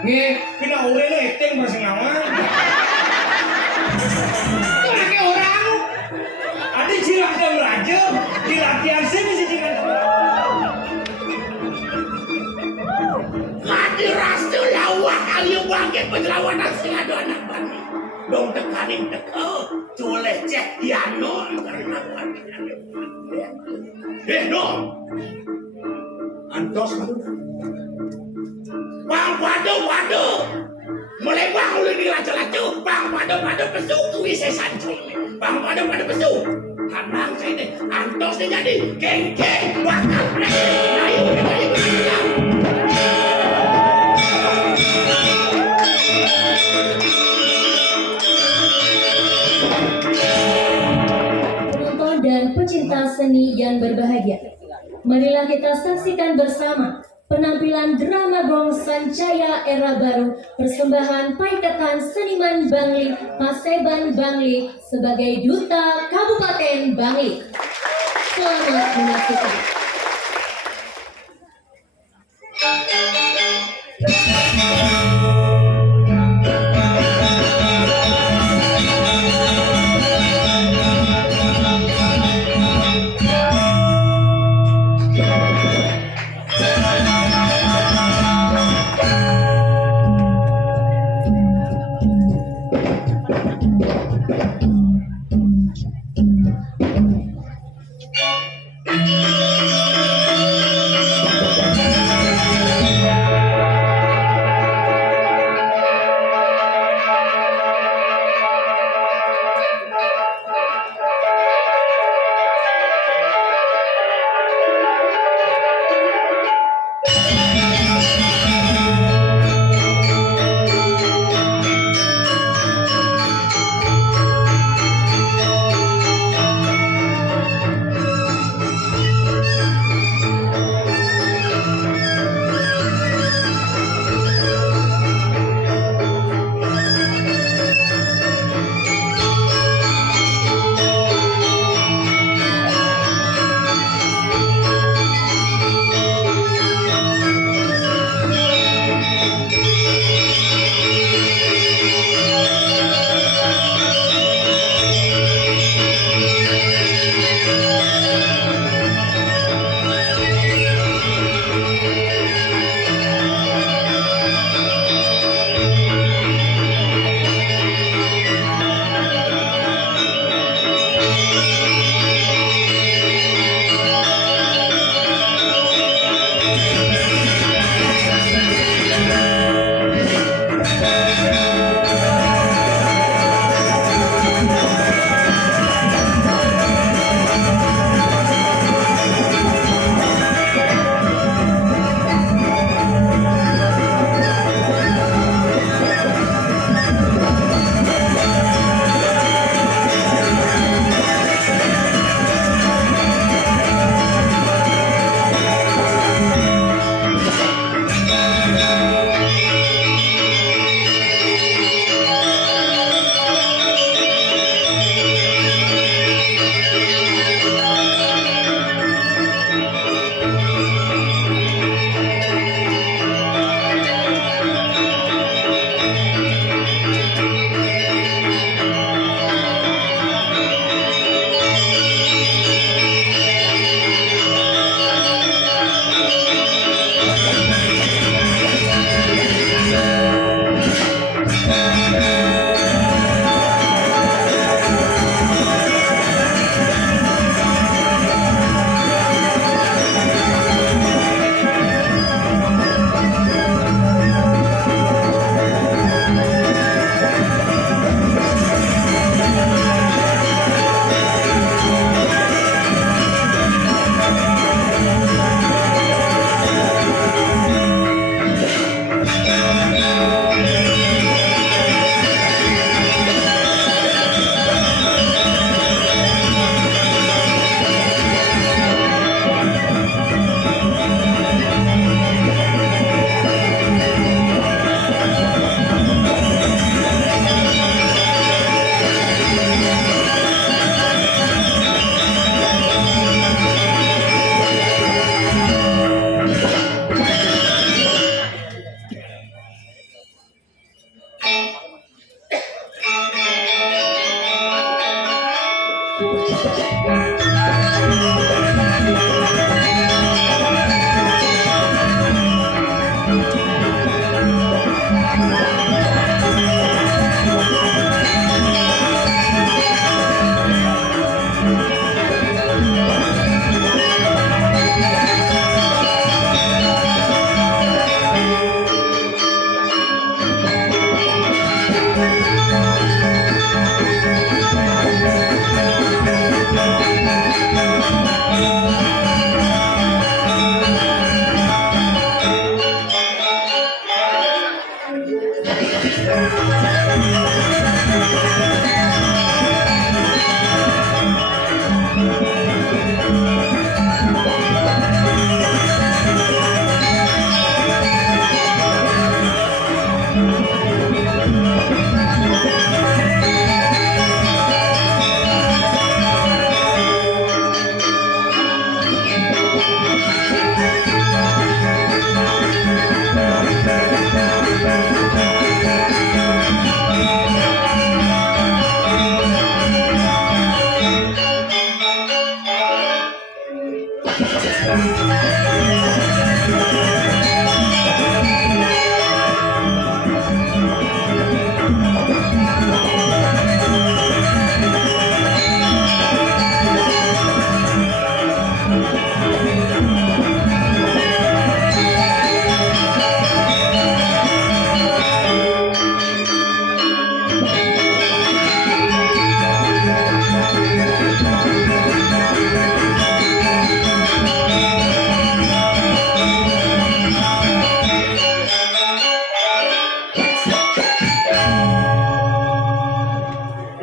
Nggih. Pina urene acting bersengawan. Lagi orang. Ada jilat dan raja di latihan sih bisa jilat. Kadi rasul lawak ayo bangkit perlawanan sing ada anak bani. Dong tekanin teko, coleh cek yano karena bani. Dong. Antos Bang padu. Mulai bang lu di lacu-lacu. Bang padu pesu kuwi saya sancu. Bang padu pesu. Hanang saya deh. Antos deh jadi. Geng bakal ayo Penonton dan pecinta seni yang berbahagia, marilah kita saksikan bersama penampilan drama Gong Sancaya Era Baru persembahan Paitekan Seniman Bangli Paseban Bangli sebagai Duta Kabupaten Bangli. Selamat menyaksikan.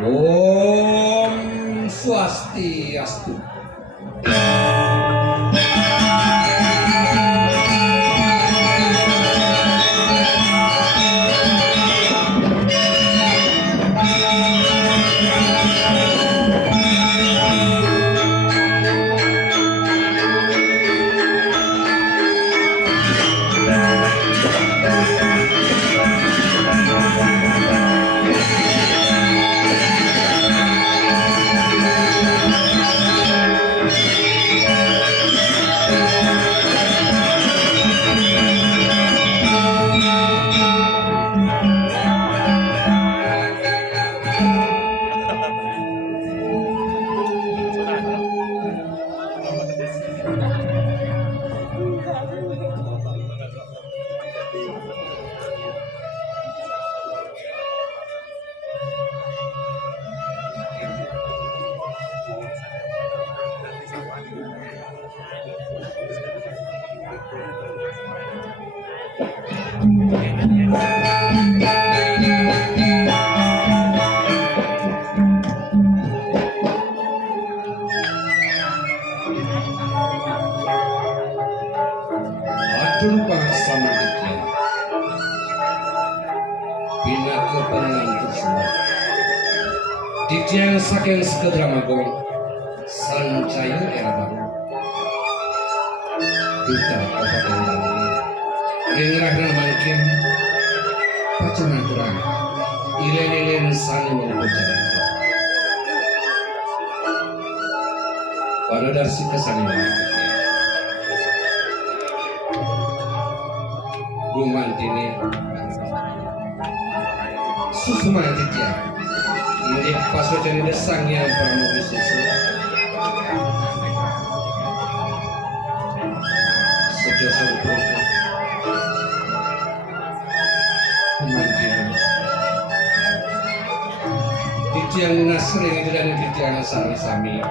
Om Swastiastu. Atur pangsama Dityan bina kepenangan tersebut Dityan saking Sekedramagong Sancaya era baru duta kabupaten Bali rengrahna mangkin pacenan terang ilelelen sani menuju pada darsi kesanian Gumantini Susuma Ditya ini paso dari desang yang pramuka susu sejasa berpuluh Gumantini Ditya Nasri itu dan Ditya Nasari Sami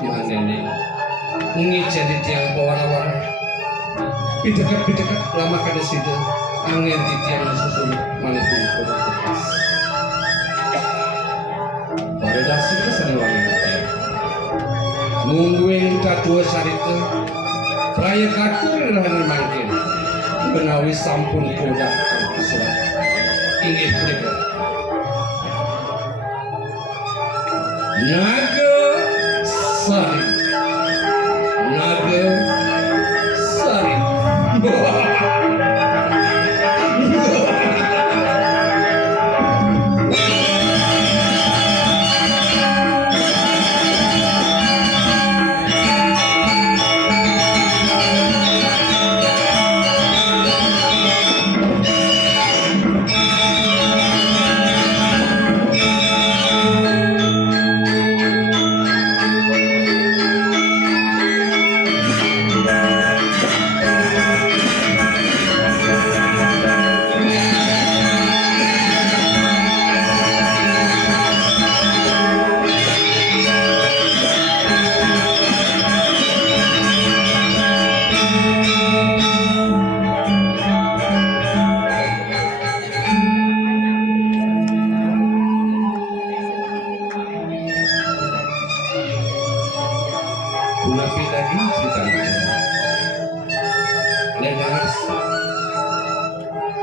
Manene ini jadi tiang pewarna-warna pidekat lama kada sida angin di tiang susun manipun bekas pada dasi keseniwan tiang nungguin kadua sarita raya katur rahana mangkin benawi sampun kodak kesuat inggih punika naga sari naga sari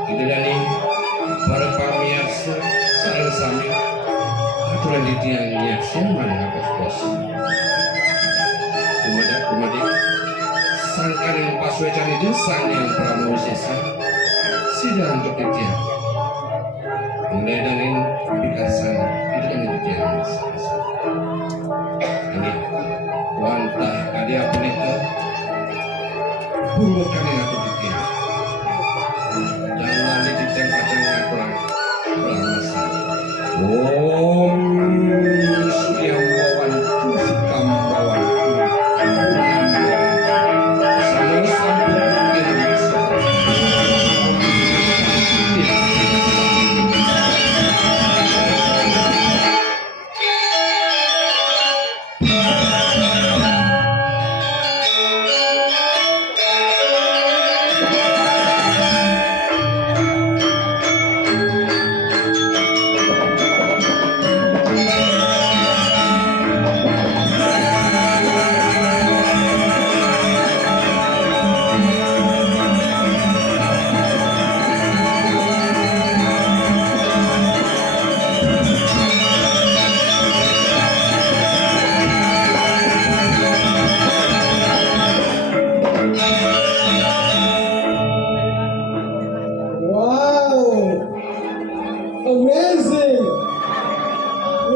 Itu dari para pamiarsa sareng sami aturan di tiang nyaksian mana bos. Kumadi sangkan yang paswecan itu sang yang pramuwisesa sidang untuk tiang. Mulai dari bikarsana itu kan itu tiang ini wantah kadia penita burukan yang aku bikin jangan dititeng kacang yang kurang masa om suyam bawan tukam bawan sama sambung Indonesia. Wow, amazing,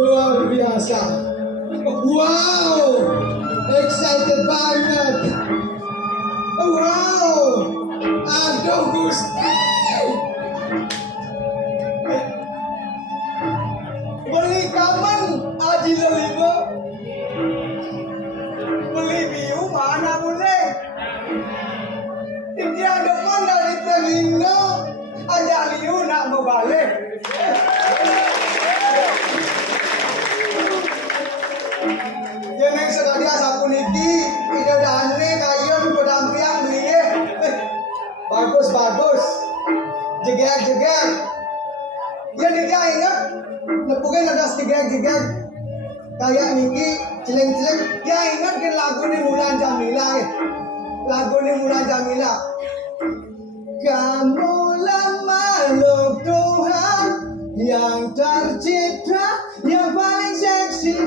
luar biasa. Wow, excited banget. Wow, aduh Gusti. Beli kaman aji lelima, beli biu mana boleh. Ini ada mana di telinga. Aja liu nak mau balik. Yang sekali sapu niki, ide dane kayon pedampiang liye. Bagus. Jegek. Dia niki ingat, nepukin ada jegek. Kayak niki, celeng. Dia ingat kan lagu ni Mulan Jamila. Kamulah makhluk Tuhan yang tercipta, yang paling seksi.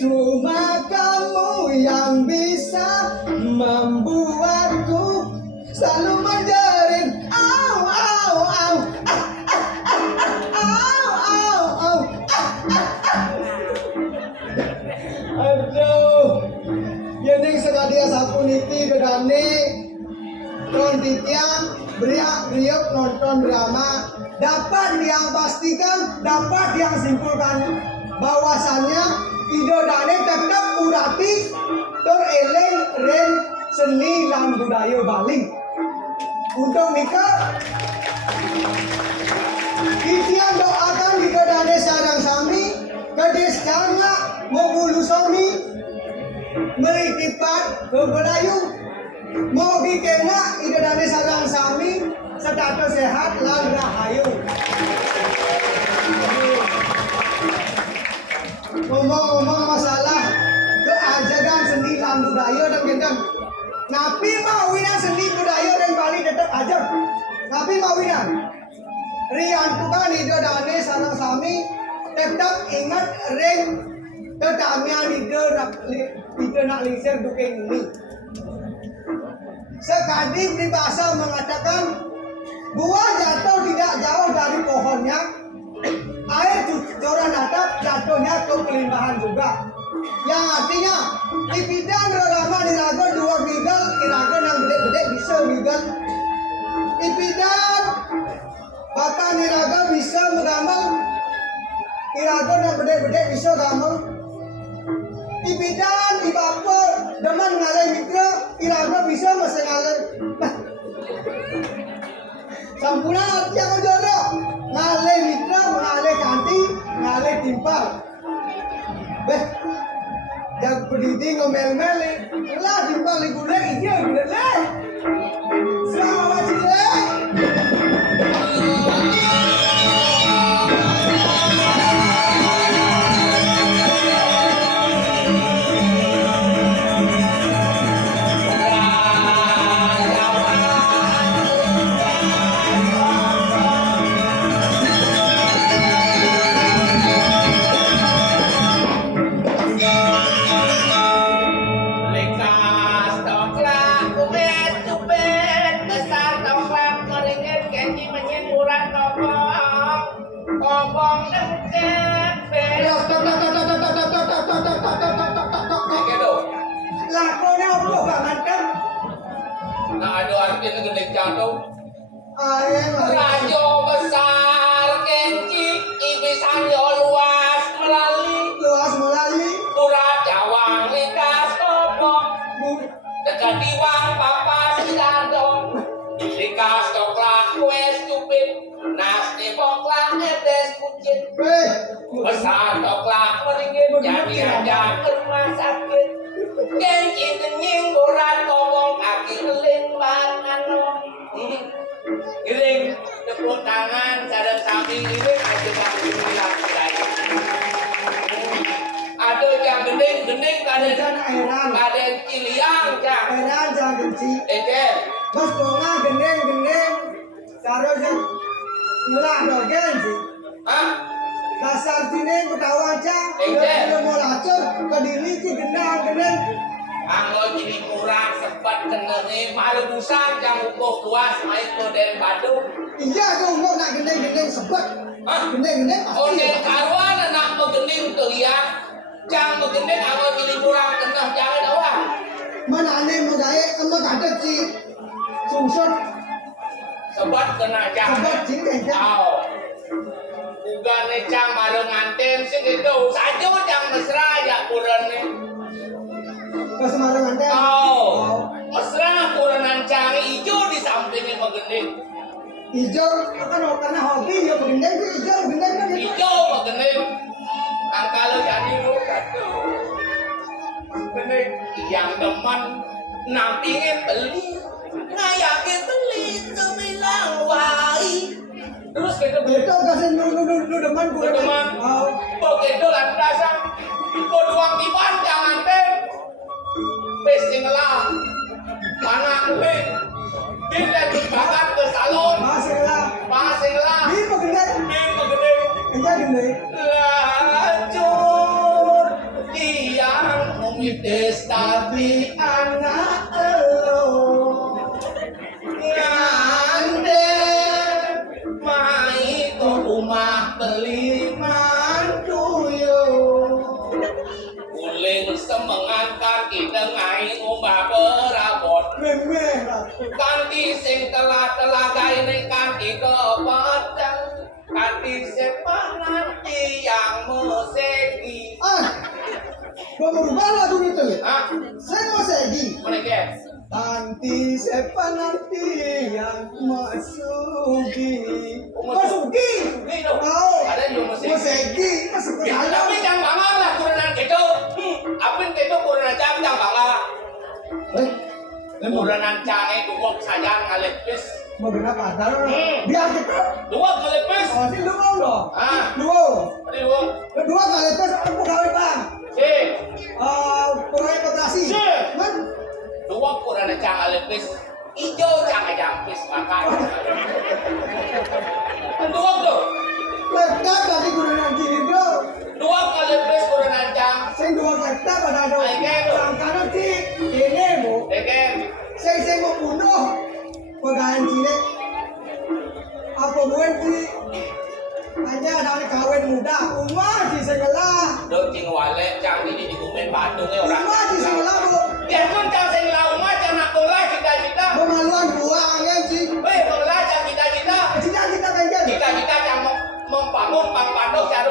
Cuma kamu yang bisa membuatku selalu menjerit. Au. Aduh, yang sekali sapu niki gedane ton titiang beriak nonton drama, dapat yang pastikan, dapat yang simpulkan bahwasannya Ido Dane tetap urati tereleng ren seni dan budaya Bali. Untuk nikah, Kitian doakan Ido Dane sarang sami, kades janga membulu sami, merikipat ke Melayu. Mau dikena Ido Dane sarang sami status sehat lan rahayu. Ngomong-ngomong masalah keajagan seni lan budaya dan gendang. Napi mawinan seni budaya dan Bali tetap ajak. Napi mawinan. Rian tukan Ido Dane sarang sami tetap ingat ring tetamian Ido nak lisir duking ini. Sekadi peribahasa mengatakan buah jatuh tidak jauh dari pohonnya, air coran atap jatuhnya ke kelimpahan juga. Yang artinya ipidan rorama diraga dua minggal, iraga yang gede-gede bisa minggal. Ipidan bahkan iraga bisa mengamal, iraga yang gede-gede bisa gamal. Ipidan ibapor demen ngalai mikro, iraga bisa masih ngalai. Sampuna arti yang jodoh, ngalai mitra, ngalai kanti, ngalai timpal. Jak pedidi ngomel-mel, lah timpal di gulai, iya gulai. Selamat siang. jatuh. Ayah mari. Rajo besar kenci, ibisan yo luas melalui urat jawang lintas kopong. Dekat diwang papa si dandong, dikas toklah kue stupid, nasi poklah etes kucing. Besar toklah meringin jadi aja ke rumah sakit. Kenci kenying urat kopong kaki keling bangan. Giring, tepuk tangan, sadar samping giring, aja kaki bilang saya. Ada yang gending, ada yang ciliang, cang. Eran jangan benci. Mas bonga gendeng. Karo yang ngelak dogen sih. Hah? Dasar sini ketawa aja. Ente. Udah mau lacur ke diri sih gendeng. Anggo jadi kurang sempat kenenge malu busan yang ukur luas main model Bandung. Iya tuh mau nak gendeng sebut. Hah? Gendeng Model pasti. karuan anak mau gending terlihat. Jang mau gending anggo jadi kurang keneh jangan awak. Mana aneh mau gaya sama kadet sih. Sungsut Sebat kena jang. sebut sih kayaknya. Aw. Ugane cang mareng nganten sing gitu saja jang mesra ya kurane. Pas Semarang anda. Mesra kuranan cang ijo di sampingnya megending. Hijau kan karena hobi ya gendeng sih hijau gendeng kan itu. Ijo megending. Ang kalau jadi lu kata. Megending yang demen nampingin beli. Ngayakin beli sebilang wai. Terus kita beli. Itu kasih nu deman kurang. Teman, begitu landasan, berduang di jangan tem, pesing lah, mana gue, bila dibakat ke salon, Masih lah. masing lah, Ini mau gendeng. begede, Enggak gendeng. lacur, tiang umites tapi anak elo, ngandel, mai ke rumah beli mantuyo. Uling semengantar kita ngai umbah berabot. Memeh lah. Kanti sing telah gaine kanti kepadang. Kanti sepanan yang mesegi. Gua mau rubah lagu itu ya. Hah? Saya mau segi. Mana ke? Nanti siapa nanti yang masuki. Masuki. Ini dong. Oh. Ada yang mesegi. Masuki. Masuk ke Ya, dalam. tapi jangan bangga lah kurenan gitu. Apin gitu kurenan jangan bangga. Kurenan canggih dua sayang ngalepis. Mau berapa? Taruh. Biar kita. Dua ngalepis. Oh, sih dua dong. Ah, Dua. tadi dua. Kedua kali terus aku pegawai bang. Si, Proyek operasi. Si. Man. dua kurenan canggih ngalepis. Ijo canggih jampis makan. Dua tuh. Lekat tadi kurenan kiri bro. Dua ngalepis kurenan cang. Sing dua lekat pada do. Ayo, bro. Sangkana sih ini bu. Deken. Sing mau bunuh. Pegawai sini. Apa buat sih? Hanya dari kawin muda. Umar sih segelah. Do cing wale cang ini di kumen Bandungnya orang. Umar sih segelah bu. Ya kan cang sing lauma cang nak bola cita-cita. Pemaluan dua angin sih. Weh bola cang cita-cita. Cita-cita kan Cita-cita cang membangun Pang Pandok cari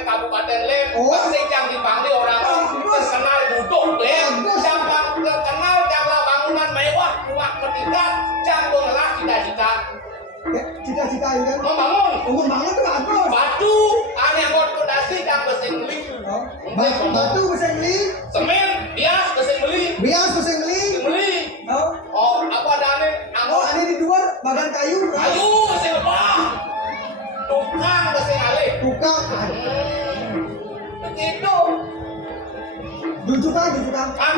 kabupaten Lem. Oh. Sing cang dipanggil orang terkenal duduk Lem. Cang terkenal cang lah bangunan mewah rumah bertingkat cang bola cita-cita. Cita-cita ini kan. Membangun Umum banget tuh bagus. batu aneh buat fondasi cang besing beli. Batu bisa beli. Semen bias besing beli. Bias bisa beli. Beli. Oh, apa ada aneh? Oh, ini di luar bagan kayu. Ayo, besing apa? Tukang besing alih. Tukang. Begitu. Dujukan. Kan?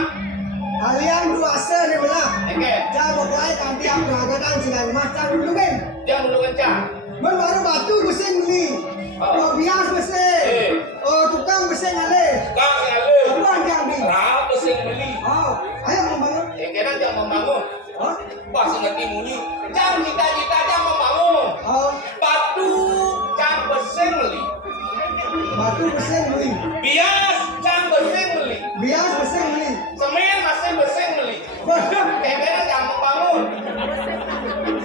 Kalian dua ase nih belah. Oke. Jangan pokoknya nanti aku berangkatan silang macam dulu kan. Dia dulu kencang. Men baru batu bisa beli. Oh bias bisa. Oh tukang bisa ngalih. Tukang besing alih. Apa yang beli? Rap besing beli. Oh, ayo membangun. Kira jangan membangun. Oh, Pas ngerti muni. Jangan cita-cita jangan membangun. oh, Batu jangan besing beli. batu bisa beli. Bias jangan besing beli. Bias bisa beli. Semen masih besing beli. Waduh. Kira jangan membangun.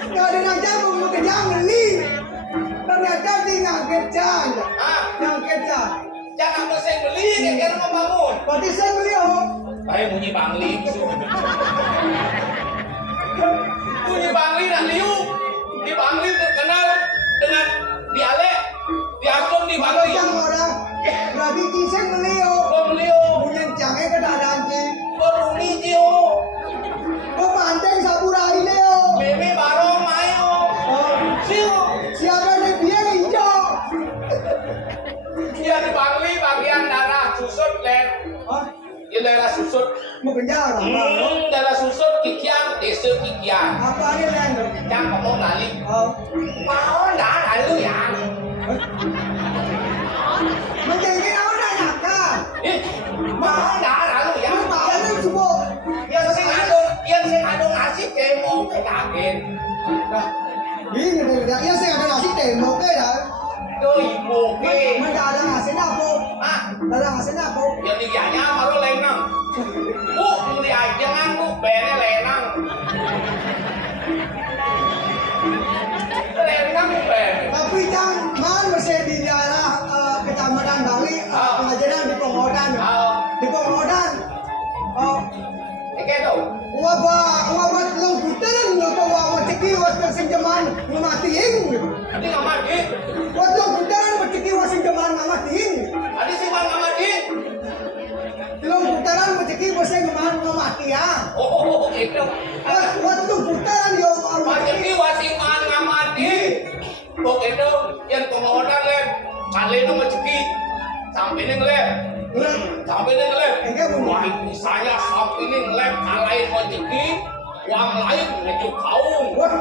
Kali aja mau kerja beli. Ternyata di ngagetan. Ah, Ngagetan. jangan mesti beli kira membangun. Berarti saya beli oh. Baik bunyi bangli. Bunyi bangli nak liu. Di bangli terkenal dengan dialek. Diakum di Kalau bangli. yang orang berarti saya beli oh. Pemlio. Punya jangan keadaan sih. Perumi cio. Oh banteng saburai ini oh. Meme barong mayo. Oh, Cio. siapa nih dia hijau? Dia di bangli bagian darah susut len. Hah? Di daerah susut. Mau kerja orang apa? Daerah susut kikian, desa kikian. Apa ini lain? Yang kamu nali. Oh, Mau dah lalu ya. menjadi orang nakal. Mau dah lalu ya. Lu mau lu semua. Yang sing adung nasi kemo kaget. Nah, ini dah. Ya saya ada nasi tembok ya. Tuh ibu ke. Mana ada nasi apa? Ah, Ada nasi apa? yang dianya baru lenang. Ini aja nganggu bene lenang. Lenang bene. Tapi jangan masih di daerah kecamatan Bali, pelajaran di Pengodan. Di Pengodan. Oh, Oke tuh. wabah long putaran lo to wabah ceki waktu senjaman ngamatiin. Nanti nggak mati. Waktu putaran ceki waktu senjaman ngamatiin. Tadi sih bang nggak mati. Long putaran ceki waktu senjaman ngamatian. Oh gitu. Waktu putaran yo Majeki wasingan nggak mati. Oh gitu. Yang pengodan lem. Kali itu majeki. Sampai ini ngelem. Sampai ini ngelem. Wah itu saya sampai ini ngelem. Kalahin majeki. Uang lain ngejuk kaum. Wah,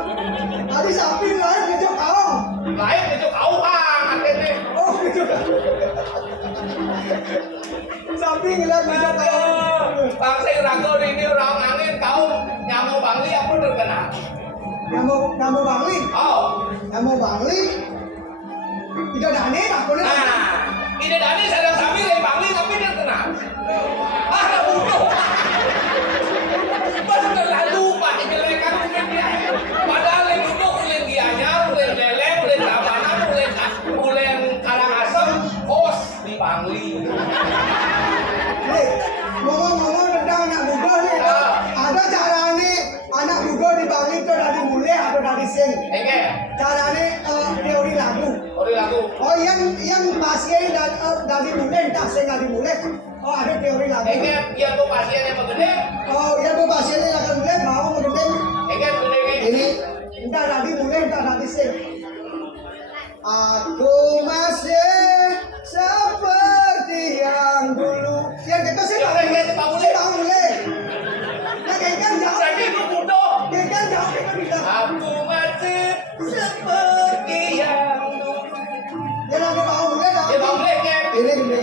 tadi sapi lain ngejok kaum. Lain ngejuk kaum bang. Akhirnya. Oh, ngejok. Sapi ngeliat ngejok kaum. Bang saya ragu ini orang angin kaum nyamuk bangli aku terkenal. Namo Bangli, Oh, Namo Bangli. Tidak ada aneh aku nih. nah, ini Dani sedang sambil dari bangli tapi terkenal. Ah, ada bodoh. Pas terlalu pak dijelekan mungkin dia. Padahal yang duduk ulen dianya, ulen lele, ulen kamana, ulen karangasem, kos di bangli. Nih, ngomong-ngomong tentang anak bugo nih. Ada caranya anak bugo di Bangli itu dari mulai atau dari sing. Oke, Caranya teori lagu. udah lagu. Oh, yang pasien dari mulai entah sing dari mulai. Oh, ada teori lagu. Oke, dia tuh pasien yang begede. Oh, yang bu pasiennya akan mulai mau mengenai Oke, begede. ini entah dari mulai entah dari sing. Aku masih seperti yang dulu. Yang itu sih Yang kayak gitu, Pak Mulai. sih Pak Mulai. Nah, kayak kan jauh. Saya itu bodoh. Kayak kan jauh kita bisa. Aku masih seperti yang dulu. Yang lagi Pak Mulai dah. Ya bang Lek. Ini.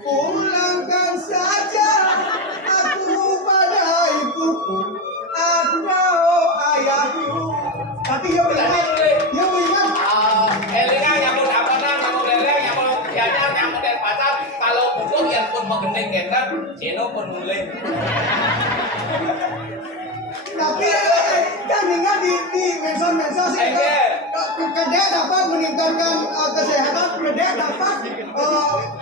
Pulangkan saja aku pada ibuku atau ayahku. Tapi yang ingat, yang ingat. Elinga nyamuk apaan, nyamuk lele, nyamuk dianyar, nyamuk dari pasar. Kalau butuh yang pun mengendeng getar, Cino pun mulai. Tapi kan ingat di mensos sih. Kedek dapat meningkatkan kesehatan, kedek dapat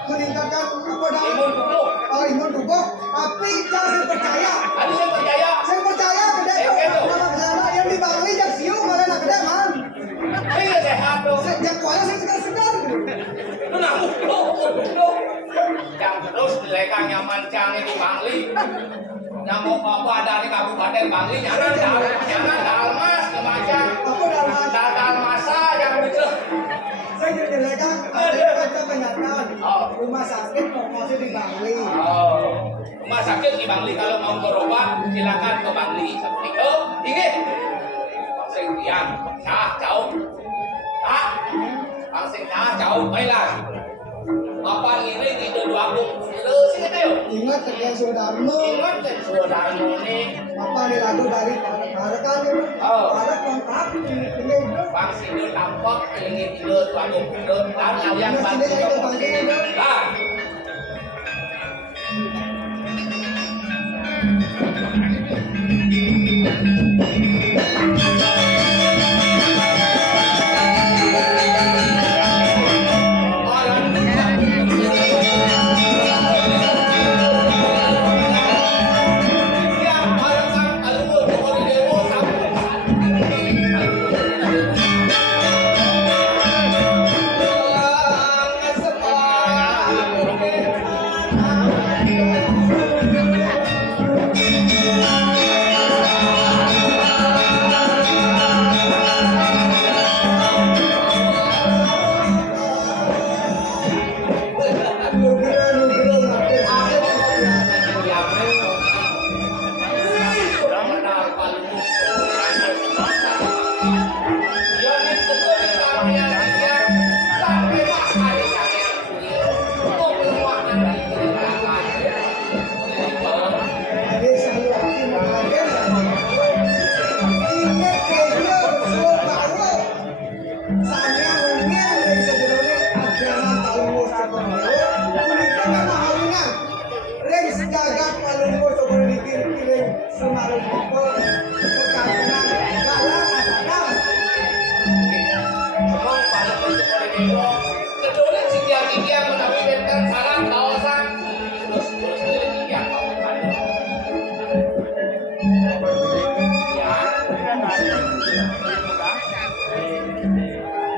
meningkatkan apa namanya? Imun tubuh. Imun tubuh. Tapi jangan percaya. Ada yang percaya. Saya percaya kedek nama kesehatan yang di Bangli yang siu malah nak kedek man. Ini sehat tuh. Yang kuala saya segar-segar. Lu nak butuh. Yang terus mereka nyaman canggih di Bangli. Nyamuk apa ada di Kabupaten Bangli, jangan dalmas kemaja. Apa dalam Dalmasa yang bisa. saya menjelaskan ada kenyataan rumah sakit promosi di Bangli. Oh, rumah sakit di Bangli kalau mau berobat silakan ke Bangli. Seperti itu, ingat. Pasien diam, jauh. Pasien jauh, baiklah. Apa ini tidak aku terus ini yuk. Ingat Kedek Sudarmo. Ingat kan Sudarmo ini. Apa di lagu dari Barakan itu? Oh. Barak lengkap ini itu. Bang Sidul tampak ingin tidur waktu tidur dan yang Masih dia itu pagi itu. Lah.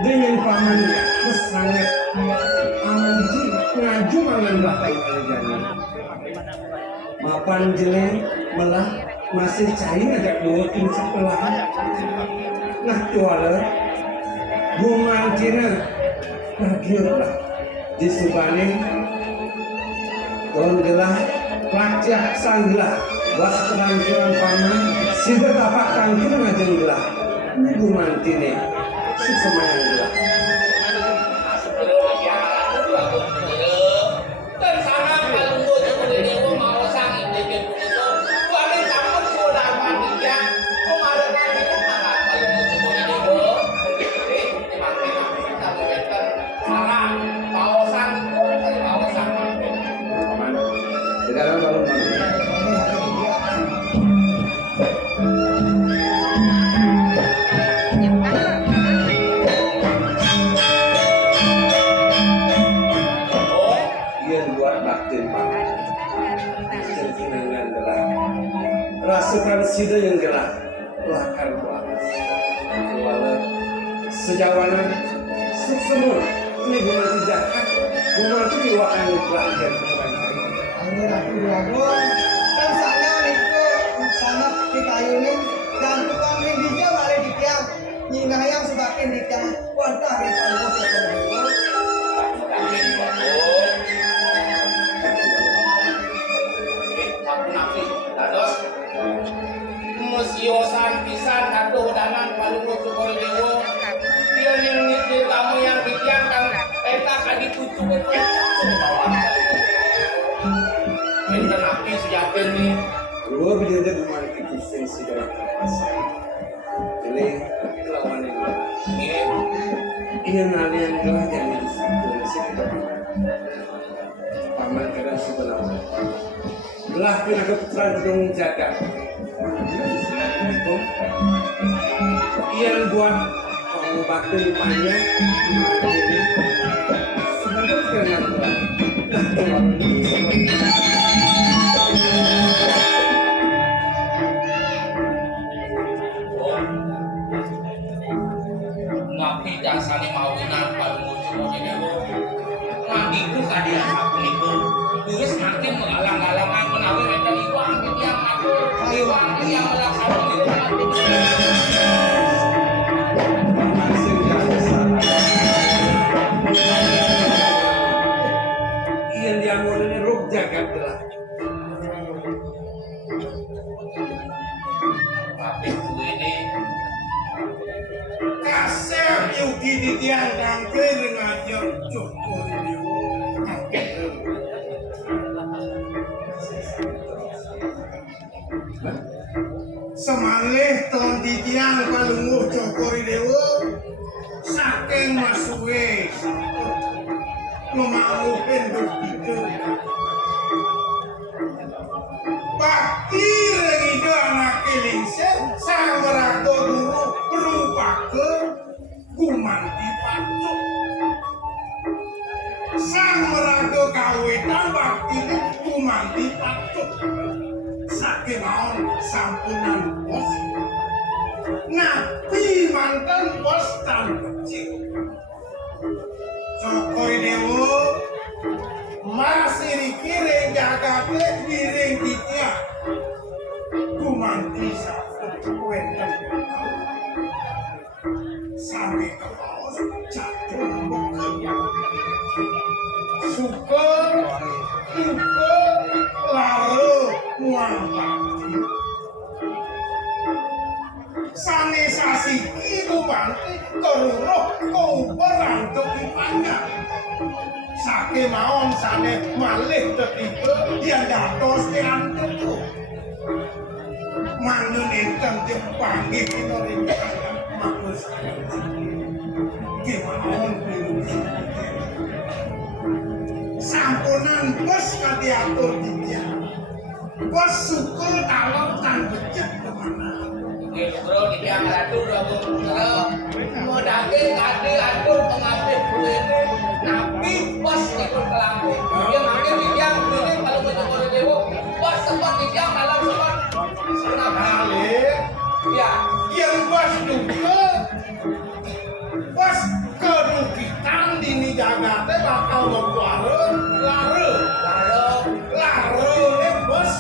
dengan pamannya sangat amanji ngaju mangan batai kerjanya mapan jeneng melah masih cair ngajak bawa tim sepelahan nah tuala buman cina lah di subane tahun gelah pacak sanggelah was penampilan paman sida tapak tangkir ngajeng gelah ini buman cina sesemayang gelah dan sana kalau gue jadi dewa mau sang ide itu gua ada campur sudah matinya kemarin itu apa kalau mau coba dewa dipakai kita mengeter sarang mau sang sekarang kalau rasukan sida yang gerak lakar kuatas wala sejawanan semua ini guna tidak guna itu diwakan pelanggan Ini Ratu Dragon dan sana itu sana dikayunin dan tukang rindinya balik di tiang nyina yang sebagian di tiang wadah di palu musiosan pisan katuh danan palungu syukur dewa dia ningit kamu yang ditiangkan eta kadi pucuk itu bawah ini api sejaten nih dua bila bukan kisah segala pasal jadi lawan ini nali yang gelah yang di situ paman kadang sebenarnya gelah pun agak putra dong jaga itu yang buat pengobatan panjang jadi sebenarnya kena ngapi dasane mawinan palungu syukur dewa ngagiku kadian aku niku terus makin mengalang-alangan menawi eta iku angin yang aku angin yang melaksanakan itu Iyan dia mau ini ruk jagat lah. tapi gue ini Kasep yuki di tiang kangke dengan yang cukup semalih ton di tiang palungu cokori dewa saking masuwe memalukan begitu bakti rengido anak kelingser sang merago guru berupakan gumanti pancuk sang merago kawetan bakti gumanti pancuk saking maon sampunan bos nabi mantan bos tan kecil Cokori dewa masih dikiring jagate diring ditia kumanti satu kuentan sampai ke paus jatuh bukanya syukur lalu muangkati sane sasi ibu banti teruruh kau berantuk ipannya sake maon sane malih tetipe yang datos diantuk tuh manun enten tiap panggih kita rindukan makus gimana sampunan bos kadiatur dia bos syukur kalau tan becek kemana bro di tiang ratu kalau mau daging kade atur pengambil gue ini nabi bos ikut kelambu dia makin di tiang ini kalau berjumpa dewa bos sempat di tiang dalam sempat sekali ya yang bos juga bos ngomong warung lare bos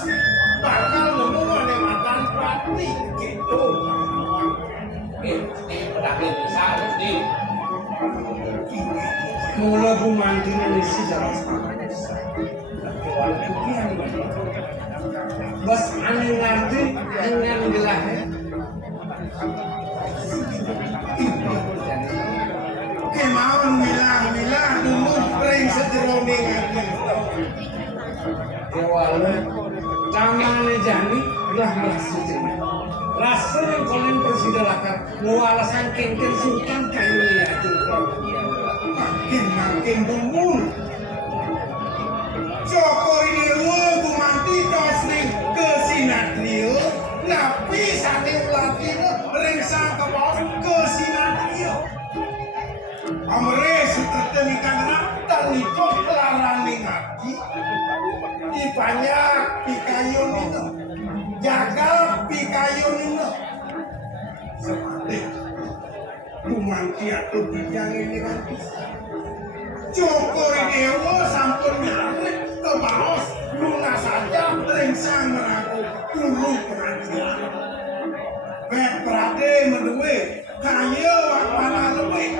bakal nemu manematan pati gitu. Ini pedangin besar di Mula bumanti isi jalan bos aneh ngerti dengan gelah kemauan milah dulu ring sejeroning Kewala camane jani lah sejenak rasa yang kalian persidalakan muala saking sultan kayu ya makin bumul Jokowi Dewa bumanti tosring ke sinatrio napi saking latino ring sang kebos ke sinatrio amre suterteni kangna taliko larani ngaki ipanyak pikayun itu jaga pikayun itu sepatih bumanti atau bijang ini kan Jokowi Dewa sampun nyarek ke baos lunas saja ringsang meraku ulu pengajian Petrade menduwe kaya wakwana lebih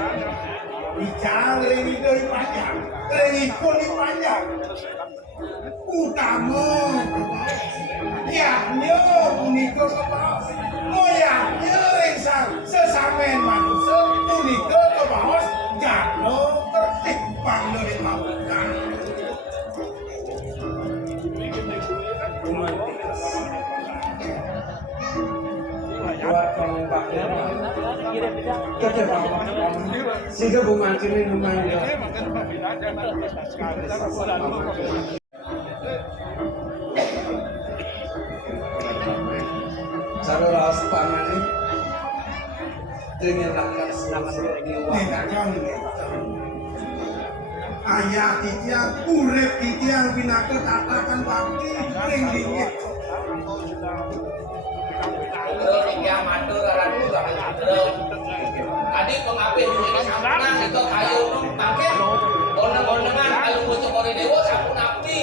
bijang ring itu panjang ring ikon panjang utama ke baos yaknya punika ke baos moyaknya ringsang sesamen manusia punika ke baos jano tertib pangno di mabukan buat pengembangnya sehingga bumanti ini lumayan cara laos pamani dengan lakar selama diwakan ayah titiang urep titiang pinaka tatakan bakti ring dingit yang matur orang juga tadi pengapit ini sampuna itu kayu mangke oneng-onengan alunggo Jokowi Dewa sampun abdi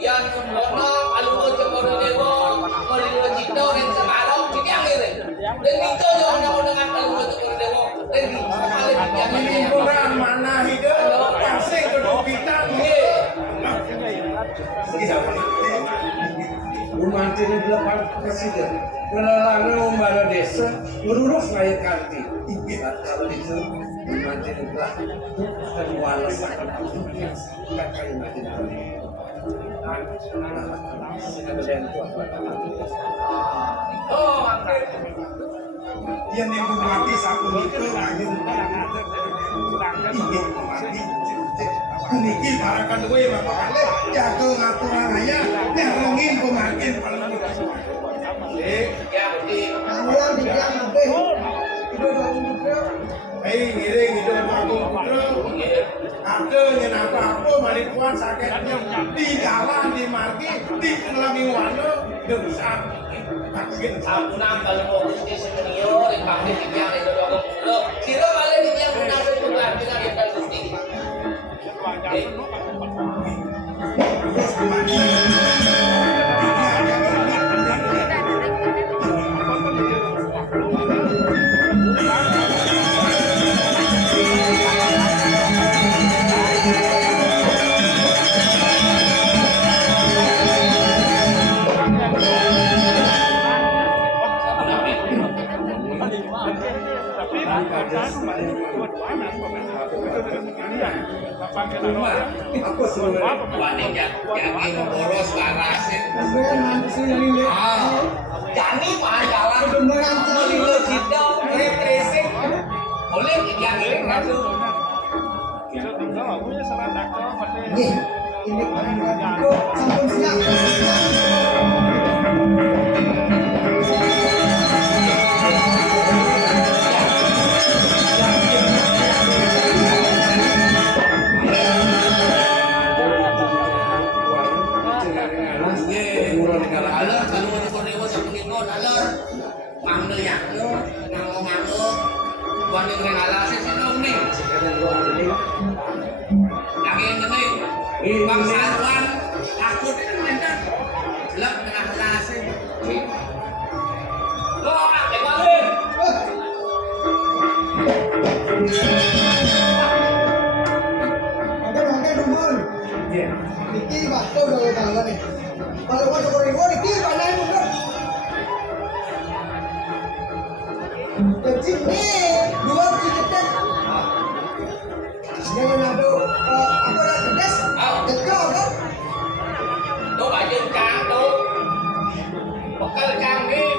yang ono alunggo Jokowi Dewa melilo cipta ing sekarang titiang ire dan itu yo oneng-onengan alunggo Jokowi Dewa dan sekali titiang lingkungan mana hidup pasing kedukitan bumanti ini delapan presiden Ngelalangnya membara desa, ngerurus ngayat kanti. Kalau itu, bumanti ini belah. Dan walas akan bukan kayu mati nanti. oh yang dibuati satu itu ayo ingin mati kuniki barakan gue bapak kali jago ngaturan aja nyerengin pemakin paling ya di Ayam di tiang nabe. Itu dong itu. ngiring itu aku ada yang apa malikuan sakitnya di jalan di margi di lagi wano desak sakit Sampuna kalau fokus di senior, yang pakai titiang itu doang lo. Siro kali titiang munasib juga kita lihat gusti. Aku sebenarnya Wanita yang boros karasin. Sebenarnya nanti ini. Jani mah jalan Beneran melilo cinta, represing. Boleh titiang ini langsung. Nih, ini itu sampun siap. Alor kalau mau Jokowi sa pengikut alor. Mangno yakno nganggo. Wani ngalasin sinong nih. Lagi Bang Sarwan takut itu mainan. Lep tengah lase. Lo nak balik. Makan dumun. Iya. Niki waktu udah kalah nih. Kalau mau coba ribu Niki mana yang mundur? Kecil nih, dua cikitan. Jangan ada apa ada pedas. Kecil kan? Tuh aja cang tuh. Bekal cang nih.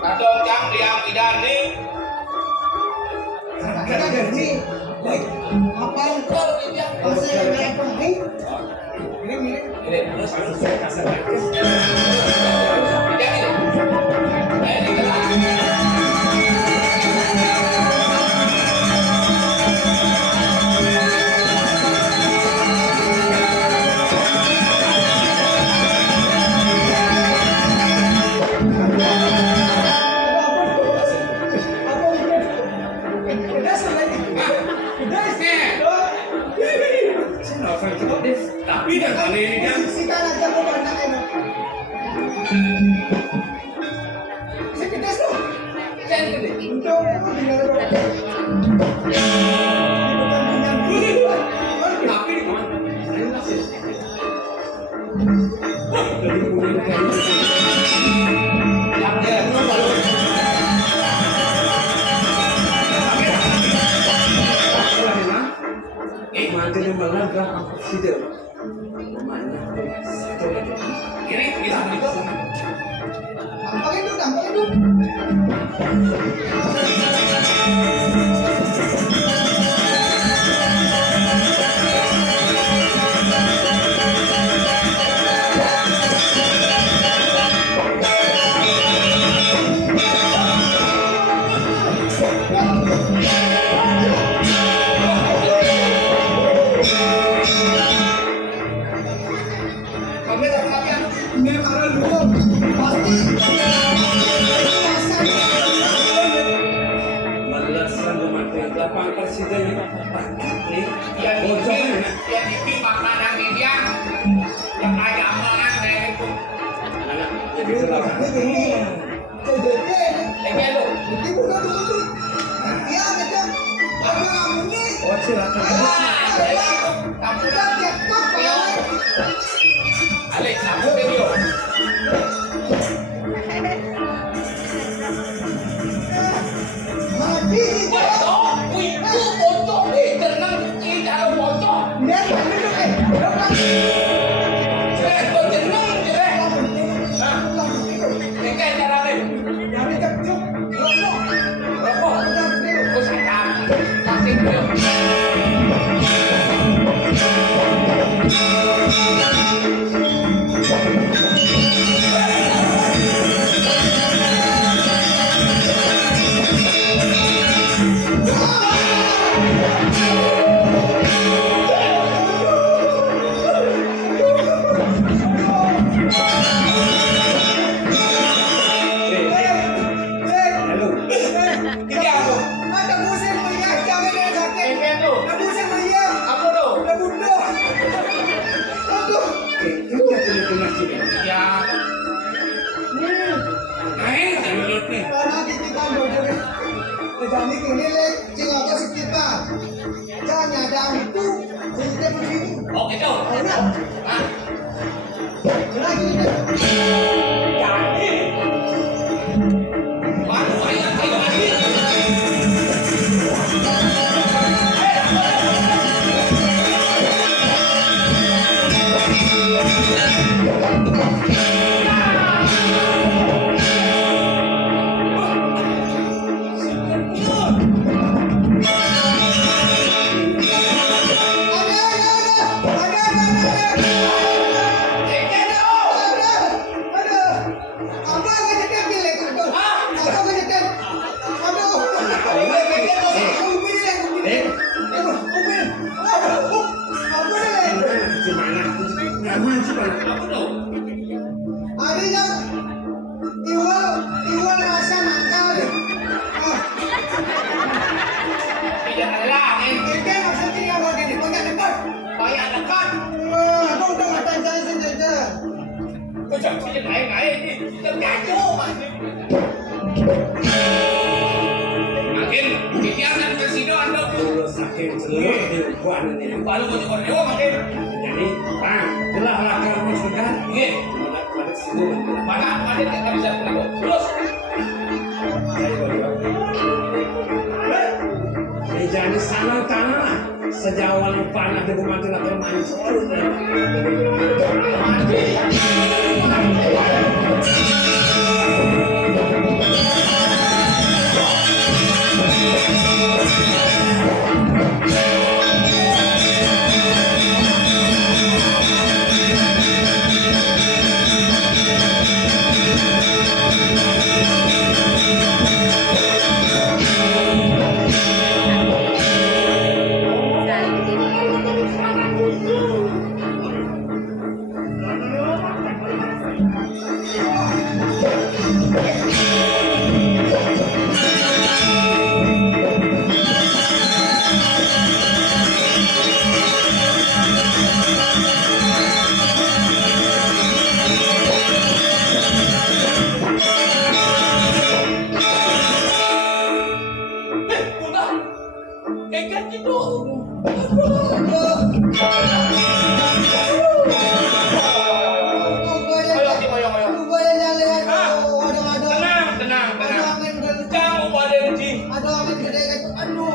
Kadang cang diam tidak nih. Kita jadi apa yang Bekal dia. masih apa nih? Ini Ini terus harus saya kasih lagi. Tidak ini. Ayo kita. pedas lagi. Pedas. Tapi dah kali ini kan. Sikan aja mau banyak enak. Si pedas tuh. Sen gede. Untuk tinggal berapa? Tapi di mana? Saya masih. Jadi kemudian kayak Yang dia itu kalau Mantin yang malam kan situ. ini kita begitu. Tampang itu. Kami tak makan. Ini karena dulu pasti Malasan mati lapang presiden ini. Yang ini makanan dia yang kayak aman kayak itu. Jadi celaka. Lagi lu. Oh silakan. Alex, aku video. Bocor, itu bocor, tenang, tidak ada bocor. Jelek, kau tenang, jelek. Ini kayak cara lain. Rokok, kau sayang, kasih dia. Halo. Ini aku. Ada musim punya jangan ada sakit. makin naik ini terkacau makin dikiasan presiden anda Dulu saking celur di ukuan ini. baru mau coba dewa makin Jadi, bang, jelas lakar maksudkan. ini Pada situ. mana makin nggak bisa pulang terus Jadi sana tanah sejauh yang panah di rumah tidak termancur. kayak gitu tenang jangan pada uji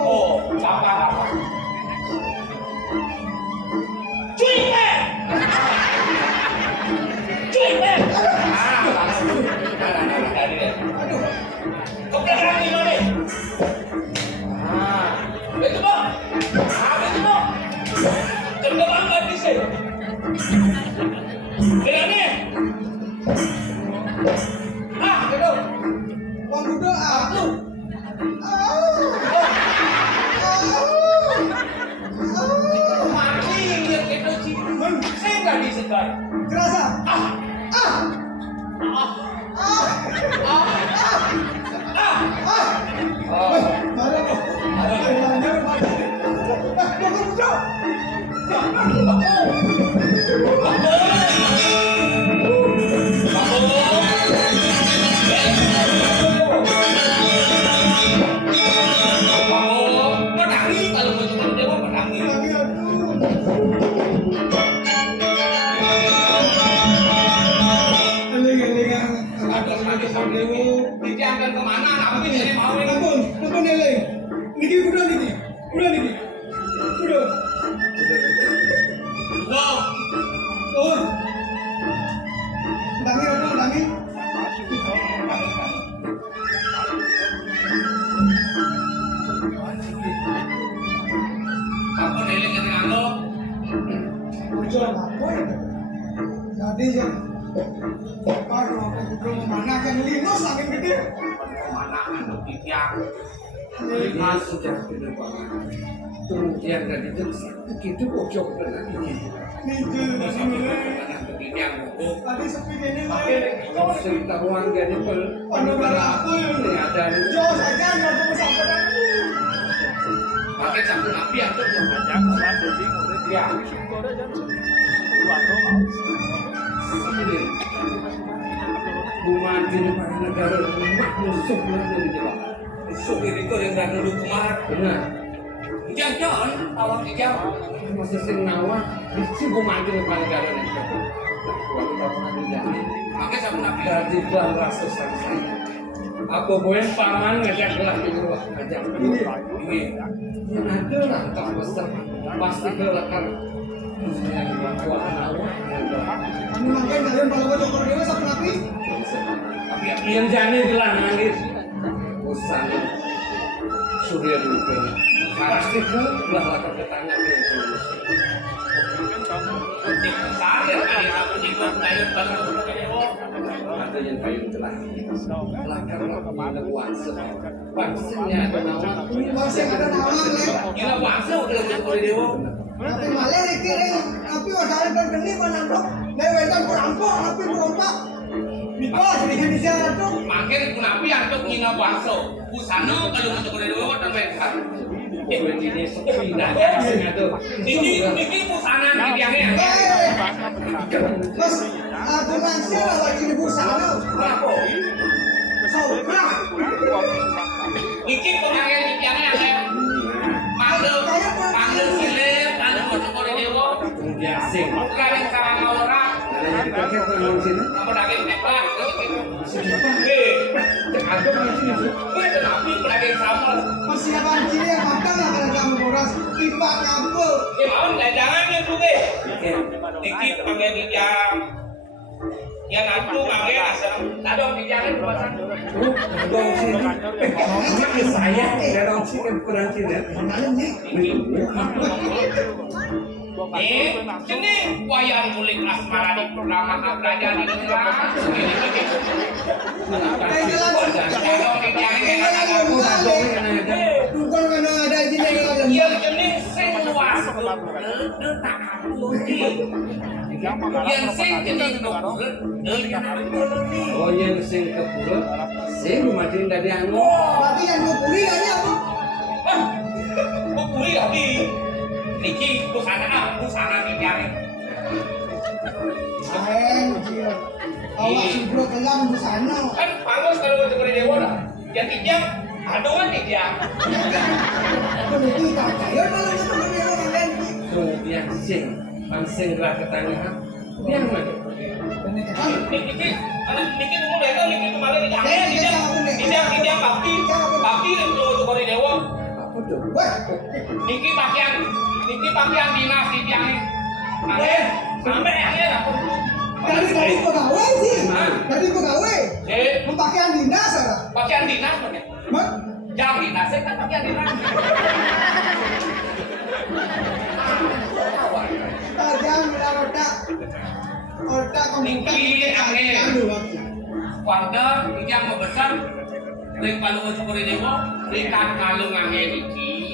oh apa cuy kau berani ini nih betul bang betul bang cenderung banget di sini berani betul Wong Dudo lu mati lihat itu sih saya nggak disekar Kerasa? Diangkat kemana? Tapi ini mau ini. Ampun Nele. Niki udah niki. Udah. Loh, Oh. Dangi. aku neling dengan lo. Ujo apa itu? Jadi ya. Baru aku belum mana kan lino saking gede. Kemana anak tiang? Ini sudah tidak banget. Kemudian dari itu begitu pojok dengan ini. Niki. Anak tiang buku. Tadi sepi gini. Kau cerita uang gani pel. Anu berapa ya? Ini ada Jo saja nggak mau sampai. Pakai sabun api atau belum? ya. Ini Bumanti di mana negara rumah musuh nanti di Jawa. Supir itu yang dah duduk kemar. Benar. Jangan, awak dijam. Masih sing nawa di Bumanti di mana negara nanti. Waktu pernah dijadi. Pakai sabun api. Dari dalam rasa saya. Aku boleh paman ngajak gelas di rumah ngajak ini. Yang ada lah tak besar pasti kelakar. Yang tua anak. Kami makan kalian kalau mau dokter dewa sampai napi. Api api. Yang jani gelang nangis. Bosan. Surya dulu pasti ke belah lakar ketanya nih. Saya kali sabun ikut kayu baru Ada yang kayu telah. Lakar lakar kuasa. Pastinya ada nama. Masih ada nama lek. gila bangsa udah jadi dewa. Tapi malah rekiring napi wadare dan geni panandok. Lewetan perampok napi berompak. Miko jadi di sana tuh. Makin pun api atau ngina bangsa. Busana kalau mau jadi dewa dan mereka. ini sepi nanya sing aduh. Niki pusana niki tiangnya. Mas, aku langsung lah di busana. Kenapa? Sobra. Niki pengaruh niki tiangnya yang panggil silir, panggil kocok dewa. Dia sing. Bukan yang sarang orang. Ada yang dipakai orang sini. Apa daging teplak? Ada orang sini. Kenapa daging sama? Persiapan ciri yang matang lah kalau kamu boros. Tiba kampul. Mau nggak jangan tuh deh. Niki panggil di jam. Ya nanti panggil asal. Tadong di jalan pasang. Dong sini. Cuma saya ada dong sini kan kurang sini. Sini wayang kulit asmara di pertama abraja di neraka. Tadong di jalan. Bukan karena ada izin yang Yang jenis sing luas tak ampuni. Yang sing jenis Oh yang sing ke pulau, sing rumahin dari anu. berarti yang 20 ini apa? Bukuli lagi. Niki busana di jalan. Keren, Cil. Awak subro kelam busana. Kan pangus kalau untuk dewa dah. Yang kijang, aduan kijang. Aku nanti tak kaya malah nggak dia orang lain. Tuh yang sing, sing gerak ke tangan. Yang mana? Niki tunggu deh, niki kemarin di jalan. Kijang bakti untuk dewa. Apa tuh? Wah, Niki pakaian dinas di tiang ini. Sampai akhirnya dah. dari pegawai sih. Dari pegawai. Pakaian dinas ada. Pakaian dinas pakai. Mak, Jam dinas, saya kan pakaian dinas. tajam bila otak. Otak Niki angin. Warga yang membesar. Ring palu syukur dewa, ringkat kalung angin iki.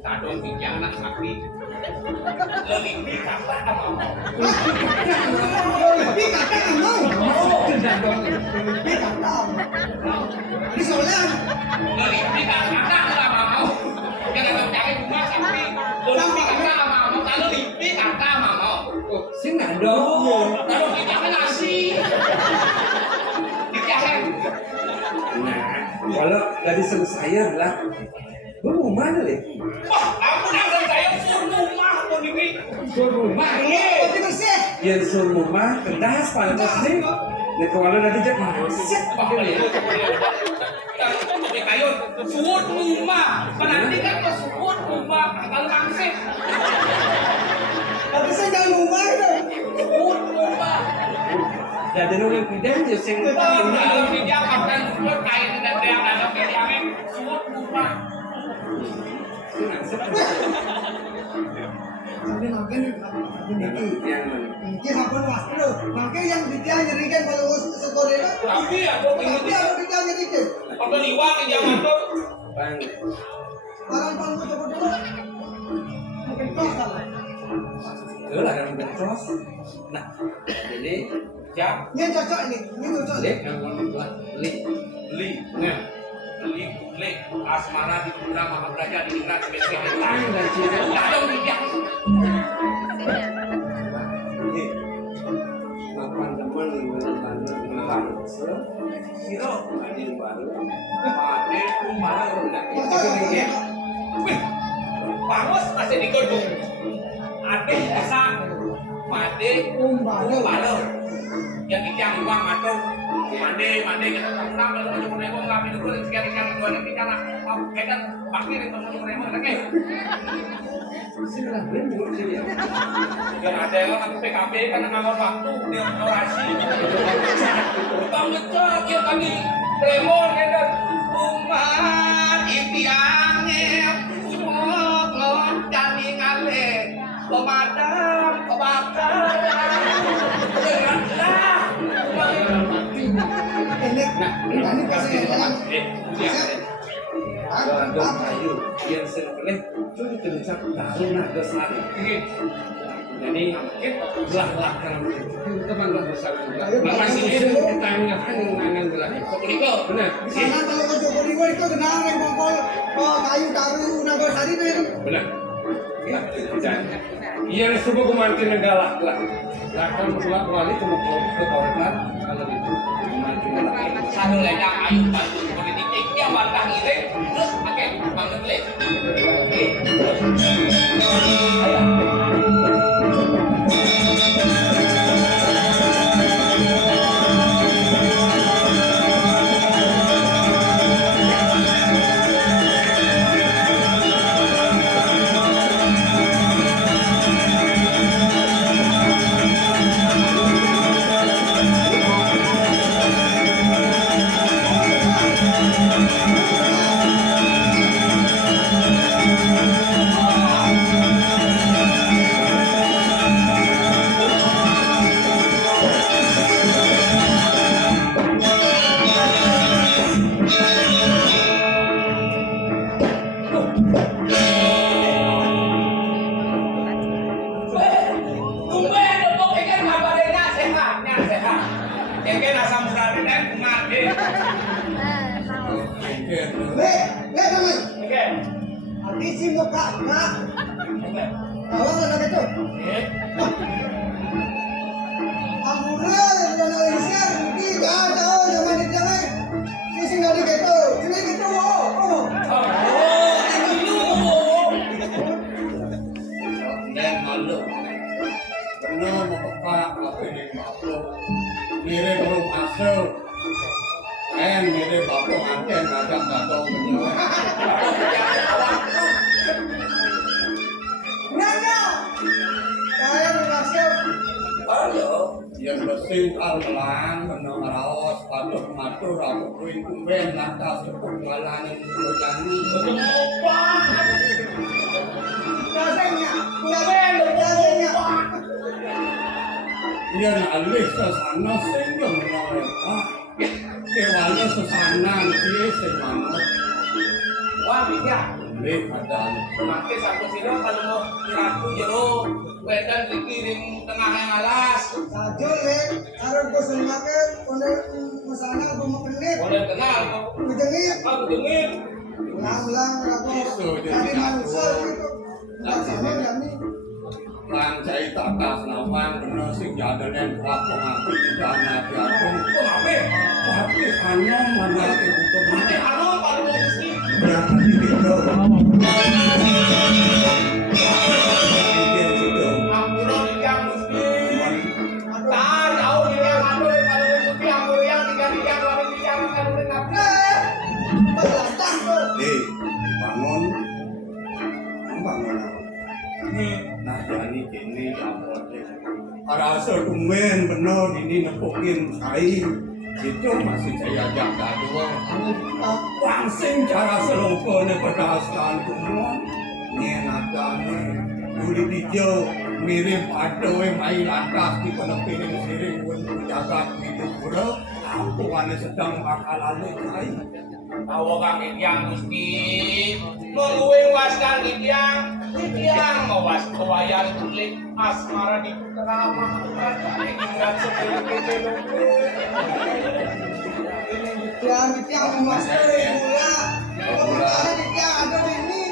Tadong kijang nak sapi. Lelipi kata sama. Lebih kata amau. Lebih kata amau. Ini soalan. Lelipi kata sama mau. Jangan tahu cari bunga sapi. Lelipi kata sama mau. Kalau lelipi kata sama mau. Sing nggak dong. Tadong kijang nasi. Kijang. Nah, kalau dari saya adalah rumah deh. Wah, ampun asal saya suruh rumah pun ini. Rumah ini. Lebih bersih. Yang suruh rumah kedas pada posting. Nih kalau ada dijak masih. Tapi kayu suut rumah. Penanti kan suut rumah. Kalau langsung Tapi saya jangan rumah itu. suut rumah. Jadi orang bidang ya sing. Kalau dia makan suut kain dan dia ada kediamen suut rumah. Sampai makin Yang mana? mungkin sampun waslu. Mungkin yang dia nyerikan kalau sekor itu. Tapi aku Tapi ingin ada dia nyerikan. kalau liwat ke zaman tuh. Bang. Orang pangku coba dulu. Mungkin kau salah. Itu lah yang bercos. Nah, jadi Ya, Ini cocok ini. Ini cocok. Lek yang buat li. li, Nah, li, asmara di Pura Mama Braja di Ningrat sebagai tang dan cina. Tadong kijang. Ini kapan teman dengan tanda Siro, ada yang baru. Pade, Umar, Itu nih. Wih, Pangus masih di gedung. Ade bisa Made Umar. Yang kijang uang matur. Mande kita kurang kalau mau coba nemu ngambil dulu sekian dua nanti karena kita pasti itu mau coba nemu lagi. Sini lah, belum sini ya. Yang ada yang aku PKB karena ngawal waktu dia orasi. Bang ngecek ya kami Premon dan umat impiannya untuk ngomong ngale pemadam kebakaran dengarlah Ini pasti jalan. Ada kayu yang sengeleh itu dikencang tahu naga selari. Jadi belah kan teman lah besar juga. Bapak sini ditanya kan yang belah. Komunikasi Benar. Di sana kalau ke Jogoriwo itu kenal yang bongkol kayu taruh naga itu. Benar. Ya, dan yang semua kumantin galak lah. Akan buat wali ke Taurat kalau itu kumantin galak. Satu ledak ayu bantu politik dia warga iring terus pakai bang ngeles. Tumben dong kan kabarnya sehat. Kengke asam uratnya dan mati. Le teman. Oke. Hati si muka nak. Tolong anak itu. Amurnya dan alisir tidak jauh zaman itu jangan. Sisi nggak gitu. Sini gitu. Oh. Dan malu. Benar membuka apa ini makhluk. Mirip belum asal. Mirip bapak anten ngajak datang menyewa. Nanya. Saya berhasil. Yang bersih almelang menang rawas patut matur aku kuin kumben lantas sepuk malang berjani. Rasanya. Rasanya. Ia nak alih sesana sehingga menolak. Kewala sesana dia semana. Wah, bisa. Leh adan. Mati satu silo kalau mau nyerapu jeruk, wedan dikirim tengah yang alas. Sajul le. Harus gue semakin. Kone masana gue mau kenit. Boleh kenal kok. Kejengit. Aku dengin. Ulang-ulang aku. Tadi manusia gitu. Nggak sama kami. Rancai takas nawang bener sing jadanen kuat pengaku di dana tiapun. Kenapa? Tapi hanya mana kebutuhan. Mati halo kalau mau mesti. Berapa di itu? Ampuro digang mesti. Tahan jauh digang aduh kalau mesti ampuro yang digang kalau digang kalau kenapa? Berlatah tuh. Bangun. Bangun. Nah jadi kini apotek. Rasa tumben bener ini nepukin saya. Itu masih saya jaga dua. Langsung cara seloko ne pedaskan semua. Nyenakane. Uli dijau mirip adoe mai lantas di penepirin siring pun jaga hidup pura. Aku ane sedang bakal alih saya. Tahu kang Ityang Gusti, menguing waskan Ityang mau was kewayan kulit asmara di ramah ingat sebelum kita Tiang memasuk gula. Kalau tiang ada ini.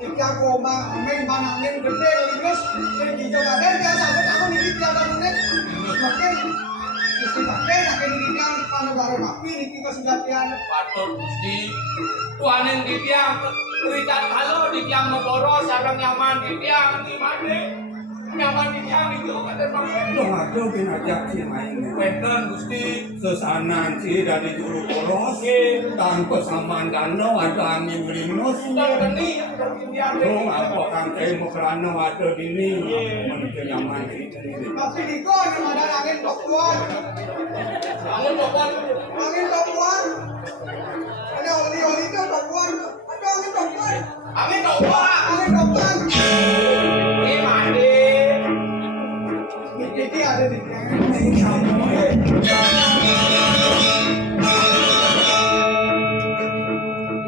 Tiang koma, main banangin gede, lingus, dan hijau badan tiang sabut aku nih tiang banangin. Makin mesti pakai, akhirnya tiang pada baru mapi, nih kita sudah tiang. patut Gusti tuanin di tiang berikan halo di tiang memboro sarang nyaman di tiang gimana nyaman di tiang itu kata bang Dong aku pinajak si main. Wenten Gusti Sesanan si dari juru poros. Tanpa saman danau ada angin melinus. sudah geni di tiang Dong apa kang saya mau kerana ada dini. Menuju nyaman si ini. Tapi di kau yang ada angin topuan, bangun pokok angin topuan. Ada oli-oli itu topuan, ada angin topuan, amin dong pak angin topuan. ini mandi Jadi ada di tiang.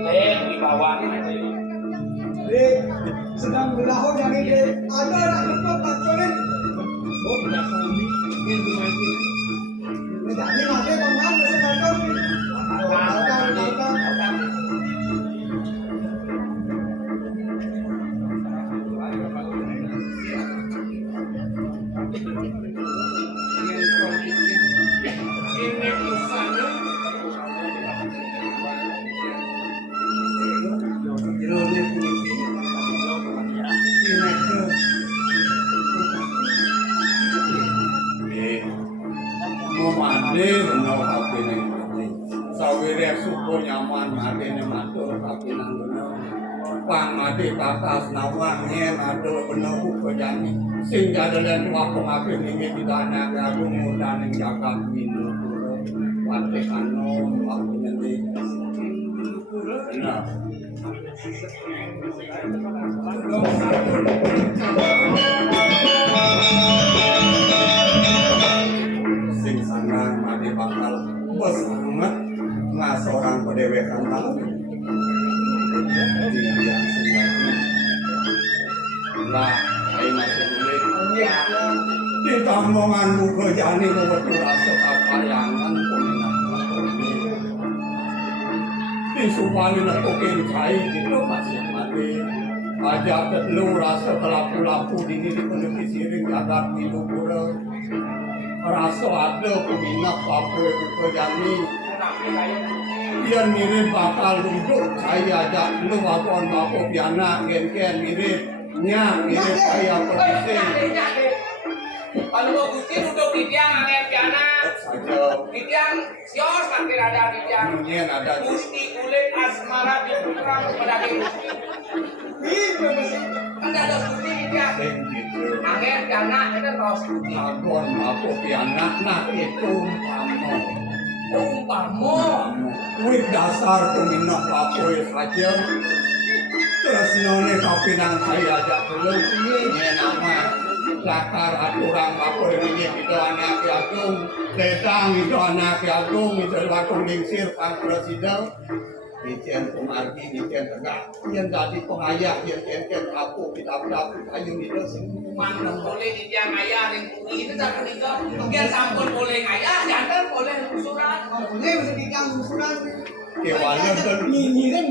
leh di bawah Sedang berlahut dari dia. Ada anak tempat paculin. Oh, biasa ini ingin mati. Jadi mati paman mesti nonton. Nonton. pamade batas nawangnya ada benar kejani sehingga dalam waktu ngapain ini tidak ada aku mudah menjaga minum waktu kanon waktu nanti nah sing sana made bakal bos banget nggak seorang pedewekan tahu lah, saya masih boleh di tambangan buka jani betul rasa kapayangan di supanin aku kencai gitu masih mati aja lu rasa kelapu-lapu dini di peneliti siring agar hidup pura rasa ada peminat apa buka jani dia mirip bakal duduk saya ajak lu apa piana gen-gen mirip saya persis kalau mau gusti duduk di tiang angin piana di tiang sios nanti ada di tiang gusti kulit asmara di putra kepada gusti kan ada gusti di tiang angin piana itu terus gusti agon apa piana nah itu umpamo wih dasar peminat apa saja terus nyonya kapinang saya ajak dulu ini nama latar aturan apa ini itu anak agung datang itu anak agung itu waktu lingsir Pak Presiden Dijen Kumargi, Dijen Tegak yang jadi pengayak, yang aku kitab-kitab kayu itu mana boleh di tiang ayah yang kuri itu tak menikah mungkin sampun boleh ayah jangan boleh usuran boleh bisa digang usuran kewannya dan nyinyirin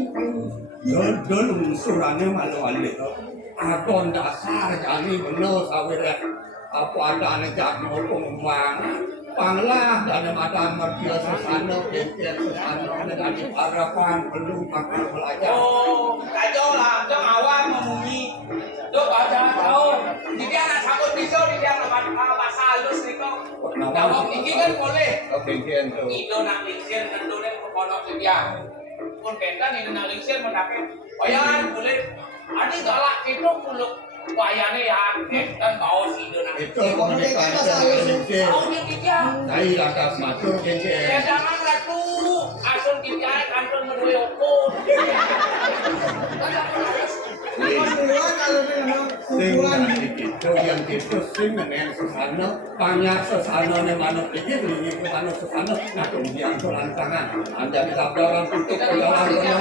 dan usurannya malu-malu aton dasar kami benar sawirnya apa ada anak mau pengembang panglah dan ada mertia sesana pensiun sesana dan di harapan belum makan belajar kacau lah jam awal memumi tuh baca tahu di dia anak sambut pisau di dia bahasa halus nih kok jawab ini kan boleh pensiun tuh itu nak lingsir tentunya pondok di dia pun pentan ini nak lingsir mendapat bayangan boleh ada galak itu puluk wayane ya dan bawa si itu nak itu pensiun tahu di dia saya lakas masuk pensiun jangan ratu asun di dia kantor medoyokun kalau memang sing ukuran itu yang itu sing nenen sesana banyak sesana nih mana pikir ini ke mana sesana nah kemudian tulang tangan anda bisa orang untuk perjalanan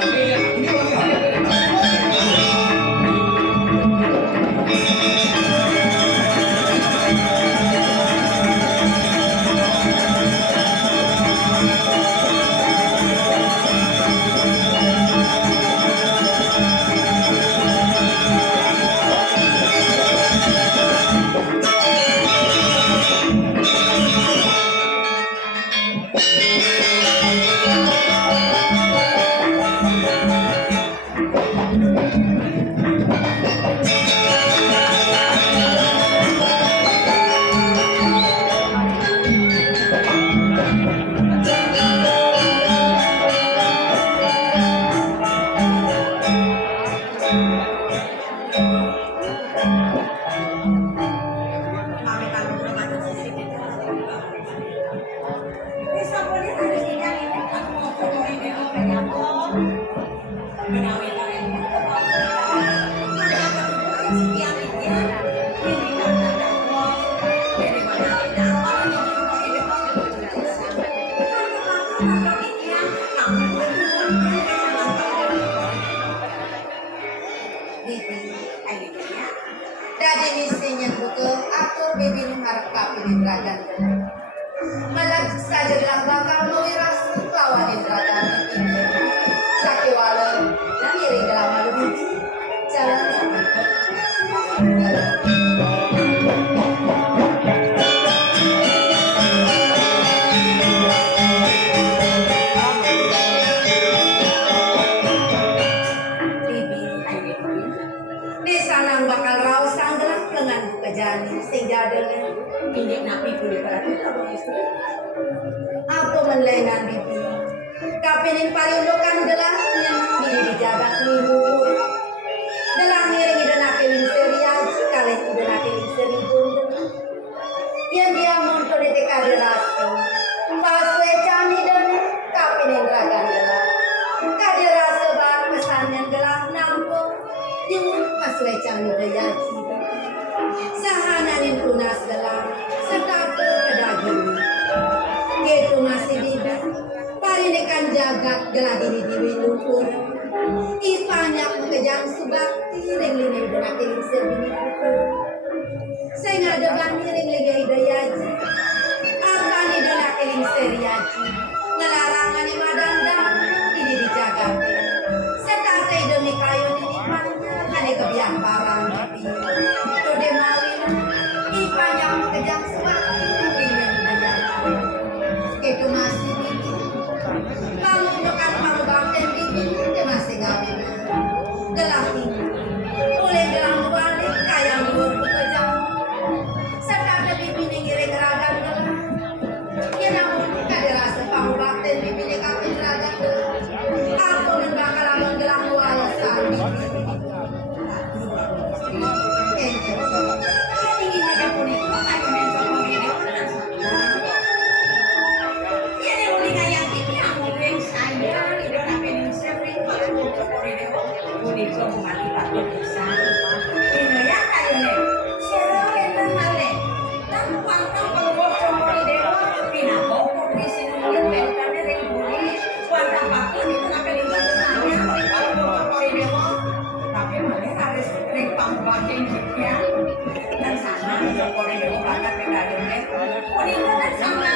Jadi misinya butuh atur bibi harap kapin dragan malah saja bilang bakal mewiras lawan dragan ini sakit walau dan iring dalam malu bibi jalan ini nabi boleh berarti apa istri? Apa menlainan bibi? Kapinin pariundukan adalah yang ini dijaga minggu lecan Widayaji. Sahananin tunas gelang serta kedaging. Gitu masih bibi. Parinikan jagat geladini diwi lumpur. Ipanyak mengejang subakti ring lini benak iling serbini lumpur. Saya ngada bangi ring liga Hidayaji. Apani benak iling seriaji. Ngelarangan ni madandang ini dijagat. Setata demi kayu ini panjang ane kebiang barang tapi. Tode mawin ipanyak mengejang subakti ring lini Hidayaji. Itu masih bibi. Kamu dekat kamu bangten bibi itu masih ngawin. Gelang ini boleh gelang balik kayak luar pekejang. Serta ada bibi ngiring ragan gelang. Ya namun kada rasa kamu bangten bibi ni kapin ragan gelang. Aku nan bakal amun gelang walasan bibi. Ingin ada kuning ayo main sama ini. Ini uling ayam ini aku yang saya itu tapi sering aku kori dewa uling so mati takut bisa ini ya kayu ne sero itu male dan pantang kalau mau kori dewa pinako di sini uling mereka dari uling pantang pakai itu nak keling sana kalau mau kori dewa tapi male harus ring pambaking ya dan sana kori dewa kata pegadunnya uling kan sama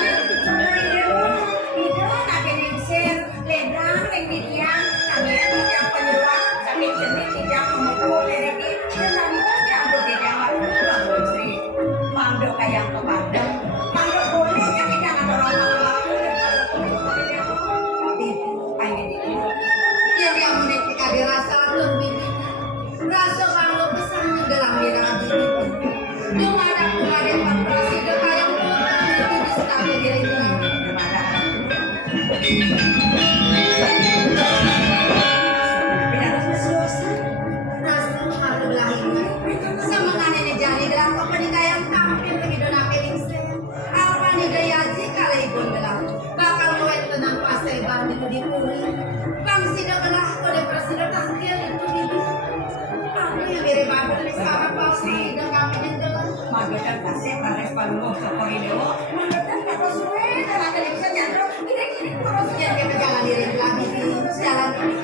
kori dewa itu nak keling ser ledang ring dikian kami yang penyerah sakit jenis tidak memukul lagi dan campur tidak bangun sri mandok kayak kepadang mandok bolehnya tidak ada orang waktu itu pengen ini yang yang menikah dirasa lebih rasa kalau pesannya dalam diraji cuma ada kemarin patrasi yang itu sekali diri bilang Bang sida belah kode presiden tangkil itu bibi. Aku yang mirip badan sekarang pasti dan kami jendelan. Magetan kasih pares paluh sokori dewo. Magetan kata suwe dalam televisi nyandro. Kira-kira kurus jadi berjalan diri lagi di jalan ini.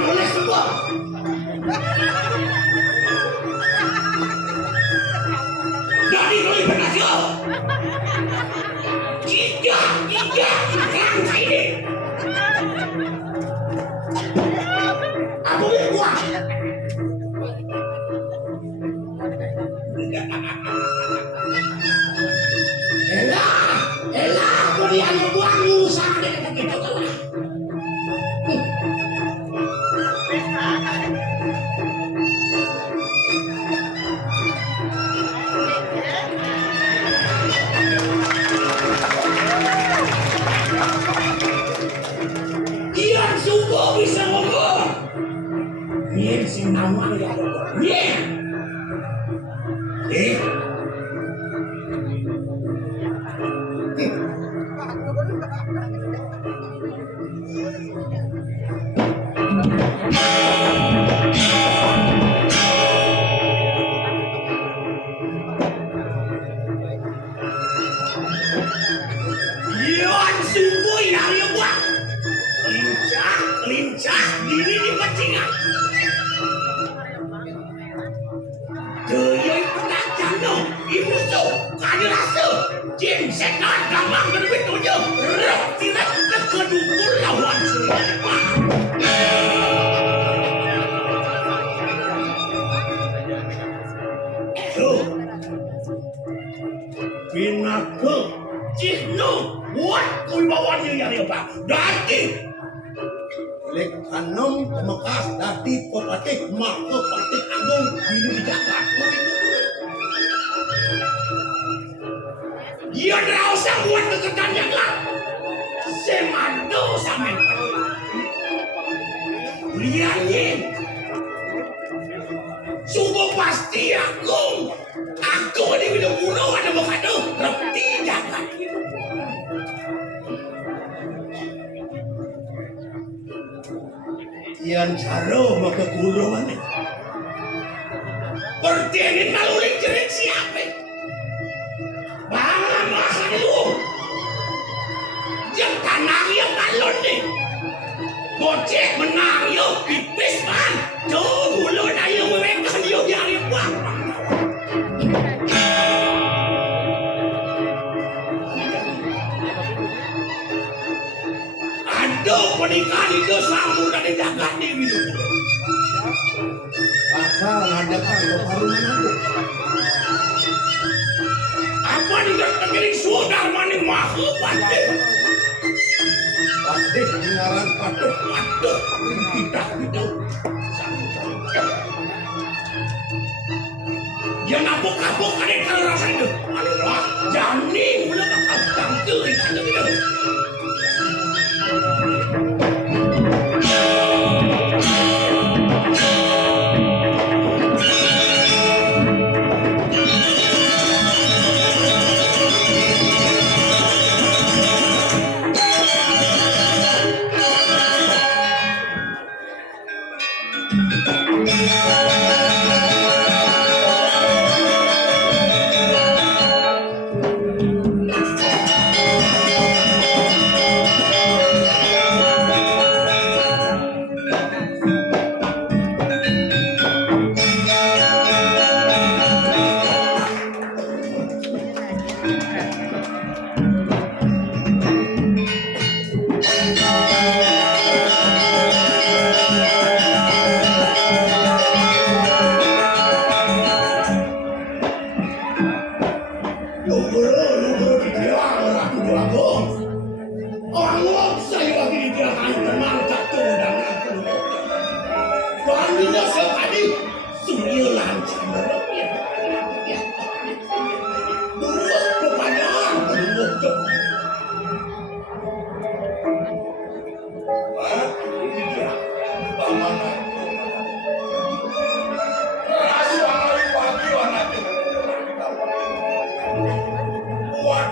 oleh semua. Dari mulai berhasil. Tiga ini. Aku buat. Elah, kalian membuang usaha dengan kita telah. Iyan sungguh bisa ngomong. Iyan sing nama ya Allah. Iyan. Iyan sungguh ya Allah. Lincah diri di pecingan. Tuyul penajam no, imusuh, kadirasa, jin setan gampang berbit tujuh, rok tidak terkedukul lawan semua. Pinaka, cihno, buat kuibawannya yang apa? Dati lek anom pemekas dati pepatik maka patik agung dulu di Jakarta. Dia rasa buat keketan jagat. Semado sama lianin. Sungguh pasti aku di bidang pulau ada mengadu reti jagat. Iyan caro maka kurungan ni. Bertenin malulik jerit siapa? Bang masa dulu. Yang tanah yang balon ni. Gojek menang yo pipis man. Tuh bulu daya mereka yo yang buang. Aduh pernikahan itu sambung dari jagat di hidup. Bakal ngadakan keparuman aku. Apa nih terjadi sudah maning mahu patih. Patih ngaran patih. Aduh, tidak itu. Dia napuk-napuk kan itu rasa itu. Alah, jani mula tak tampil itu itu.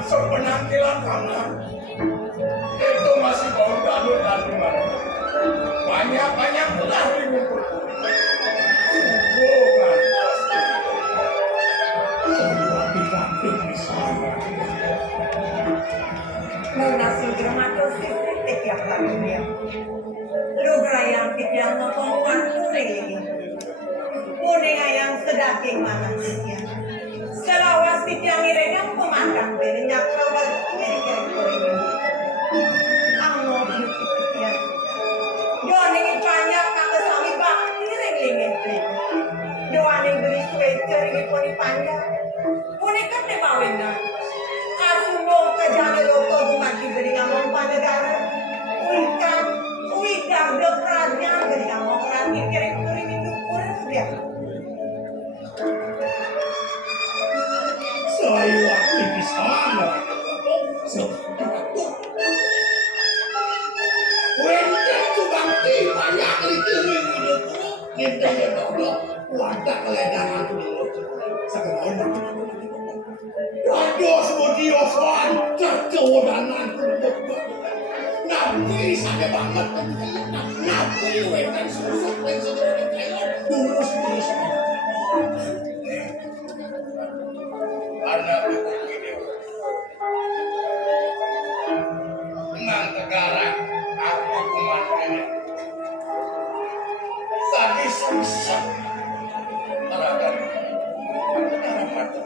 Penampilan kamu itu masih bau galut dan gimana? Banyak telah diukur. Bukan pasti. Nona sudramato si tiap lagunya. Lu yang pikiran nopo omongan kuring ini. Kuning ayam sedaking mana ya. Selawas yang iregang pemandang ini nyakal balik ini kuring ini. Amo ya. Doaning banyak kakak sami bakti ring-ring. Doaning beri kue cering poni panjang. Poni kan ne bawena. Asumong kajang loto bumati beri ngamong panegara. Uikam dekratnya beri ngamong rangi kering kuring itu kurang dia. Saya aktivis sana. Wenten subakti banyak dikiri kudu ngintene dodok wadah keledangan dulu. Sekarang Dados modiosan cecodanan kudu. Nabi sada banget nabi wenten susuk ning sedere kayo lurus terus. Karena begini dengan negara aku kemana tadi susah terhadap negara mata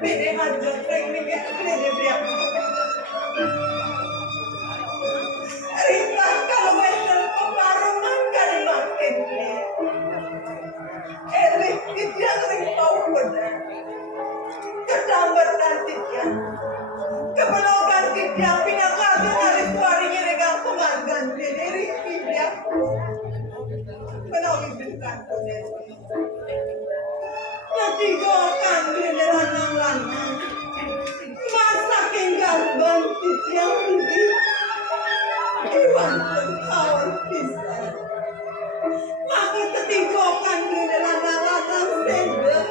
Bede hajar ring-ring bede beriak. Ringan kalau wenten peparuman kan makin nih. Dia sering tahu benar. Kedambar nanti dia. Kebelogan dia pindah kado dari suarinya dengan pemanggan diri dia. Menawi berikan benar. Nanti doakan beneran lanang. Masa tinggal bantu yang ini. Iwan terkawal pisah. Maka ketinggokan beneran lanang sender.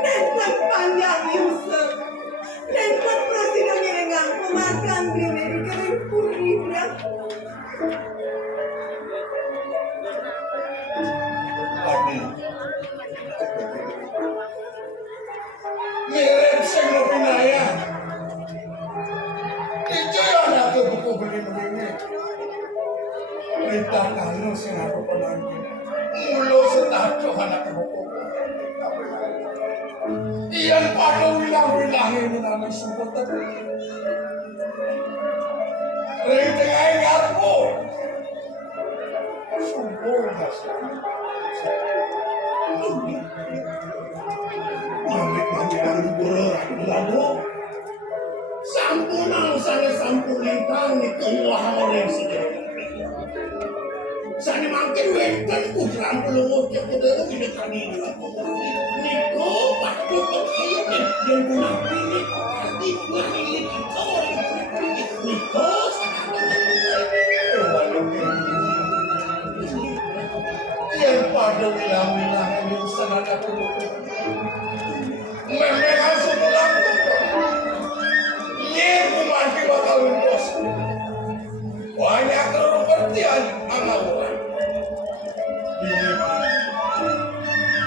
Nenten panjang Yusuf. Nenten presiden dengan pemakan diri kering purihnya. mirip sing pinaya. Ijo ya ada buku begini-begini. Berita kanu sing aku penanti. Mulo setajo anak buku. Iyan pada wilang-wilang ini nama sebut tadi. Rinting ayatku. Sungguh Mamit-mamitan guru lalu sampunang sana sampunitan itu wahang sedih. Sana makin wenten kudram pelungut yang kudu ini kami Niko patut berkini yang guna pilih hati pilih kita Niko yang pada wilang-wilang yang sangat aku memang sebulan ini kumanti bakal lumpus banyak kerupertian amalan ini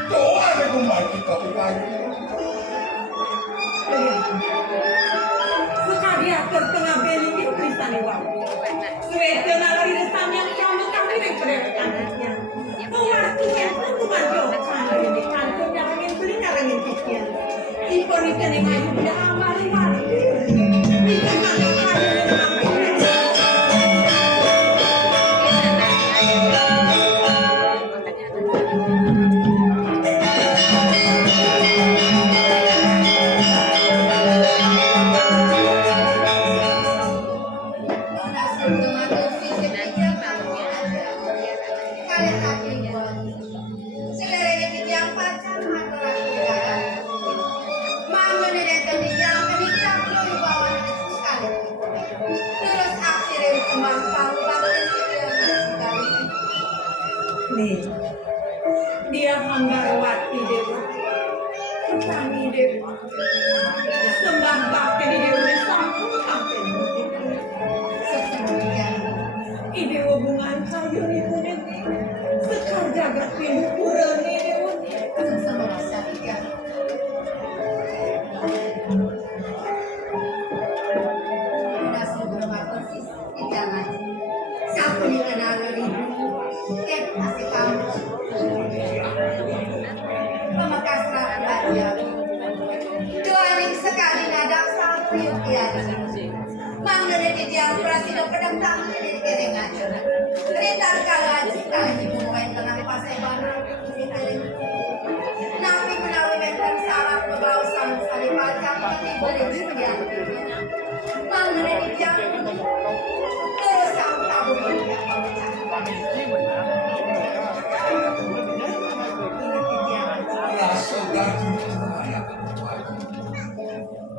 doa ini kumanti tapi lagi Sekali atur tengah beling di tulisan iwan Suwete nalari desam yang kamu kami yang berdekannya Mematu yang kumanjokan ini kantor yang ingin beli ngarangin pikiran Impor ikan yang ayu udah amari-mari Ikan mana ayu yang ambil Nih, dia Hanggarwati Dewa, Petani Dewa, Sembah Bakti di Dewa Sampun Kapten. Sesungguhnya Ide hubungan kayu itu nanti sekar jagat pintu purani Dewa. sama bisa dia. Nasi bermak tentang ini kene ngaco. Ritar kalaji kalaji pemain tenang pasai barang. Nabi menawi wenten syarat pebausan sari pacang diberi sekian. Mengenai dia terus sang tabung dia pemecah. Rasa gaji ayah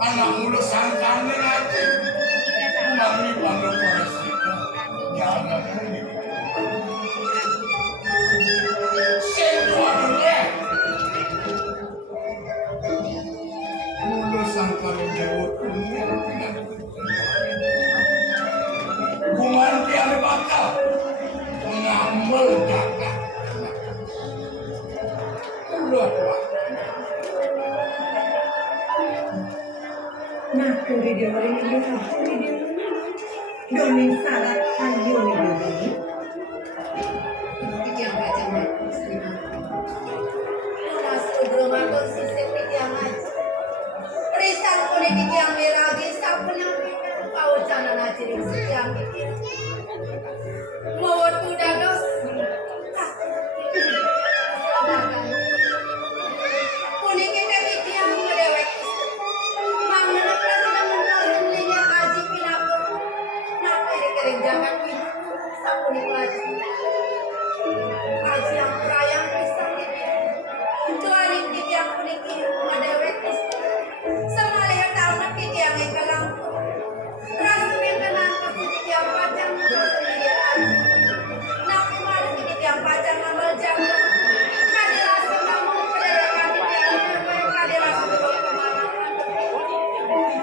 anak mulu santane aja. Mami panggil parasita. Jangan ini. Sentuhannya. Mulu santane dewa punya. Kuman tiada bakal ngambil kakak. Udah tua. Nah, kuri dia orang ini kuri dia. Donin salat ayo nih dia. Tiang kacang Rasul belum aku sisip tiang aja. Risan pun di tiang merah bisa punya kau jangan ajarin setiang tiang. Mau tu dados. Punya kita di tiang medewek. Manggana presiden menolak linya aji pinapa. Napa ini kering jangan minum sapuni aji. Aji yang perayaan pisang di tiang. Tuaning di tiang punya medewek pisang. Semalaya tamat di tiang ekalang. Rasulnya tenang pasti di tiang pacang sendiri aji. Nabi malu di tiang pacang amal jaga. Kade rasul kamu pedagang di tiang kade rasul bawa kemana?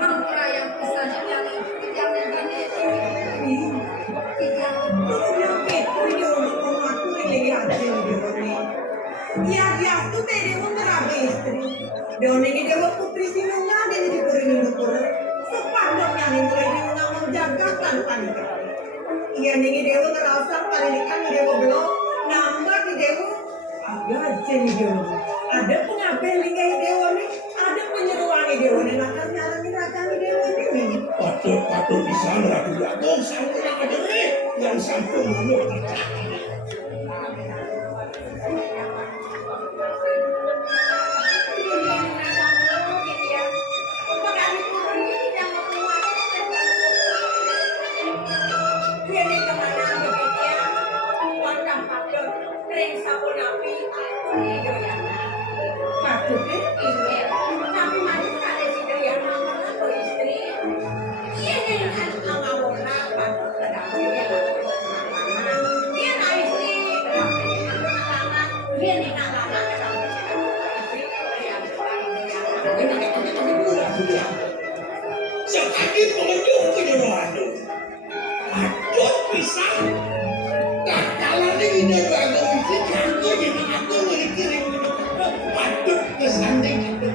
Ampura yang pisang di tiang negara di tiang. Ya dia tuh tadi mau ngerabe istri. Donengi dewa putri sinunga dia di kuring pura. Sepandoknya nih mulai dia menjaga tanpa nikah. Iya nengi dewa ngerasa pada nikah nih dewa belum. Nambah di dewa ada aja nih dewa. Ada pengabel nih dewa nih. Ada penyeruan nih dewa nih. Makan nyarang raja nih dewa nih. Patut di sana juga. Dong sampai yang ada yang sampai mulut. Sekali pengunjung kejenuhan itu patut pisang kakalan ini bagus itu aku jadi aku ngiring patut kesanding itu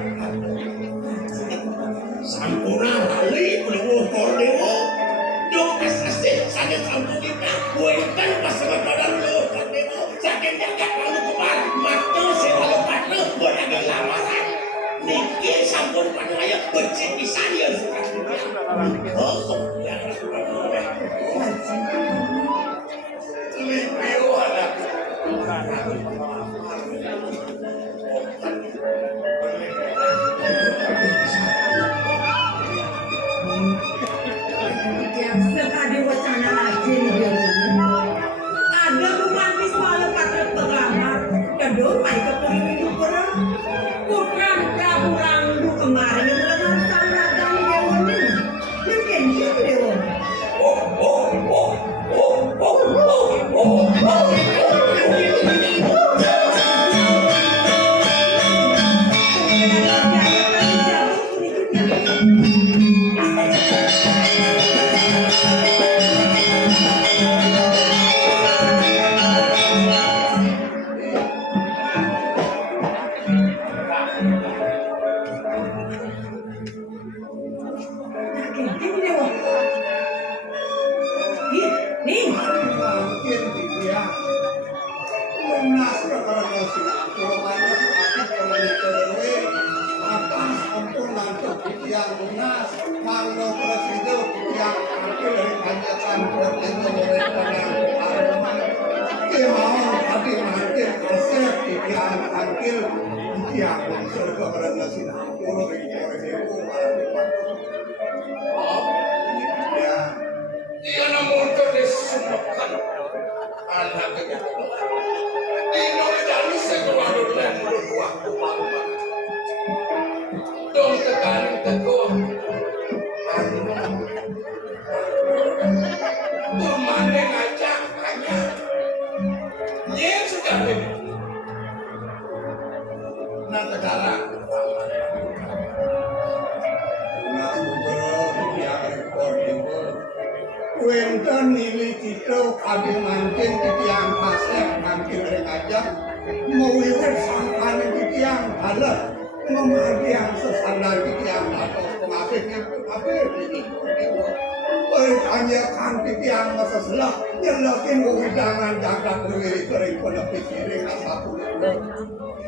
sampurna balik penuh kordewo dok asasi saja sampun kita bukan pasangan badan lo kordewo sakit jagat lalu kemar mata selalu patut berada lamaran Niki sampun panaya becik pisan ya. Oh, ya. Limpio anak. Sekali wacana aja nih dia. Ada romantis malam patret pengamat. Kedua main ke pemimpin perang. Bukan Prabu Rangdu kemarin yang menantang raja nih dewa nih. Mungkin dia dewa. Yang lunas, kalau presiden yang ambil dari hajatan Turmande ngajak hanya nyen sejak ini. Nang kedara Nah, yang rekor itu Wenten nili kita kami mungkin titiang pasir mungkin rengajak mewiwit sangkan titiang halat memadiang sesandar titiang atau pengapitnya ini bertanya kan titiang masa selah yang lakin kewidangan jangka berwiri kering penepis kiri kasapu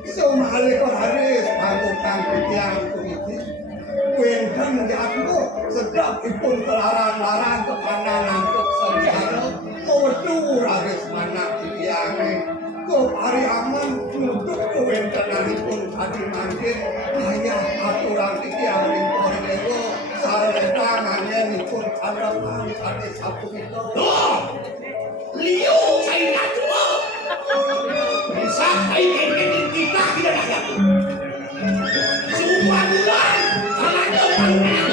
semua lekor haris panggungkan titiang kumiti Wenten jatuh sedap ipun kelaran-laran ke kanan untuk sengsara kodur habis mana tiangnya ke hari aman untuk ke wentenan ipun tadi mangkin ayah aturan tiang ringkor dewa sarang-sarangannya ipun kandang tadi sapu itu Liu saya nak tua. Bisa kain kita tidak ada. Semua bulan kalau ada panggilan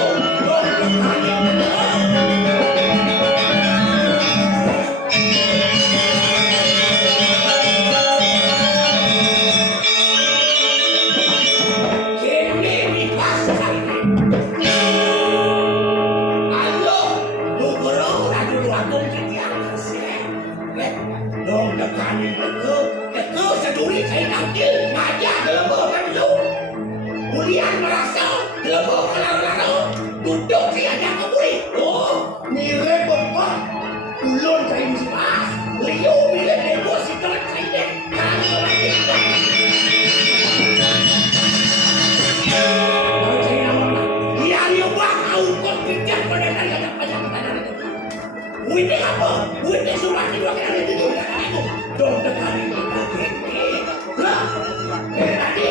Kemudian merasa lebih kelar-kelar duduk di atas keburi. Oh, mirip bapak. Ulun saya mesti pas. Liu mirip debos si telat saya dek. Kami lagi ada. Kalau saya awak nak, dia liu bakau kau tidak pada kalian banyak pada itu. Wih apa? Wih surat di luar kalian itu. Dong tekani itu keke. Lah, tadi.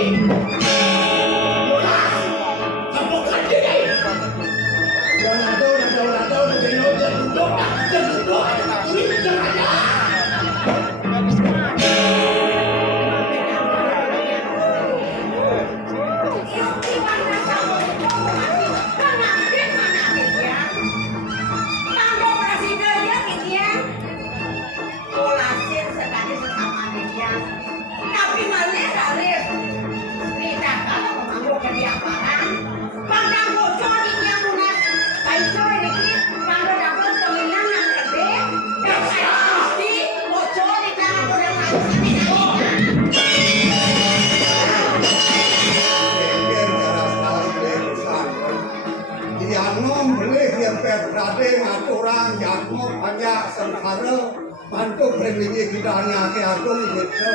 Mantu preminya kita anak agung gitu.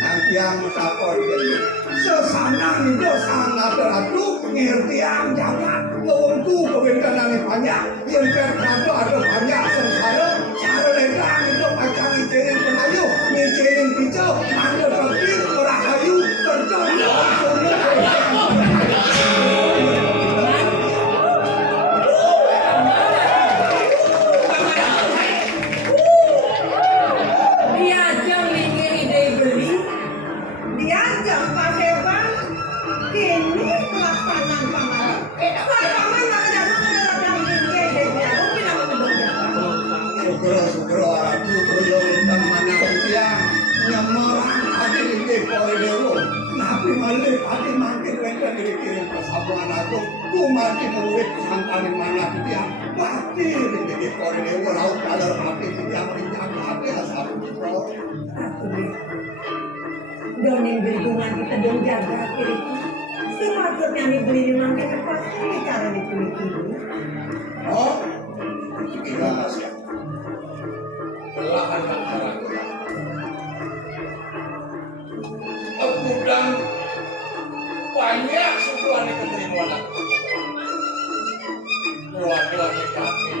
Nanti yang sakor jadi sesana itu sangat teradu ngerti yang jangan ngomongku kebencanaan banyak yang terkado ada banyak sengsara cara legang itu macam icerin penayu icerin hijau mana tapi rahayu terjadi mati murid sampai mana dia mati jadi koridor laut dalam hati dia menjadi hati asal itu Doning berhubungan kita dong jaga kiri sepatutnya nih beli makin pasti cara dipilih oh gila sih belahan antara gudang banyak sebuah nih keterima dua-duanya kaki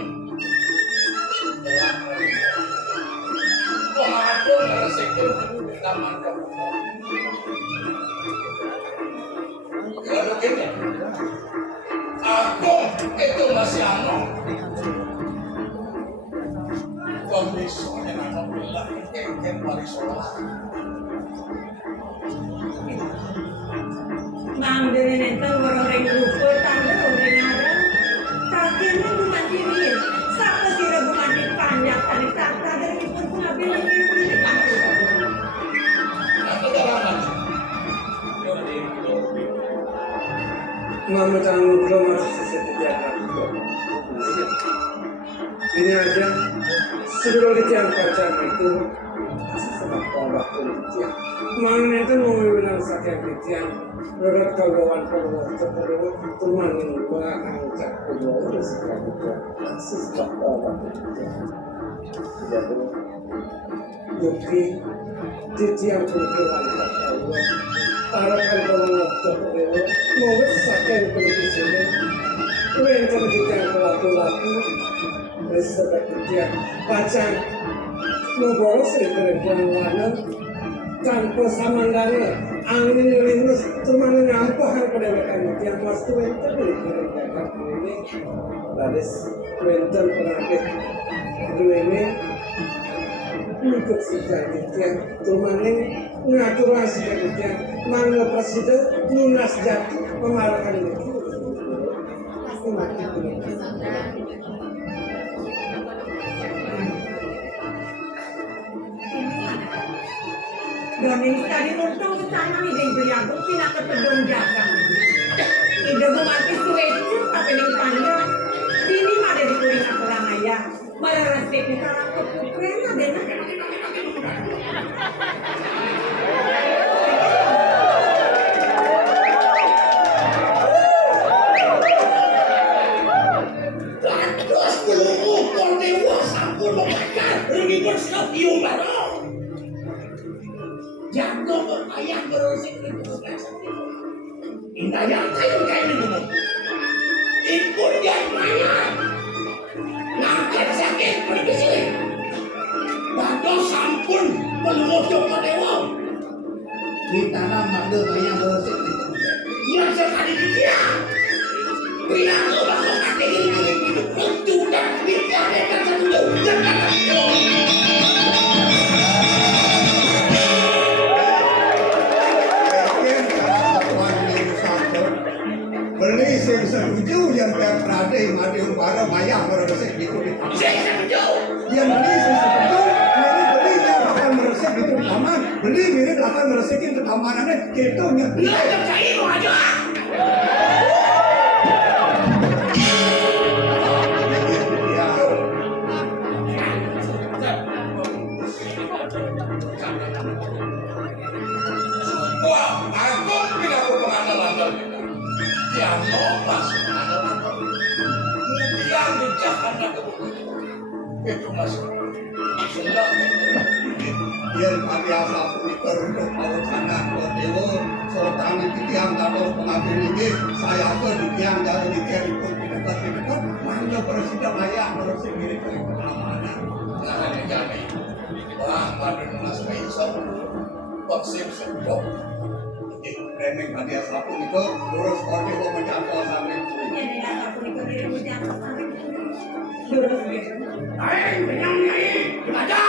pengadil resiko kita mantap lalu kita aku itu masih anak komisioner anak bilang yang paling sholat ngambilin itu orang-orang lupa tanda orang ada tapi ini bukan diri macam belum seperti ini aja sebelum kejadian pacar itu sebab waktu kejadian mana itu mau bilang sakit kejadian berat kawan terlalu teman gua angkat kedua itu sebab waktu kejadian jadi bukti kejadian perempuan Allah parakan kalau terlalu mau sakit kejadian Kuentar kita laku-laku Beserta kerja Pacar Memboros perempuan warna Tanpa samandana Angin linus Cuma nyampahan pada mereka Yang mas kuentar Kerja ini Lalu kuentar penakit Kedua ini Untuk sidang kerja Cuma ngatur hasil kerja Mangga presiden Lunas jatuh Memarahkan itu Gamin tadi untung ke sana nih ding beliagu pindah ke pedung dagang. Ide mati suweci tapi ning panda. Ini mah dari kuring aku lang ayah. Malah resep kita orang kepukren ada na. Terus dulu Dewa sampun memakan ribut sedap iung barang. Jago berpayah berusik ribut indah yang kain dulu. Impun yang maya. Ngangkat sakit berbisi. Bado sampun meluncur ke Dewa. Di tanah madu banyak berusik ribut. Yang sekali dia. Bila kau bakal mati hidup berjuta bila mereka satu jangan satu. Beli sing setuju yang tiap prade mati umpara maya meresik gitu di taman. Saya setuju. Yang beli sing setuju, beli yang akan meresik gitu di taman. Beli mirip akan meresikin ke tamanannya, gitu ngerti. Lu ajak saya mau aja. Wah, aku tidak perlu mengandalkan dia lepas mengandalkan yang dijahatnya kebutuhan itu masuk senang Yang biasa punikar untuk awal sana ke dewa Sultan itu yang jatuh pengambil ini saya ke yang jatuh di tiang ikut dekat mana presiden ayah merusik diri ke keamanan nah ini kami wah madu nulas maisal vaksin sembuh Reneng tadi asapun itu lurus kode mau menjangkau sampai Ini dah aku ikut diri hujan sampai lurus gitu. Hai, penyanyi. Ada.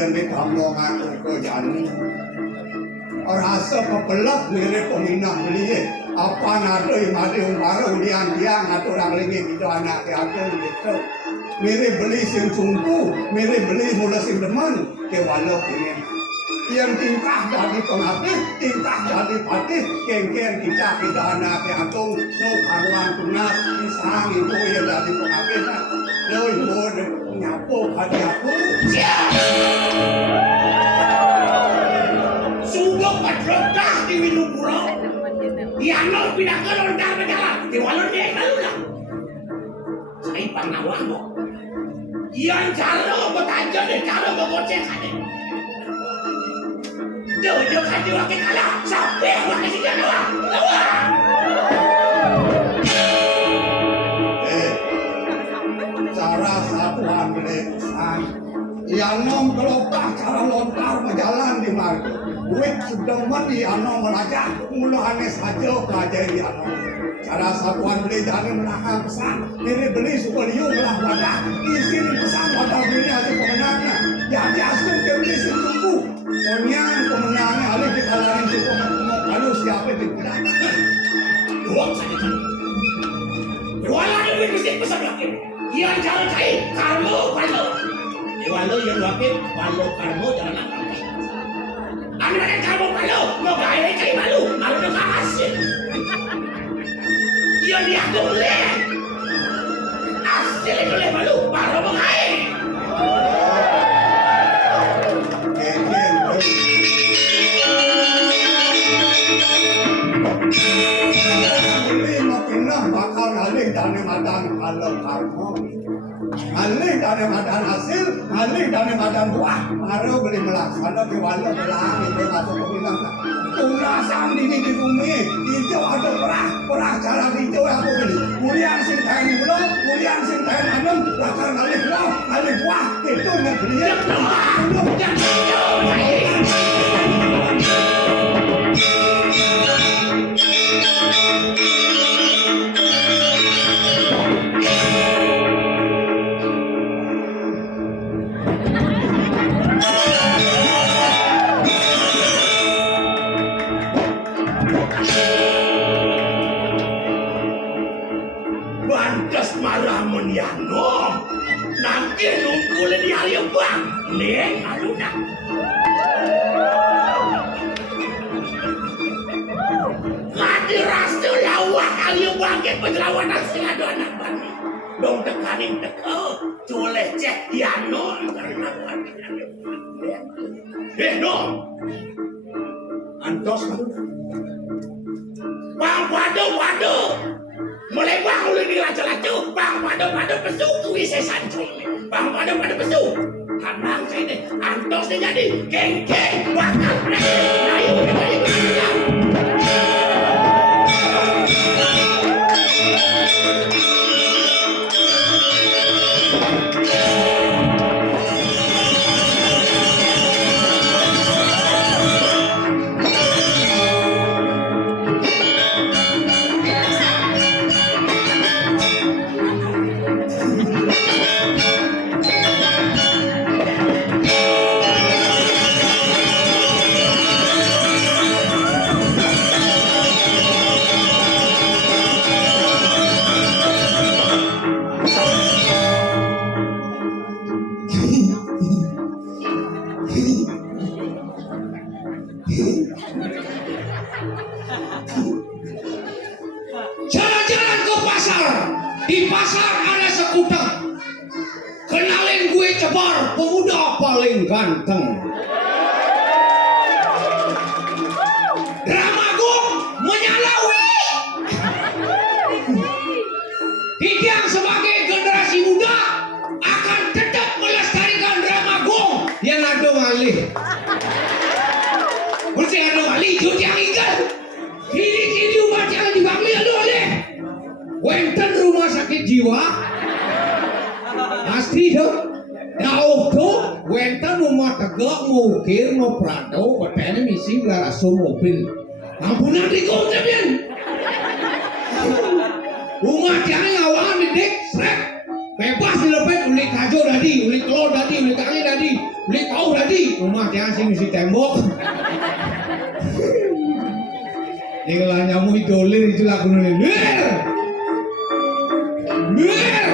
yang ditambung aku ke jani rasa pepelak mirip peminah beli apa nado yang ada umpara ulian dia ngatur orang lagi gitu anak aku gitu mirip beli sing sungku mirip beli mula sing deman ke walau ini yang tingkah jadi pengabdi tingkah jadi patih kengkeng kita anak aku no karuan tunas pisang itu yang jadi pengabdi loh itu nyapo hati aku Sungguh padrokah di Winupuro. Yang mau pindah ke lontar berjalan di walon dia lalu lah. Saya pangawang mo. Yang caro bertajam dan caro bergoceng kade. Jauh-jauh kaji wakil kalah sampai wakil si janoa. Lawa. Cara satuan beli usaha yang nom kelopah cara lontar berjalan di market Wek sedemen di ano melajak, mulane saja pelajari ano. Cara sabuan beli jangan menakal pesan, ini beli suka liu belah wadah, isi ni pesan wadah beli aja pemenangnya. Jadi asal ke beli setumpu, konyan pemenangnya alih kita lari suka kalau siapa tidak. Doang saja kan. Jualan duit mesti pesan lagi. Yang jangan cair, kamu kalau. Jualan yang lagi, kalau kamu jangan nakal. Anda kamu kalau mau gaya cair malu, malu dengan hasil. Dia boleh. Hasil itu boleh malu, baru mengair. Bakal ngalih dana madan kalau karmo, ngalih dana madan hasil, ngalih dana madan buah, baru beli melaksana di walau belang itu masuk pemilang. Tunasan ini di bumi, hijau ada perah cara hijau aku beli. Mulian sing kain ulo, mulian sing kain anem, bakal ngalih lo, ngalih buah itu negeri. Bantes malah menyanom. Nanti nungkulin di hari bang. Neng, aluna. Ngadi rasul lawak hari bangkit perlawanan selado anak bani. Dong tekanin teko. Coleh cek yanon karena bani. Dong. Antos aluna. Bang waduh. Mulai bang ulu di lacu-lacu, bang padu pesu kuwi sesan cuy. Bang padu pesu. Hanang saya deh, antos deh jadi geng bakal ayo. Jalan-jalan ke pasar. Di pasar ada sekutang. Kenalin gue Cebar, pemuda paling ganteng. Dramagung menyalawi. Hidang sebagai generasi muda akan tetap melestarikan Dramagung yang ada malih. Mesti ada malih judi yang ikan. Kiri umat yang dibangli ada oleh. Wenten rumah sakit jiwa. Pasti dong. Jauh tuh, wenten rumah tegak mukir mau prado, petani misi garaso mobil. Ampunan dikau temen. Umat yang awal midik, srek. Bebas dilepet, ulik kajo tadi, ulik telur tadi, ulik kaki tadi, ulik tahu tadi. Umat yang sih misi tembok. Tinggal nyamu idolir itu lagu nulis. Mir.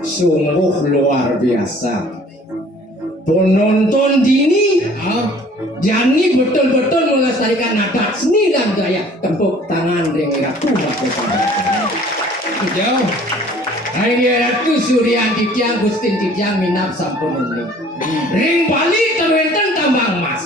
Sungguh luar biasa. Penonton dini, Jani betul-betul melestarikan adat seni dan gaya. Tepuk tangan dengan ratu jauh. Hari ratu Suryanti tiang Gustin tiang minap sampun unik. Ring Bali temen-temen tambang emas,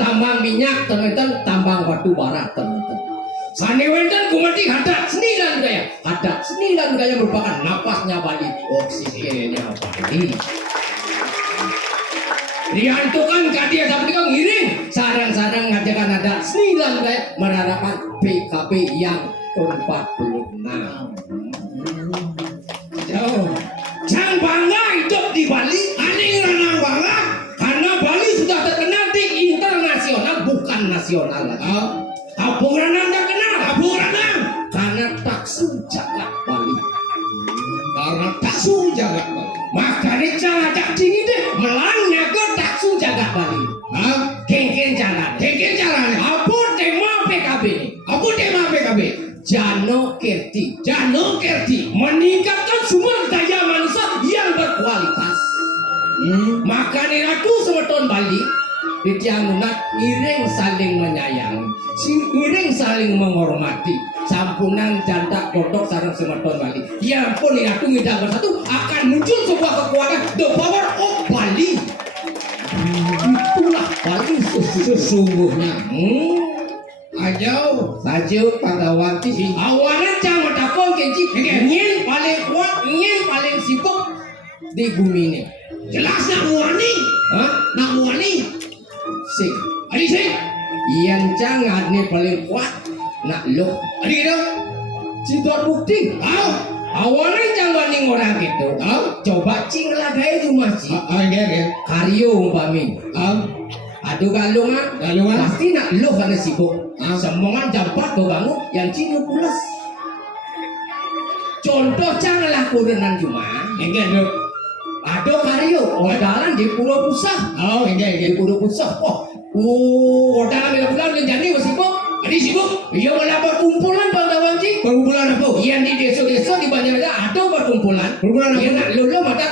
tambang minyak temen-temen tambang batu bara temen-temen. Sani wenten kumati adat seni dan gaya. Adat seni dan gaya merupakan napasnya Bali, oksigennya Bali. Diantukan kadia tapi kau ngiring. Sarang-sarang ngajakan ada 9 kayak merarakan PKP yang ke-46. Jauh. Jangan bangga hidup di Bali. Aning ranang bangga karena Bali sudah terkenal di internasional bukan nasional lagi. Abung Ranang terkenal, Abung Ranang karena taksu jagat Bali. Karena taksu jagat Bali. Makanya jangan cak dingin deh melangnya ke taksu jagat Bali. Kengken jalan, kengken jalan. Apa tema PKB ini? Apa tema PKB? Jano Kerti, Jano Kerti meningkatkan sumber daya manusia yang berkualitas. Makanya Ratu Semeton Bali Dityangunat iring saling menyayangi, iring saling menghormati. Sampunan jantak kodok sarang Semeton Bali. Ya pun Ratu Ngidang bersatu akan muncul sebuah kekuatan, the power of Bali. Itulah Bali sesungguhnya. Ajo Padawanti awanan jangan takon kenci ingin paling kuat, ingin paling sibuk di bumi ini. Jelas nak muani, nak muani. Sing, adi sing. Yang jangan ni paling kuat nak lo. Adi kita, sidot bukti. Awanan jangan ning orang gitu. Coba cing lagai rumah cing. Karyo umpami. Aduh galungan pasti nak lo karena sibuk. Semongan jam 4 kau bangun yang cinu pulas. Contoh janganlah kurenan cuma. Enggak dok. Aduh karyo odalan di Pulau Pusah. Di Pulau Pusah. Odalan di Pulau jadi sibuk. Adi sibuk. Iya malah perkumpulan bang Dawanci. Perkumpulan apa? Yang di desa-desa di banyak-banyak ada perkumpulan. Perkumpulan apa? Yang nak lo mata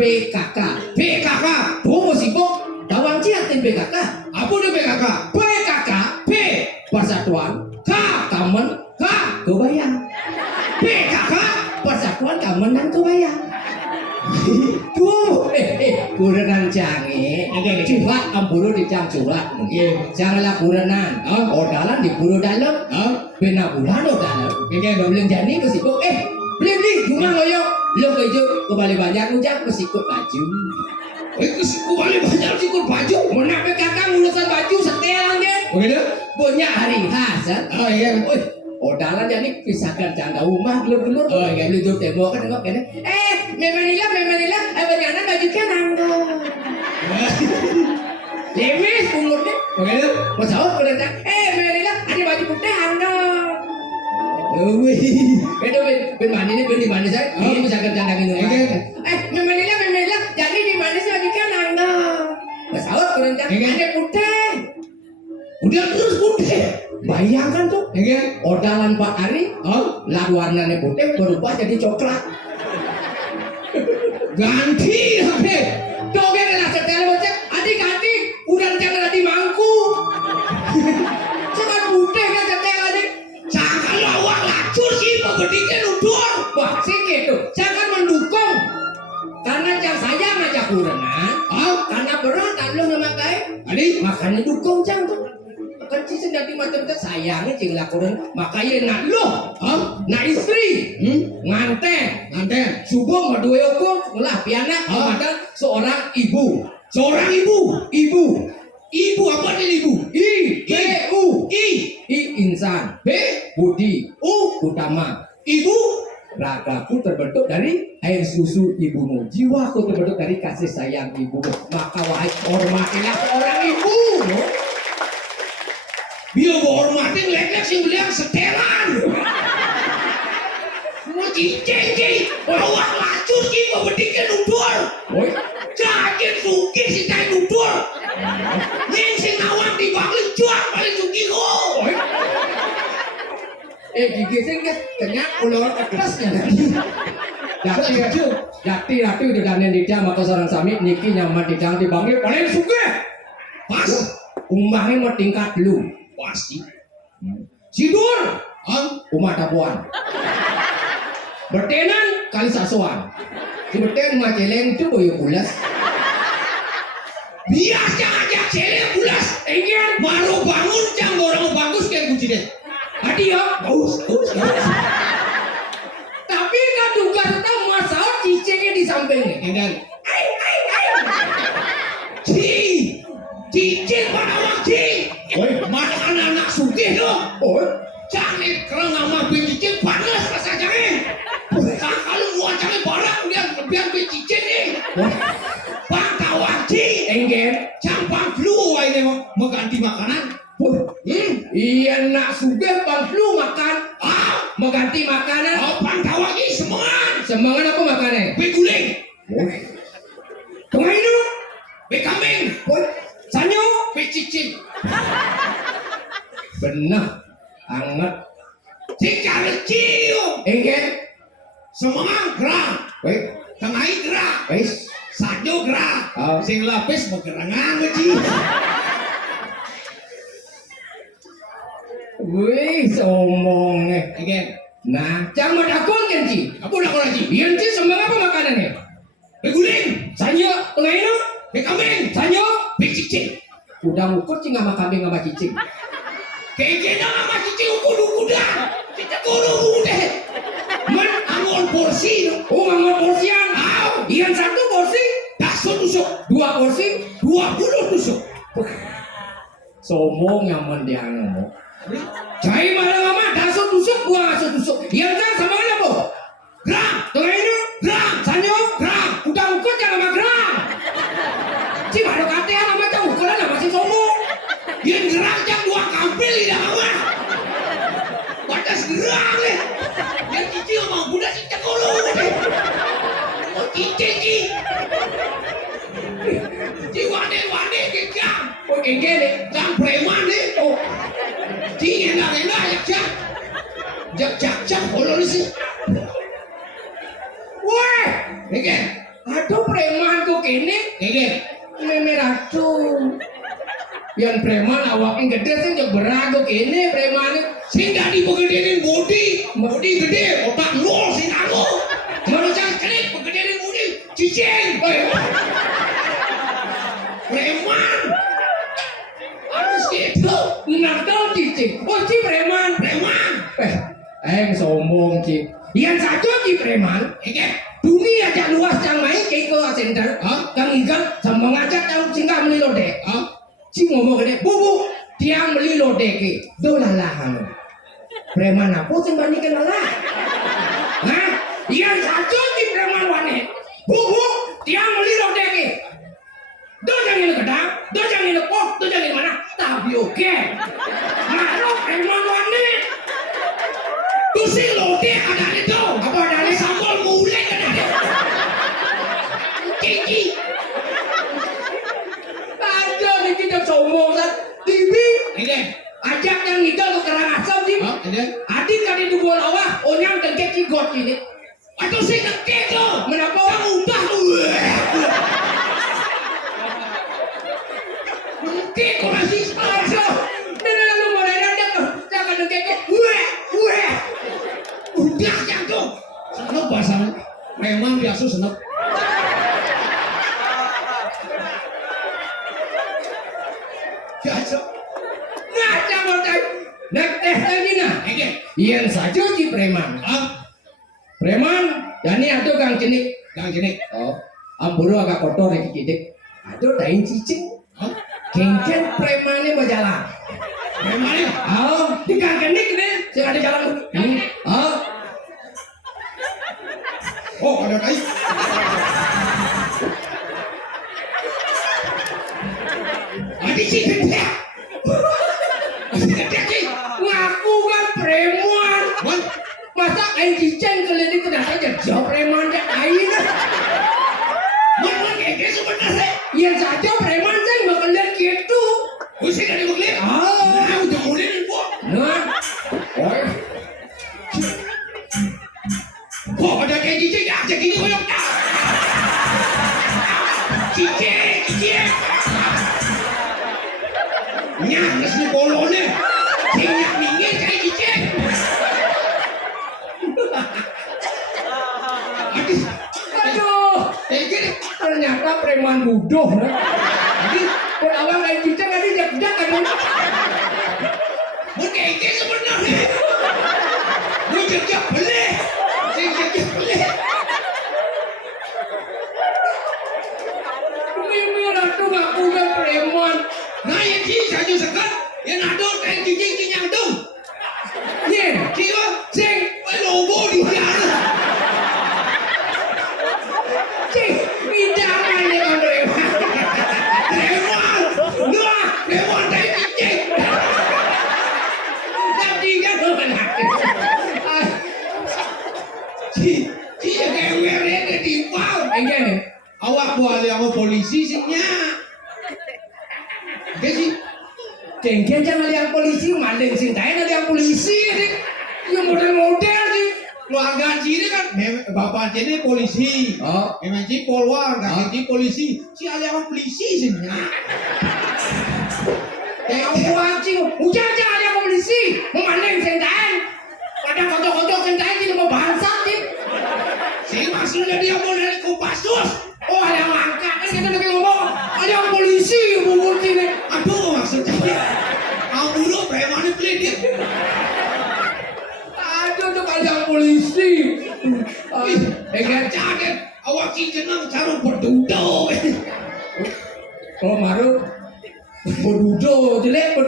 PKK. PKK. Bobo sibuk. Dawanci arti PKK. Apa itu PKK? PKK. P Persatuan. K Kamen. K Kebayang. PKK Persatuan Kamen dan Kebayang. Tuh, kurenan canggih. Cepat amburu di cang surat. Janganlah kurenan. Odalan di buru dalam. Bina bulan odalan. Belum jadi kesibuk. Beli cuma loyok. Lo kejo kembali banyak ujang kesikut baju. Kembali banyak sikut baju. Mana PKK ngulusan baju setelan dia. Begitu? Punya hari khas. Odalan jadi pisahkan canda rumah gelur-gelur. Beli tuh tembok kan tengok kan. Memanilah, abang baju kan anggo. Lemis umurnya. Begitu? Masahut berdatang. Memanilah, ada baju putih anggo. Itu ben mandi ni ben di mana saya? Ini pisahkan canda ini. Memanilah, jadi di mana sih baju kan anggo. Masahut berdatang. Ada putih. Udah terus putih. Bayangkan tuh, odalan Pak Ari, lah warnanya putih berubah jadi coklat. Ganti, dongeng lah setel bocah, adik ganti, udah jangan ada di mangku. Jangan putih kan setel adik. Jangan lawak lacur sih, pembedikan udur. Wah, sih gitu, jangan mendukung. Karena jangan saya ngajak kurenan, karena berat kan lo ngemakai, adik makanya dukung jangan. Kan cincin dari macam-macam sayangnya cing lakukan makanya nak lo, nak istri, nganten, subuh mau dua ekor, lah pianak, ada seorang ibu apa nih ibu? I insan, B budi, U utama, ibu ragaku terbentuk dari air susu ibumu, jiwaku terbentuk dari kasih sayang ibumu, maka wahai hormatilah seorang ibu. Biar hormatin lek sing beliang setelan. Mau cincin, awak lacur sih membedikan udur. Kaget suki si tai udur. Yang sing awak dibalik jual paling suki kok. Gigi sing kenyak ular kertasnya. Dati udah danen di jam atau sarang sami niki nyaman di jam dibanggil paling suki. Pas, umbahnya mau tingkat dulu. Pasti sidur umat tapuan bertenan kali sasuan si berten mah celeng itu boyo bulas biasa aja celeng bulas ingin baru bangun jam orang bagus kayak kunci deh tadi ya bagus tapi kan tugas tahu masalah cicingnya di sampingnya dan Cicing pada wajib. Woi, mana anak sugih tuh? Oh, jangan kerang nama cicing panas rasanya. Kalau gua cari barang biar cicing nih. Bangka wajib. Enggak, campang flu ini mau ganti makanan. Iya nak sugih bang flu makan. Mau ganti makanan. Oh, bangka wajib semangat. Semangat apa makannya? Beguling. Tengah itu. Bekambing. Sanyo. Becicing. Benar. Anget. Jika lecil. Enggak. Semangat gerak. Baik. Tengah gerak. Baik. Sanyo gerak. Sing lapis bergerangan lagi. Wih, omongnya. Enggak. Nah, jangan dakon kan Ci? Apa dakon lagi? Biar Ci semangat apa makanannya? Beguling. Sanyo. Tengah itu. Bekambing. Sanyo. Becicing. Udah ukur Ci sama kambing sama cicing. Kayaknya sama cicing ukur udah. Kita kurung udah. Man angol porsi. Oh angol porsian. Iyan satu porsi. Daso tusuk. 2 porsi. 20 tusuk. Sombong yang mendiang. Cai malam-malam daso tusuk. 2 aso tusuk. Iyan kan sama apa? Gerak. Tengah ini. Gerak. Sanyo. Gerak. Udah ukur jangan sama gerak. Ci baru katean sama cang ukuran lah masih sombong. Yang gerak jam 2 kampil tidak apa. Batas gerak deh. Yang cici ngomong budak cicak kolo deh. Oh cici. Ci wane kekang. Oh keke deh. Jam preman deh. Oh. Ci enak jak kolo sih. Wah. Keke. Aduh preman kok kene. Keke. Meme racun. Yang preman awaknya gede sih jauh berago kene preman sing gak dipegedein body gede otak nol sing aku manusia kerik pegedein body cicing preman harus gitu nakal cicing oh ci preman sombong ci yang satu ci preman dunia aja luas yang main kayak ke center yang ikan sama ngajak yang singgah melilo deh Ci ngomong gede, bubu, tiang beli lodeke, dolalah kamu. Preman apa sih bandingkan lalah? Hah? Yang satu di preman wanita, bubu, tiang beli lodeke. Do jangan gedang, do jangan pok, do jangan mana? Tapi oke. Ngaruh preman wanita. Tuh si lode ada itu, apa ada sambal mulai ada. Cici. Kita sombong kan TV ajak yang itu ke kerang asam sih adik kan itu buat awak onyang kengkek cigot ini atau sih kengkek lo kenapa orang ubah lu kengkek kok masih asal ini lalu mulai ada jangan kengkek udah yang tuh seneng bahasa memang biasa seneng Iyan saja di preman. Preman, yani ada gang jenik. Oh, amburu agak kotor lagi kidik. Ada dain cicing. Kengken premannya berjalan. Premannya? Oh, di gang jenik nih. Saya ada jalan. Oh, ada dain. Ada cicing. Ngaku kan preman. Masa kain cicing keliling ternyata jauh preman deh air. Mana keke sebenarnya? Yang saja preman saya bakal lihat gitu. Usai dari bakal. Udah mulai nih bu. Nah, kok ada kain cicing aja gini koyok. Cicing. Nyangis nih bolonnya. Minyak minggir kayak cicing. Aduh, ternyata preman bodoh. Jadi, kalau awal kayak cicing tadi jak-jak kan. Mau kayak sebenarnya. Lu jak-jak beli. Jak-jak beli. Ini ratu gak punya preman. Engke awak buat yang polisi sih nya. Oke sih. Engke jangan yang polisi maling sing tae yang polisi nih. Yang model-model sih. Keluarga sini kan bapak sini polisi. Oh, memang sih polwan, kan sih polisi. Si ada yang polisi sih nya. Awak sih, ujar ada yang polisi. Maling sing tae. Pada kocok-kocok sing tae sih mau bangsat sih. Si maksudnya dia mau dari Kopassus. Oh ada yang angkat kan kita lagi ngomong. Ada yang polisi bubur sini. Aduh maksudnya. Aduh preman itu. Aduh tuh ada yang polisi. Enggak caket. Awak sih jenang cara berdudo. Oh maru. Berdudo jelek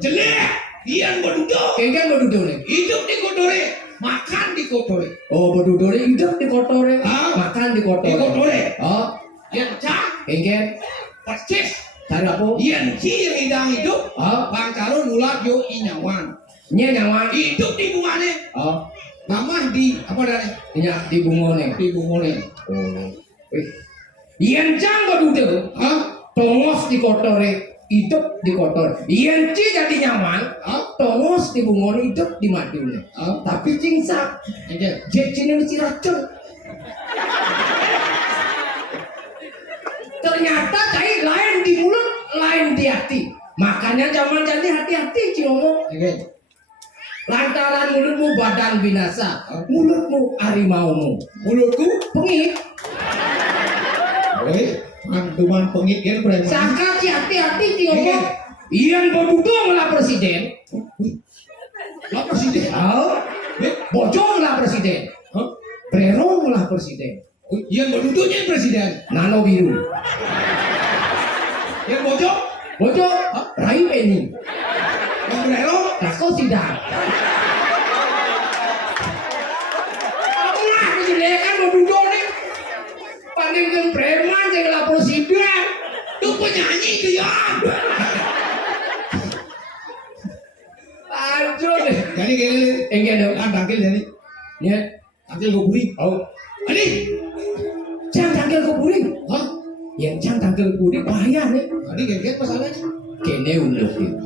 jelek. Iya berdudo. Enggak berdudo nih. Hidup di kotore. Makan di kotore. Oh, berdudore hidup di kotore. Makan di kotore. Di kotore. Oh, yang cak. Engken. Persis. Cara apa? Yang ci yang hidang hidup. Oh, bang calon ulat yo inyawan. Nyawan. Hidup di bungane. Oh, mamah di apa dari? Nya di bungone. Di bungone. Oh. Yang cang berdudo. Tongos di kotore. Hidup di kotor, yang ci jadi nyaman, tongos di bungon hidup di matinya, tapi cingsak, jecinin si racun. Ternyata cair lain di mulut, lain di hati. Makanya zaman jadi hati-hati ciomo. Lantaran mulutmu badan binasa, mulutmu harimaumu, mulutku pengit. Mantuman pengit kan preman. Saka hati-hati ngomong. Iyan bodudong lah presiden. Lah presiden. Oh. Bojong lah presiden. Berong lah presiden. Iyan bodudongnya presiden. Nano biru. Yang bojong? Bojong. Rai Penny. Yang berong? Tako sidang. Aku lah kejelekan bodudong nih. Panding preman yang lah presiden. Itu penyanyi itu ya. Aduh deh. Jadi gini, enggak dong. Tangkil jadi. Ya, tangkil kuburing. Oh, ini. Jangan tangkil kuburing. Hah? Yang jangan tangkil kuburing bahaya nih. Ini gengget masalahnya. Kene untuk itu.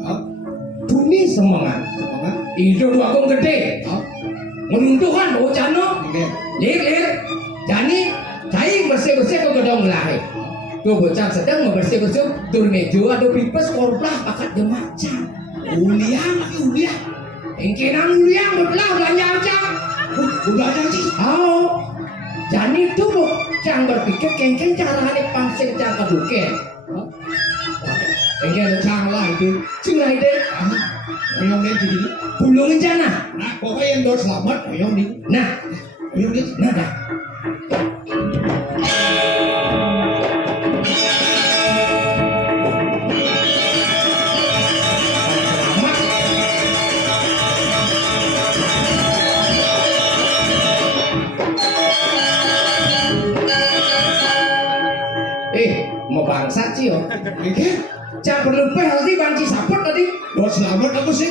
Bumi semangat. Itu dua akong gede. Menuntukan bocah no. Lir. Jadi cai bersih-bersih ke gedong lahir. Tuh bocah sedang bersih-bersih tur mejo ada pipes korplah pakat jemaca. Uliang lagi uliang. Engkenan uliang belah belanja aja. Belanja sih. Oh. Jadi tuh cang berpikir kengkeng cara hari pangsen cang keduken. Engken cang lah itu. Cing itu. Oyong dia jadi bulungin jana. Nah, pokoknya yang dor selamat oyong di. Nah, oyong dia. Nah, dah. Mau bangsat sih yo. Jangan berlupa tadi banci sapot tadi. Buat selamat apa sih?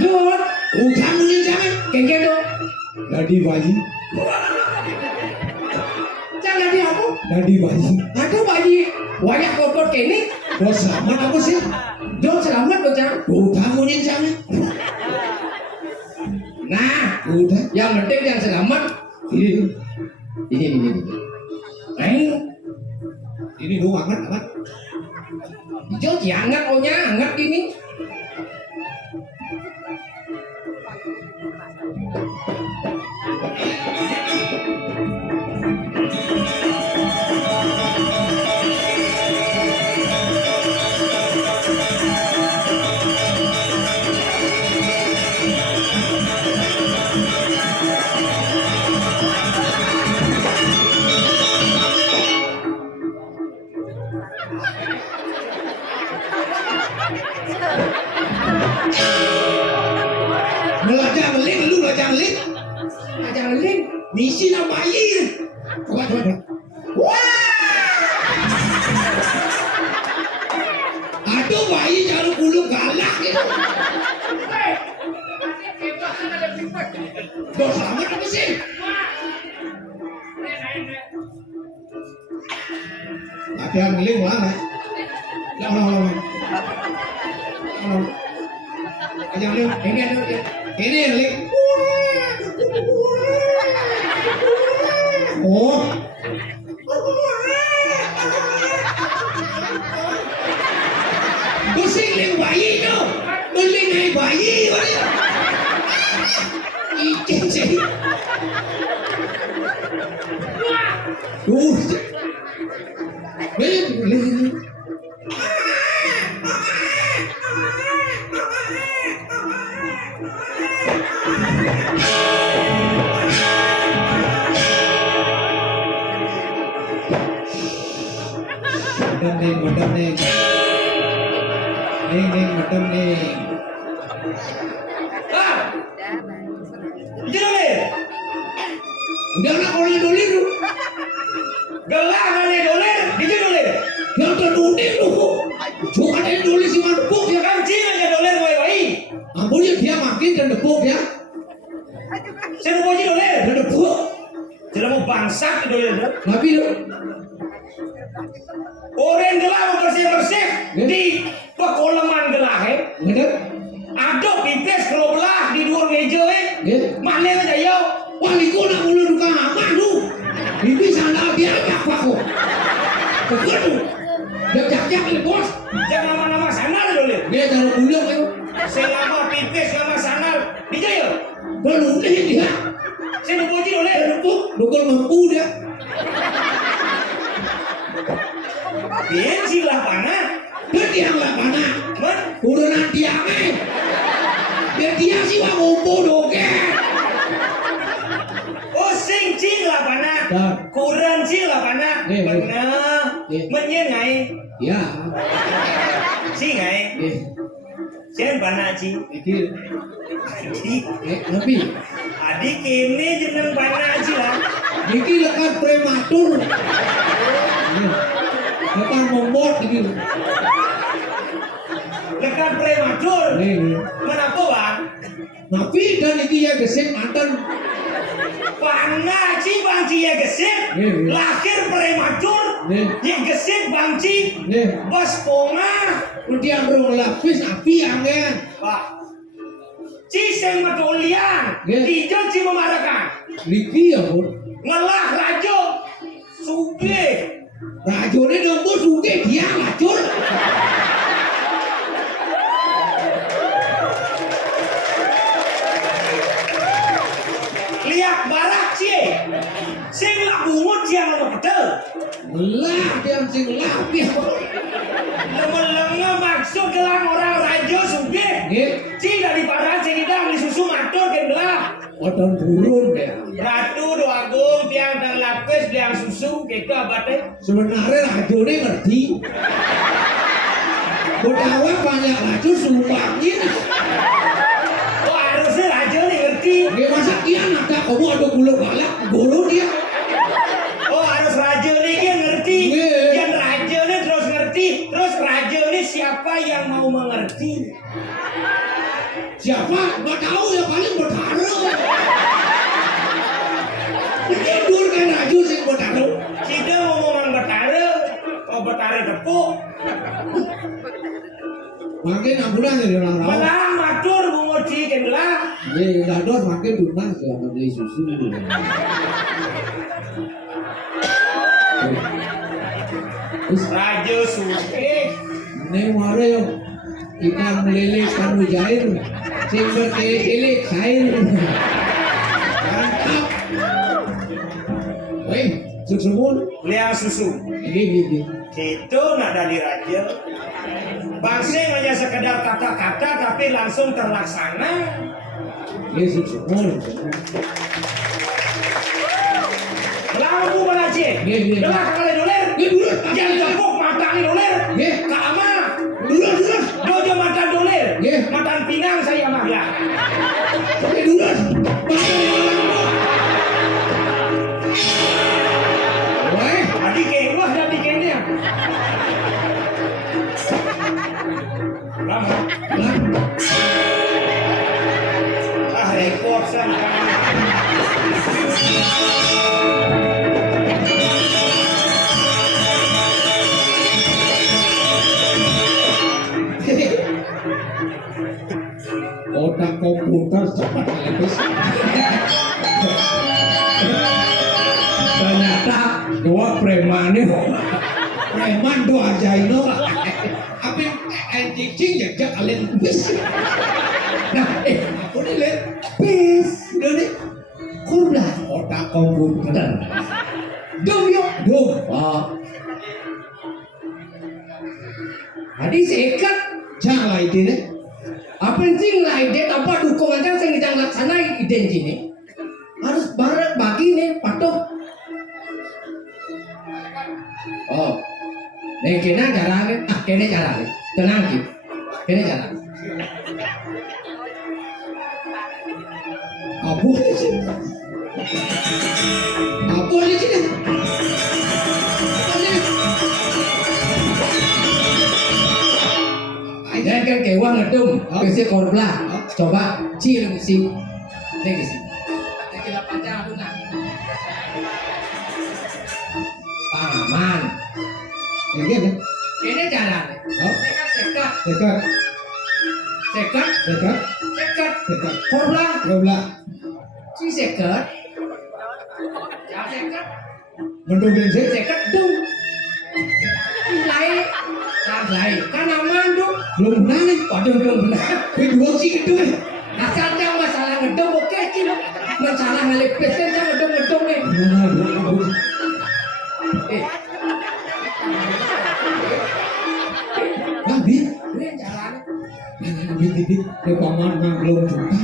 Buat udah mungkin jangan. Kengkeng dong. Nadi bayi. Jangan nadi apa? Nadi bayi. Aduh bayi. Wajah kotor kini. Buat selamat apa sih? Dong selamat dong jangan. Udah mungkin jangan. Nah, udah. Yang penting yang selamat. Ini. Ini dulu hangat. Hijau hangat ohnya, hangat gini. Belajar link. Misi nak bayi. Coba. Wah! Aduh bayi jarum bulu galak gitu. Bos selamat apa sih? Latihan ngeling mana? Ya Allah. Aja ngeling, ini ngeling. Oh. Pusing ling bayi tu. Beling hai bayi mana? Icin sih. Beling. Madam nih. Madam nih. Ah, jadi Udah nak boleh dolir tu. gelah mana dolir, dijadi dolir. Yang terdolir tu. Jangan ada dolir si mandepuk Ya ya. kan cina aja dolir wai. Ampun dia makin dan depuk ya. Saya mau jadi dolir. Dan depuk. Tidak mau bangsat dolir tu. Tapi tu. Orang gelah mau bersih di pekoleman gelah Benar? Ada pipes kalau belah di dua meja Ya. Mana aja yo. Wali kau nak mula duka amat tu. Ini salah dia apa kau? Betul tu. Dia cakap ni bos. Jangan nama-nama sana dolir. Dia dalam bulung tu. Saya nama pipes nama sana di jaya. Belum dia. Saya mau jadi dolir. Depuk. Dukul mampu dia. Dia silah panah. Dia tiang lah mana? Man, Udah nanti ame. Dia sih wah ngumpul doke. oh sing silah panah. Dah. Kurang silah panah. Benar. Menyengai. Ya. Si ngai. Sian panah ci. Itu. Adik. Lebih. Adik ini jeneng panah ci lah. Ini lekat prematur. Lekat membot gitu. Dekat prematur. Nih. Kenapa bang? Tapi dan itu ya gesek mantan. Panah ci bang ci ya gesit. Lahir prematur. Ya gesit bang ci. Bos pongah. Kemudian rong lapis api angen. Wah. Ci sing metulian. Ijo ci memarakan. Riki ya bos. Ngelah rajo. Sugih. Rajone dong bos suge dia lacur. Lihat barak cie. Sing lah bungut cie mau kedel. Lah dia sing lapis. Lenge maksud gelang orang rajo sugih. Ci dari barak sing hidang di susu matur ke gelang. Odong burung ya. Ratu doagung tiang dan lapis tiang susu gitu abate. Sebenarnya rajone ngerti. Bodawa banyak lacur sumbangin. Oh harusnya rajo nih ngerti. Dia masa dia nak kamu ada gula balak golo dia. Oh harus rajo nih dia ngerti. Iya. Yang rajo nih terus ngerti. Terus rajo nih siapa yang mau mengerti? Siapa? Nggak tahu ya paling bertaruh. Tidur kan raju sih bertaruh. Kita mau ngomong betare. Oh betare tepuk. Makin ambulan jadi orang rawat. Menang matur bungut ci kendela. Iya, nggak ada makin dunas selama beli susu. Terus Rajo suke. ini mana yang ikan meleleh ikan mujair, sing berkelek cair. Mantap. Woi, suksemun. Liang susu. Ini. Itu nak dari raja. Bangsing hanya sekedar kata-kata tapi langsung terlaksana. Ini suksemun. Lampu belaje. Iya. Gelah kali doler. Ini dulu. Jangan tepuk mata ni doler. Iya. Kak Ama. Dulu. Dojo mata doler. Iya. Matan Pinang saya mah ya. Ini dulu. Pakai malam. Woi. Adik ke, wah dah adik ini ya. Lama. Ah repot sana. putar cepat lepas. Ternyata dua preman tuh aja itu. Apa cicing jajak kalian bis. Nah, aku nih lihat bis, udah nih kurang otak komputer. Dum yuk, dum. Tadi sekat jangan ide deh. Apa sih lah ide tanpa dukungan kan saya tidak laksana ide ini. Harus bareng bagi nih patuh. Oh, nih kena caranya, kena caranya, tenang sih, kena cara. Apa sih? Apa sih? Dan kan kewa ngedum, kasi korpla. Coba cil si, nih si. Kita panjang aku nak. Paman. Ini ini jalan. Sekat. Korpla. Si sekat. Ya sekat. Mendungin sekat dum. Lain. Kan aman dong. Belum pernah nih. Waduh belum pernah. Kedua sih gitu. Asalnya masalah ngedom oke sih. Masalah ngelepes kan saya ngedom nih. Bin jalan. Bin. Paman belum juga.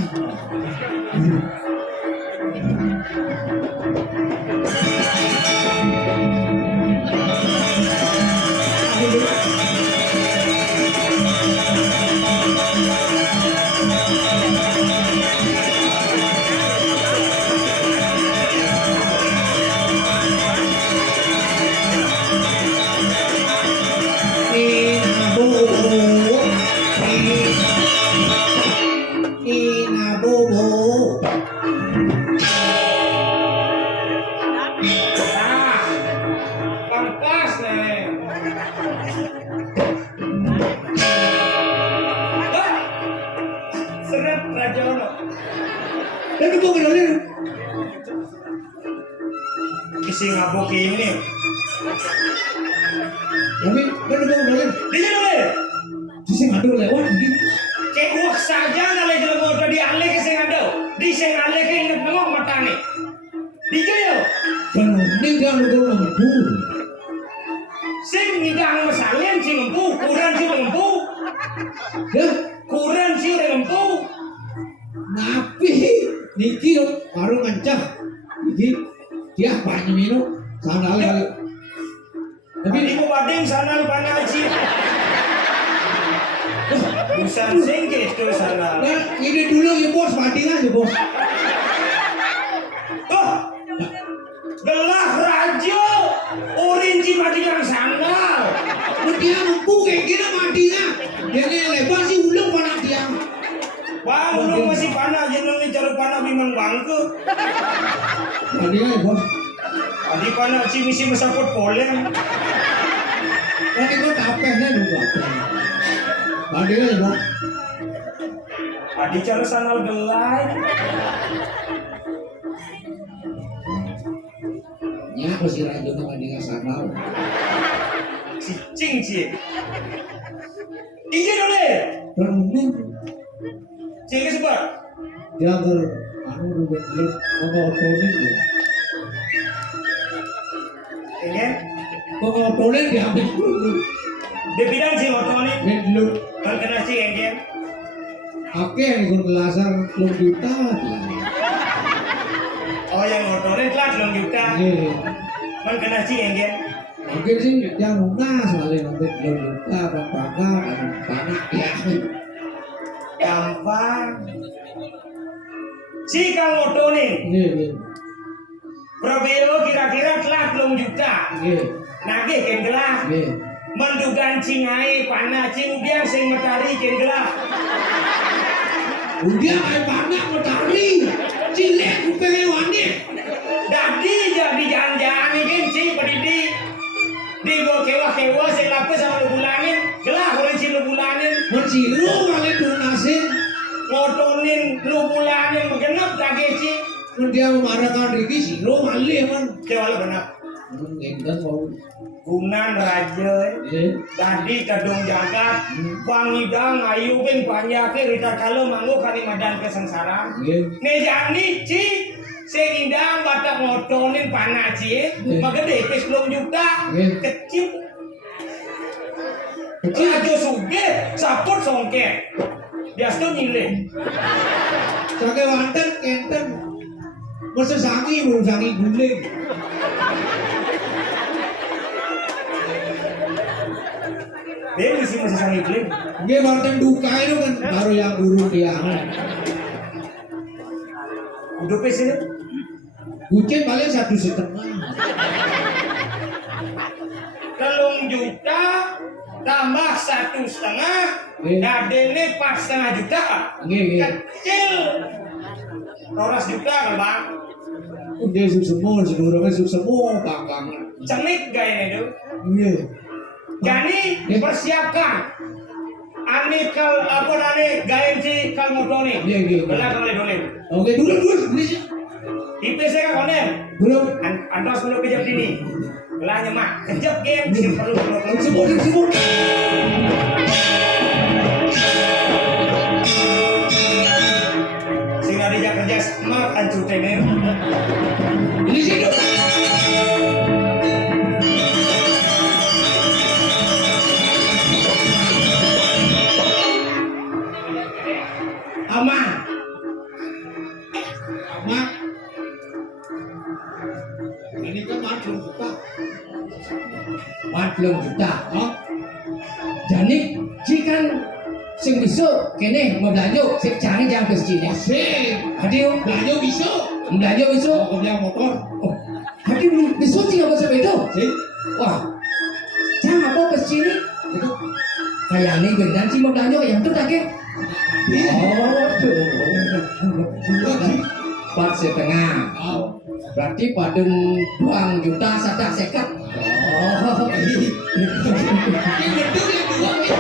Isi ngabuk ini. Tapi bener. Dia boleh. Sisi ngadu lewat begini. Kayak uak saja nalai jalan motor di alih ke sing ada. Di sing alih ke inget nengok matane. Di yo. Bener, ini dia lu mampu. Sing ngidang masalian sing empu, kurang sing empu. Ya, Kurang sing empu. napi niki baru ngancah. Niki dia banyak minum sana kali. Tapi di bading sana lupa ngaji. Busan sing gitu sana. Nah, ini dulu ya bos, banding aja bos. Oh, gelah rajo, orange mati yang sandal. Dia mampu kayak gini matinya. Dia lebar sih ulung panah dia. Bang, lu masih panah, jangan cara panah memang bangke. Banding aja bos. Adi panah si misi mesapot polem. Tadi gua tapehnya dulu. Banding aja bos. Adi cara sandal gelai. Ya, aku sih rajo sama dengan sandal. Cicing sih. Ije dole. Dan ini Cing ke sebab. dia anu udah otonin dia. Ingin? Otonin dia habis dulu. Dia bilang sih otonin. Dulu. Kan kena cing ingin. Oke, yang ikut kelasar 10 juta. Oh yang otonin kelas 2 juta. Iya. Kan kena cing ingin. Mungkin sih dia lunas soalnya nanti 10 juta apa banyak ya. Gampang. Si kang otonin. Iya. Probeo kira-kira kelas 2 juta. Iya. Nagih kan gelah. Iya. Mendugan cingai panah cing ubiang sing matahari kan gelah. Udah kayak banyak matahari. Cilek kupengnya wanit. Dadi jadi jangan-jangan ini cing pedidi. Di bawah kewa-kewa sing lapis sama lu bulanin. Gelah oleh cing lu bulanin. Mencilu kali lunasin. Ngotonin lu Dia memarahkan Riki Siro malih man. Kewala benar. Enten mau. Gunan raja. Tadi kadung jagat. Bangidang ayu ping panyake rita kalau manggo kali madan kesengsara. Nejani ci sing indang batak ngotonin panaci. Magede ke 10 juta. Kecil. Ajo suge sapot songke. Biasa nyile. Sake wanten enten. Masa sangi mau sangi guling. Dia masih sangi guling. Nggih wanten duka itu kan baru yang guru dia. Udah pesen. Kucing paling 1,5. 3 juta tambah 1,5. Dadene 4,5 juta. Nggih. Kecil. 12 juta kan bang. Dia semua sedurunge semua banget. Cenik gaya itu. Nggih. Jadi persiapkan. Ani kal apa nane gaya si kal motoni. Iya. Belah kali dulu. Oke dulu please. IPC kan konen. Belum. Antos belum kejap ini. Belah nyemak. Kejap game sih perlu. Semua. Sehingga dia kerja smart entertainer. Ini sih dong. Aman. Ini kan 40 juta. 40 juta. Oh. Jadi jika sing besok kene mau belanja sing jangan yang kecil ya. Sing. Adio belanja besok. Belanja besok. Mau beli motor. Oh. Adio besok sih apa sepeda? Sing. Wah. Jangan apa kecil ini. Itu kayaknya beneran sih mau belanja yang itu tak? Oh, tuh. 4,5. Berarti padun 2 juta sadak sekat. Oh, ini betul ya dua nih.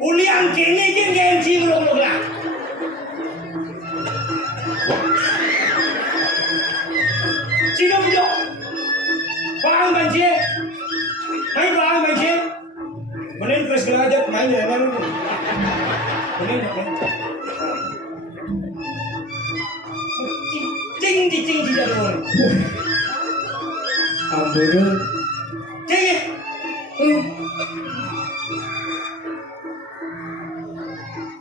Uliang kini kan genci belum lah. Cina pujo. Bang banjir. Main bang banjir. Main terus gelajah main ya kan. Main. Cing jadi orang. Ambil. Cing.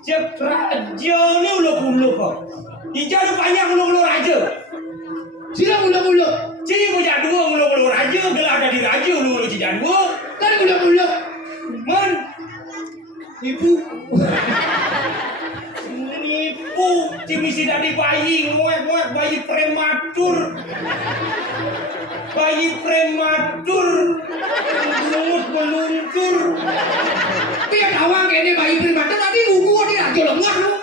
Cep raja ni uluk-uluk kok. Hijau ni banyak uluk-uluk raja. Sila uluk-uluk. Cini punya 2 uluk-uluk raja. Gelah ada di raja uluk-uluk cija 2. Kan uluk-uluk. Man. Ibu. Nipu. Cimisi dari bayi. Ngoek-ngoek bayi prematur. Bayi prematur. Lumut meluncur. Tiap awang kene bayi primata tadi nguku di raja lengah lu.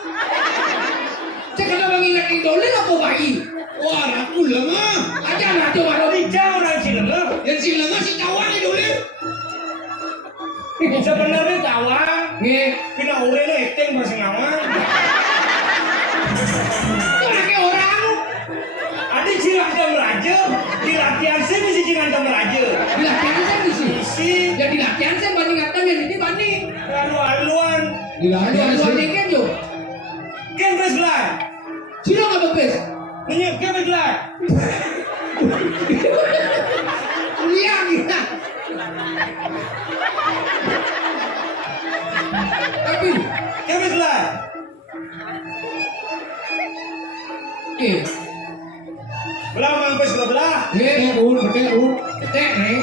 Cek kalau mengingat idolin apa bayi? Wah, aku lengah. Aja raja baru Hijau orang Cilengah. yang si lengah si tawang idolin. Sebenarnya tawang. Nggih. Pina urene eteng masih ngawang. Itu lagi orang. Ada Cilantam Raja. Di latihan sih mesti Cilantam Raja. Di latihan saya di sini. Isi. Ya di latihan saya banding ngatan yang ini banding. Lalu-laluan. Di latihan saya kan jo. Kan beslah. Sila nggak bebas. Menyek kan beslah. Tapi, Kami lah. eh, Belah mampus belah. betul, ketek nih.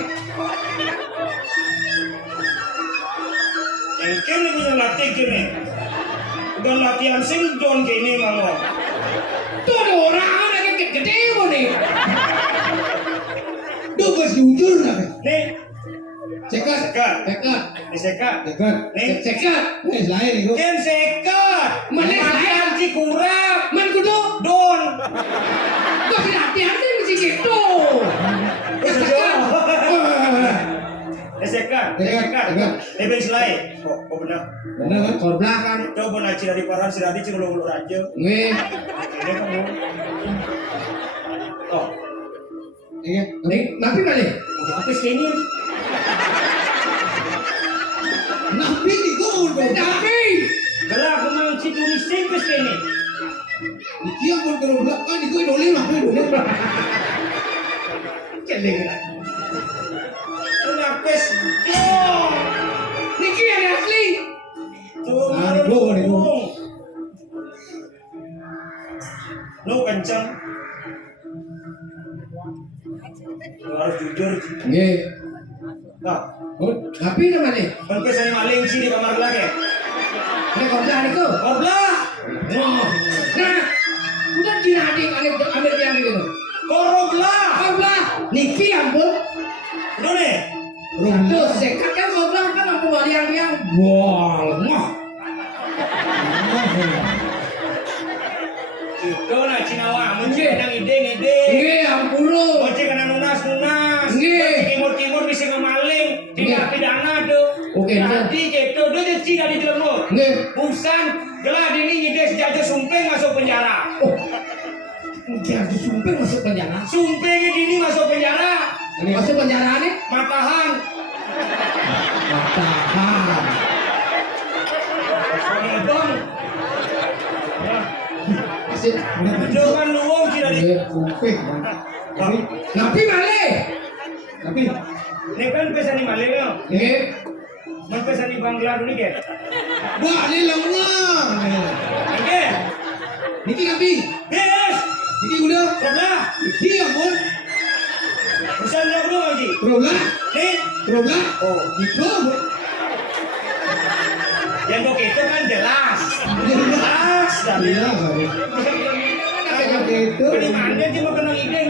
Yang kini punya latih kini. Dan latihan singdon kini mango. Tuh ada orang yang gede mau nih. Duh, gue jujur lah. Nih, Cekat. Ini sekat. Nih. Cekat. Selain itu. Ken sekat. Mana Makan saya? cikurap. Man kudu. Don. Kok tidak hati-hati mesti gitu. Sekat. Sekat. Eben selai. Oh benar. Benar kan? Kor belakang. Coba naci dari paran siradi cing ulo raja. Nih. Ini kamu. Oh, Iya. Napi balik. apa sih ini? Napi di gol. Napi. Gelah kemang cituri singkes kini. Dia pun kalau belakang di gol doleh napi doleh. Celeng. Kenapes? Oh, Niki yang asli. cuma Ah, di gol. Lu kencang. Lu harus jujur. Nggih. Nah, Oh, napi nama nih. kan kesini maling sih di kamar lagi. Ini kau belah itu. Korbelah. Oh. Nah, udah dinadik ambil yang gitu. Koroblah. Kau belah. Niki ampun. Udah nih. Tuh, sekat kan kau belah kan aku yang wah, ngah. Itu nak cinawa, mungkin nang ide. Nggih, ampun. Mungkin kena nunas. Nggih. Timur bisa ngemaling, tindak pidana tuh. Oke, Nanti gitu, dia jadi cina di dalam lu. Nggih. Busan, gelah ini ngide sejajah sumpeng masuk penjara. Oh. Mungkin aku sumpah masuk penjara. Sumpengnya gini masuk penjara. Ini masuk penjara nih. Matahan. Matahan. Bang. Masih Jangan luang cina di. sumpah. Napi male. Napi. Ini kan pesan di Malaysia. Nggih. Man pesan di Bangla dulu ke. Wah, ini lang. Oke. Niki napi. Yes. Niki udah. Koroblah. Niki ampun. Busan dah bro Haji. Berolah. Nih. Berolah. Oh. Niko. Yang kok itu kan jelas. Jelas. Dah Iya, bilang. sorry. Kayak gitu. Ini mana dia mau kena ide.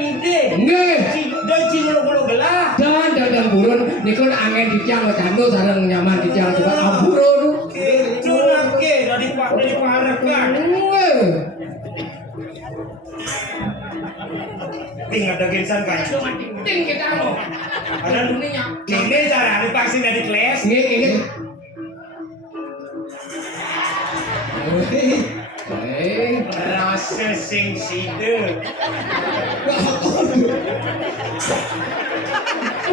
Nggih. Dan cilo gelah. Dan burun niku angin dicang candu sareng nyaman dicang juga amburun. Itu nake dari parekan. Ping ada gensan kan. Cuma ting kita lo. Ada dunia. Ini cara divaksin dari kelas. Nggih, nggih. Rasa sing sida.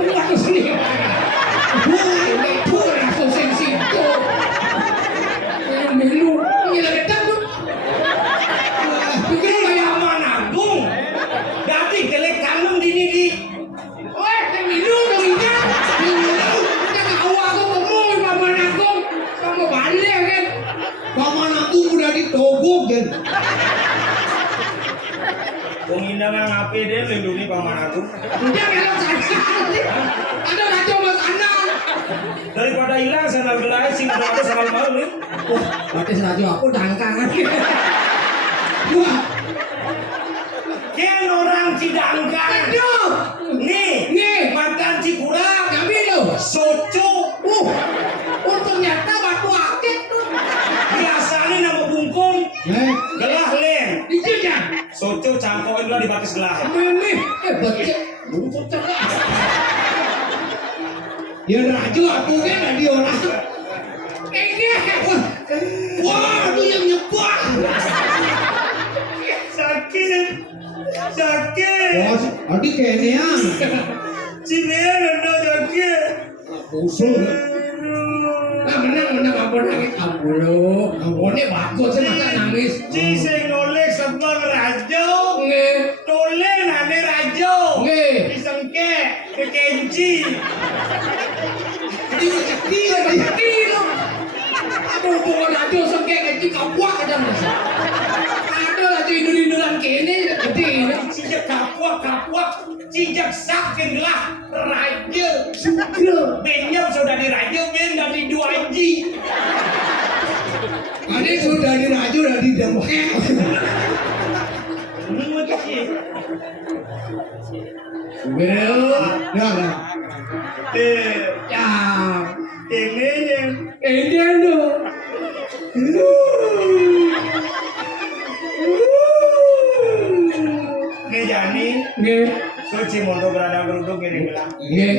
Aku sendiri. Wah, itu rasa sensi itu. Melu, ini lagi takut. Pikir kayak Paman Agung. Dati telek kanem dini di. weh, melu dong ini. Melu, jangan awak aku ngomong paman aku. Kamu balik kan? Paman aku udah ditogok kan. Pengindangan ngapain dia lindungi Paman Agung. Dia belok sana. Ada raja mas anak. Daripada hilang sandal gelah sing ada sandal malu nih. Wah, berarti raja aku dangkangan. Wah, Kian orang Cidangkang. aduh. Nih, mantan Cikurang. Kami lo. Soco. Ternyata batu akik tuh. Biasanya nama bungkung. Gelah len. Dijejak. Soco cangkokin gelah di batas gelah. Mimi, becek. Bungkuk cerah. Ya raja aku kan ada orang. Wah, itu yang nyebar. Sakit. Bos, adik kayaknya. Cinean ada sakit. Busuk. Nah, menang ampun nangis. Ampun lo. Ampunnya bagus sih masa nangis. Ci sing nolek sebel rajo. Nge. Tole nane rajo. Nge. Disengke ke kenci. Aduh lah tidur-tiduran kene gede ini. Cijak kapuak, cijak saking lah raja. Sugro. Benyam sudah diraja, ben dari 2 ji. Ade sudah diraju udah didemke. Bel, nah. Ya, ini dong. Ngejani, Nggih, suci mondo berada geruduk ini gelang. nggih.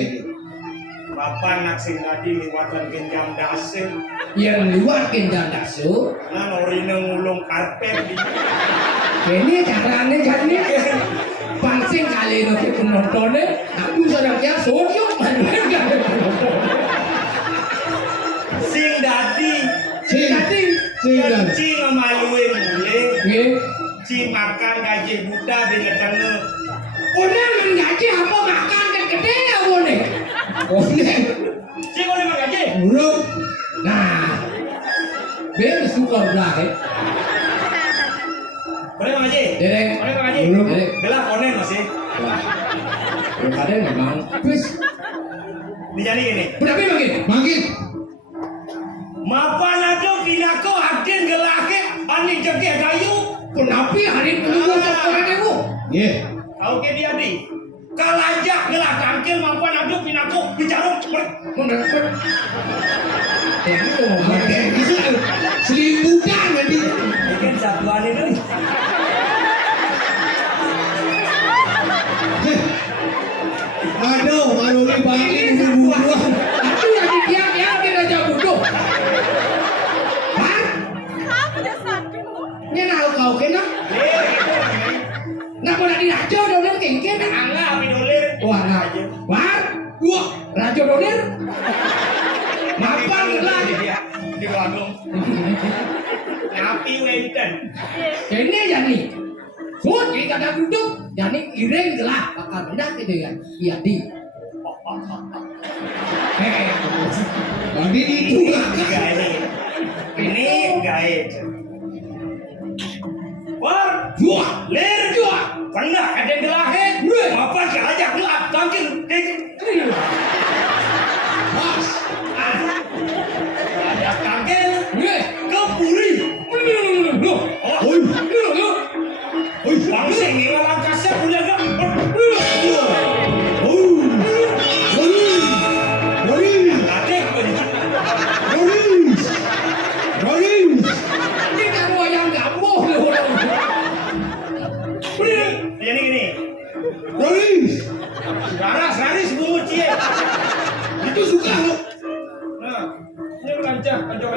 Bapak nak sing tadi liwatan genjam dasir. Yang liwat kendang dasu. Nah, norine ngulung karpet di. Ini caranya jadi pancing kali ini penontonnya. Aku sedang tiap soyok manusia gak ada penonton. Sing dadi, Tadi, ci ngamaluin mule, nggih. ci makan gaji buta di tengah. Udah menggaji apa makan kan gede ya boleh. Boleh. Ci kau lima gaji? Buruk. Nah, biar suka belah. Boleh Bang Haji? Derek. Boleh Bang Haji? Buruk. Derek. Gelah konen masih. Belum ada memang. Terus, Dijadi gini. berapa makin? Makin. Mapan ada pinako aden gelake ani jege kayu. Kenapa hari penunggu orang dewo? Iya. Kau ke dia di. Kalajak gelah kangkil mapan ada pinako bicara. Mendapat. Ini mau ada bisa selimutan nanti. Mungkin satuan itu. Aduh, baru dibalik buruan. Itu yang dia raja bodoh. Hah? Ini nak kau kena? Nak boleh diraja dolir kengken? Angga api dolir. Wah, nah. Wah, wah, raja dolir. Mapan lah. Di Bandung. Api wenten. Ini jadi. Sud, kita dah duduk. Jadi iring jelas bakal hendak gitu ya. Iya di. Jadi itu Gaet. Ini gaet. War, Wah, ler dua. pernah ada gelahet. Mapan kalajak gelap kangkil. Mas. Kalajak kangkil. Weh. Kepuri. Loh. Oh, Loh. langsung ini orang kasar udah gak. Adik benci. Kita mau yang gampang Jadi gini. Laris bungut cie. itu suka lo. Nah, ini kancah, kancah.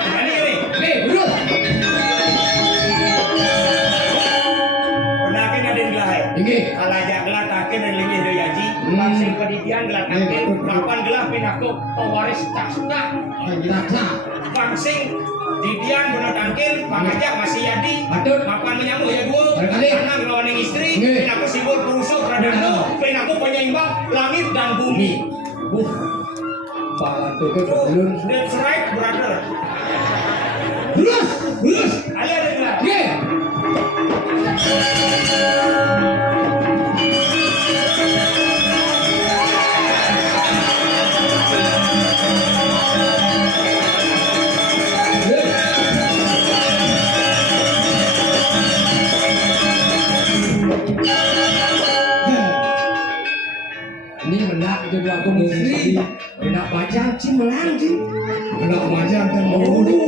Jadi gini. Betul. Pernah kan ada yang gelahet. Ini. Kalajak gelah takin dan lingi do yaji. Langsung kedidian gelah takin. Kapan gelah pinako pewaris tasna. Taksa. Langsing didian benar takin. Mangajak masih yadi. Betul. Mapan menyambut ya dua. Barangkali. Anak lawan yang istri. Nggih. Pinako simbol perusuk radano. Pinako penyeimbang langit dan bumi. Pala tuh ke belum. That's right, brother. Lurus. Ayo ada gelah. Ye. Ini menak jadi aku musri. Menak bajang cing melanjing. Menak bajang dan bodoh.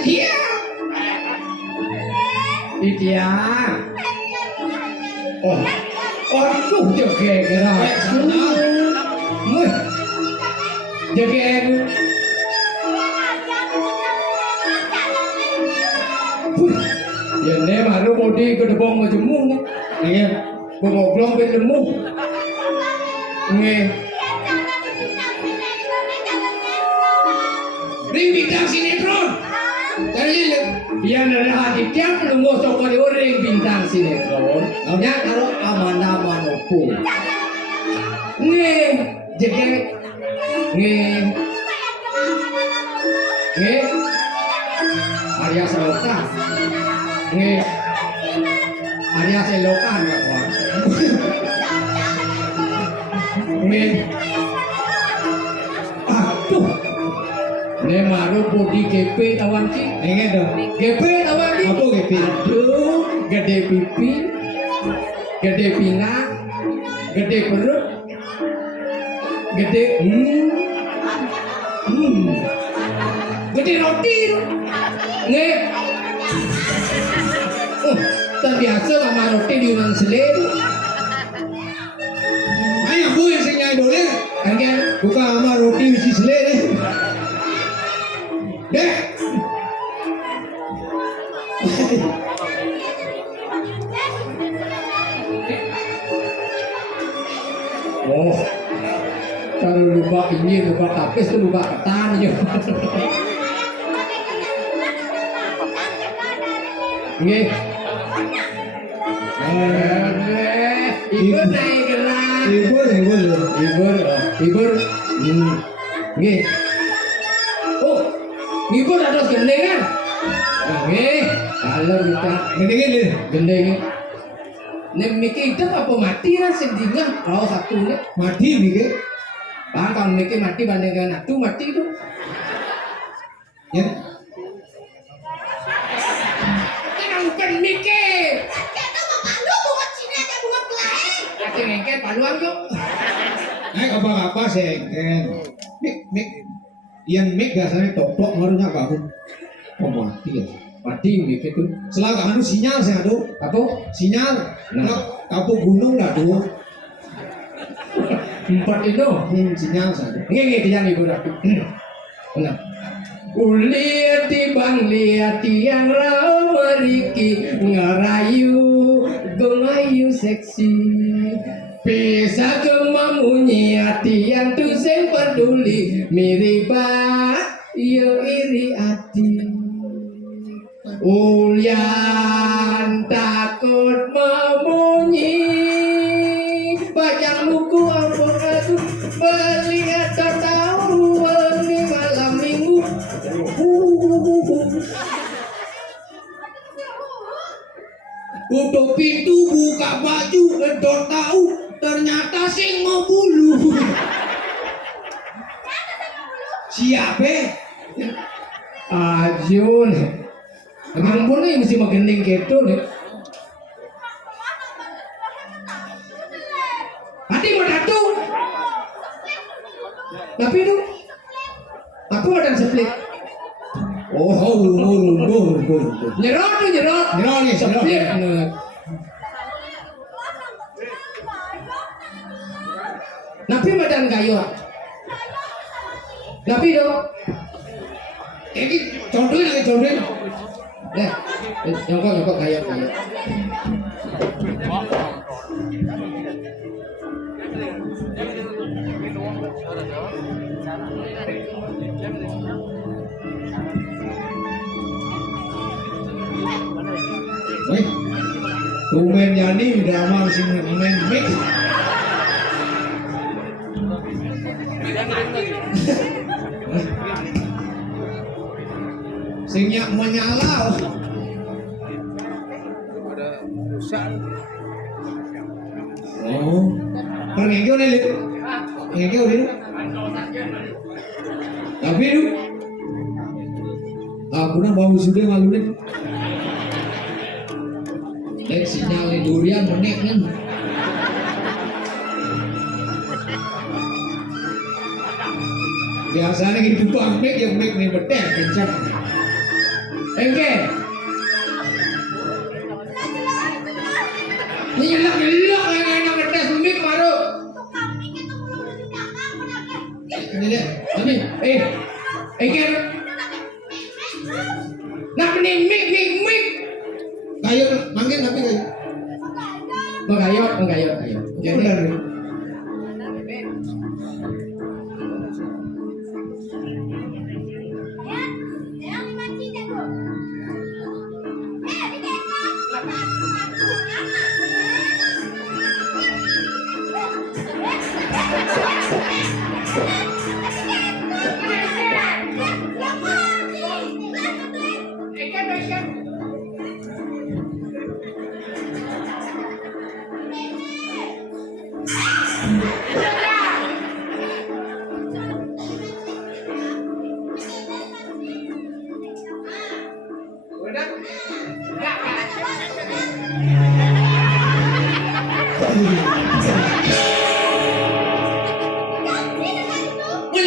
Dia. Dia. Oh, aduh jegek kira. Muh, jegek. Ya ne malu bodi ke debong majemu ni. Iya, bongoblong ke lemu. Nge. Ring bintang sinetron. Jadi dia dari hati tiap nunggu sokori ring bintang sinetron. Namanya kalau Amanda Manopo. Nge, jegek. Nge. Nge. Arya Seloka. Nge. Arya Seloka enggak kuat. Nge. Aduh. Ne maru bodi gepe tawan ki. Nge dong. Gepe tawan ki. Apa gepe? Aduh, gede pipi. Gede pinggang. Gede perut. Gede gede roti tu. Nge. Terbiasa sama roti di Unan Selir. Ayo bu yang saya idolin. Kan buka sama roti mesti Selir ni. Deh. Oh. Kalau lupa ini, lupa tapis tu lupa ketan je. Nge. Ibur naik gelang. Ibur. Nge. Oh, ibur ada gendeng kan? Nge. Kalau kita gendeng. Nek mikir hidup apa mati lah sedingah. Kalau satu ni mati mikir. Bang kalau mikir mati banding dengan satu mati tu. Ya. Bukan mikir. Kita mau malu bunga Cina aja bunga pelahe. Lagi ngengket paluang yuk. Naik apa-apa sengken. Mik. Yang mik biasanya tok-tok ngaruhnya kamu. Oh mati ya. Mati mikir tu. Selama anu sinyal saya aduh. Apa? Sinyal. Nah. Kapu gunung dah tuh. Empat itu. Sinyal saya. Nge yang ibu aku. Nah. Lihat yang rau meriki ngarayu gomayu seksi bisa kemamunyi hati yang tuh sing peduli miriba yo iri hati Ulyan takut memunyi bajang buku apa aku melihat tahu di malam minggu. Tutup pintu, buka baju, edot tahu ternyata sing mau bulu. Siapa? Ajun. Emang pun ini mesti magending gitu nih. Hati mau datu. Tapi itu aku ada seplit. Oh, lumur. Nyerot nih seplit. Tapi badan kayu. Tapi dong. Ini condohin. Deh, nyokok kayu. Wih, Tumen Yani drama sing main mik. Sing nyak menyala. Oh, ngengkeu nih, ngengkeu nih. Tapi lu, aku nak bau sudah malu nih. Lek sinyal durian menek kan. Biasanya gitu bang mik yang mik nih betek kencang. Engke. Ini nyelak yang enak betes mik baru. Ini dia. Ini. Engke. Nak ini mik. Kayu manggil tapi kayu. Menggayot. Jadi Benar.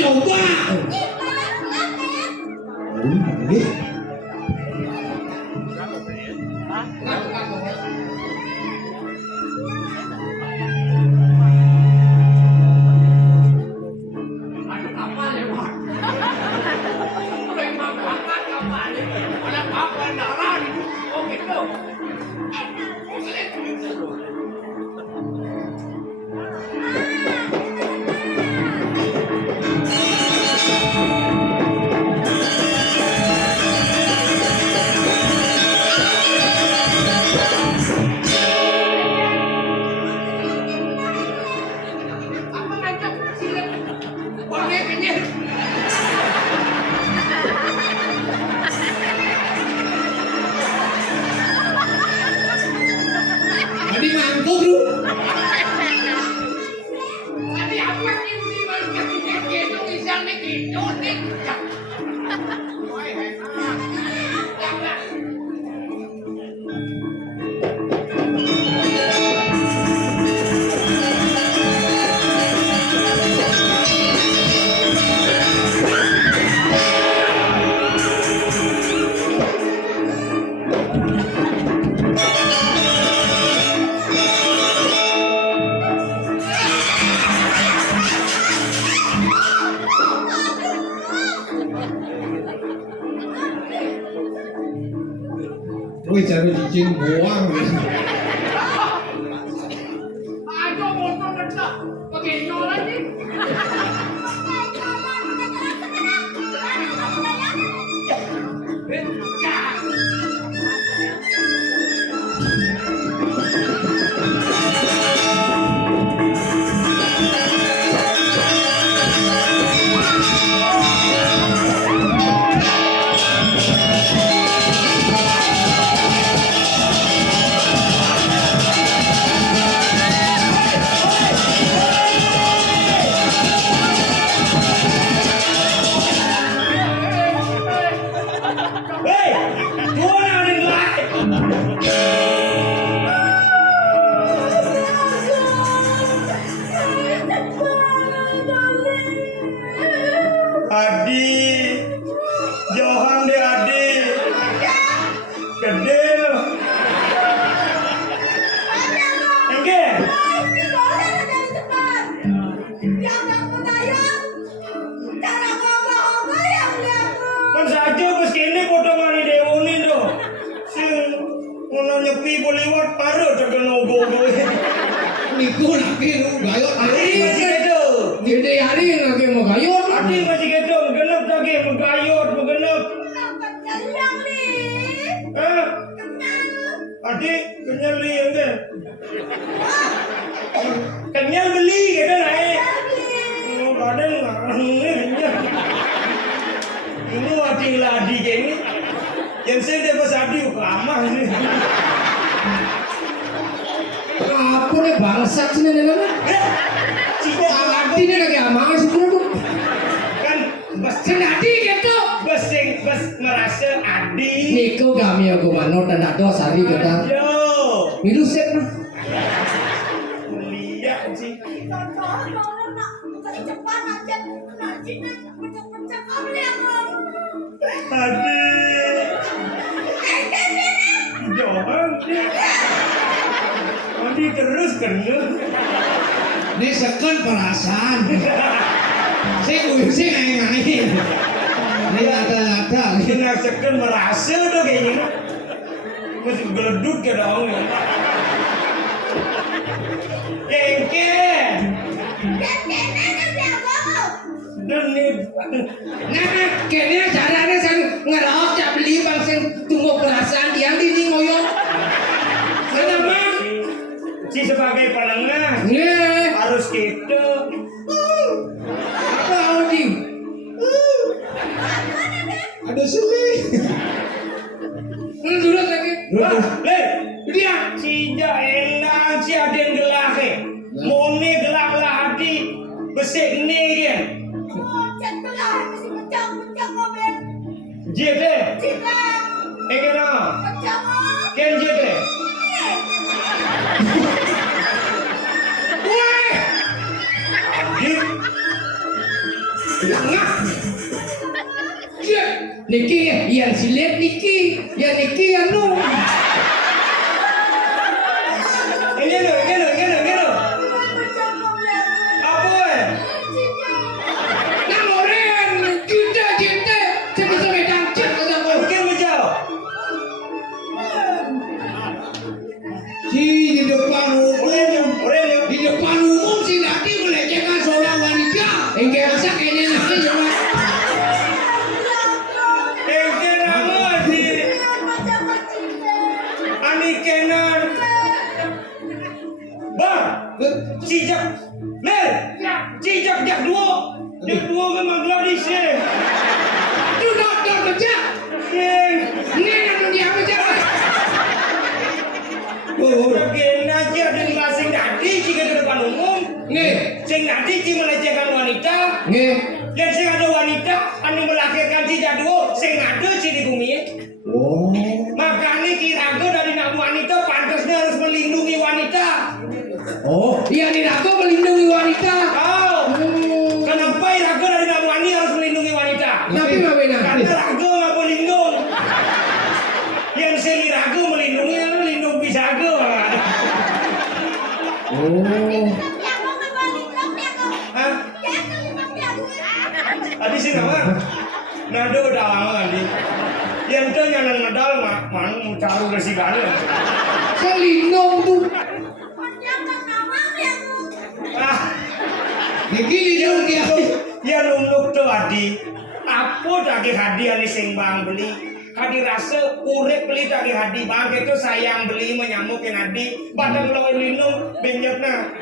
mencoba. Tadi mangkuk lu. Wih, cara cicing buang. Adi, Johan deh Adi, gede lo. Enggak, kan saja bos kini potongan ini dewoni tuh. Sing mau nyepi Bollywood paru terkena gogo. Niku lagi lu gayot Adi masih gitu. Gede hari lagi mau gayot. Adi masih gitu. Genep lagi menggayut, mengenep. Adi kenyal li enggak? Kenyal beli gitu naik. Oh, kadang ini kenyal. Ini adi ladi gini. Yang saya dapat adi lama ini. Apa nih bangsat sih nih nama? Cika Adi nih lagi amangan sih tuh. kan bas Senadi gitu. bas merasa adi. Niku kami aku mano tanda doa sari kita. Yo, Milu sep nah. lihat sih. Cepat aja, Adik. Jangan. Nanti terus kena. Ini seken perasaan. Saya sih ngain. Ini ada. Kena seken merasa tuh kayaknya. Masih geledut ke dong. Kengken. Denit. Nah, kayaknya caranya saya ngerok cak beli bang sing tunggu perasaan yang ini ngoyong. Kenapa? Si sebagai pelengah Nih, harus gitu. apa Audi? Ada sini. Dulu lagi. Wah, le, Dia. si enak si aden gelah ke. Mone gelah hati. Besek ni dia. Jete. Engena. Ken jete. Wah, Dik. ngah. Dia. Niki, yang silet Niki, yang Niki anu. Engena. Apa eh? Namoren, kita. Saya bisa medan cek kata kau. Mungkin macam. Si di depan umum. Orang Di depan umum si Nadi melecehkan seorang wanita. Enggak masa kayaknya nanti cuma. Engken amat di. Ani kenan. Bang. Cicak. Mer. Cicak jak dua. Jak dua ke Bangladesh. Itu dokter kerja. Yen. Ini yang dia kerja. Bagian aja dengan masing nadi jika ke depan umum. Nih, Sing nadi sing melecehkan wanita. nih. Dan sing ada wanita anu melahirkan cicak dua. Sing ada si di bumi. Oh. Makanya kirago dari nak wanita pantasnya harus melindungi wanita. Oh, iya nih aku melindungi wanita. Oh, kenapa rago dari nak wanita harus melindungi wanita? Tapi nggak benar. Karena rago nggak melindung. Yang sing rago melindungi anu lindung pisago. Oh, Hah? Tadi sih nama. Nado udah lama di. Yang tu nyanan medal mang caru resigane. saya lindung tuh. Ah, Niki lindung dia. ya nunuk tuh adi. Apa daging hadiah ni sing bang beli? Hadi rasa urip beli daging hadi bang itu sayang beli menyamukin hadi. Padahal kalau lindung benyakna.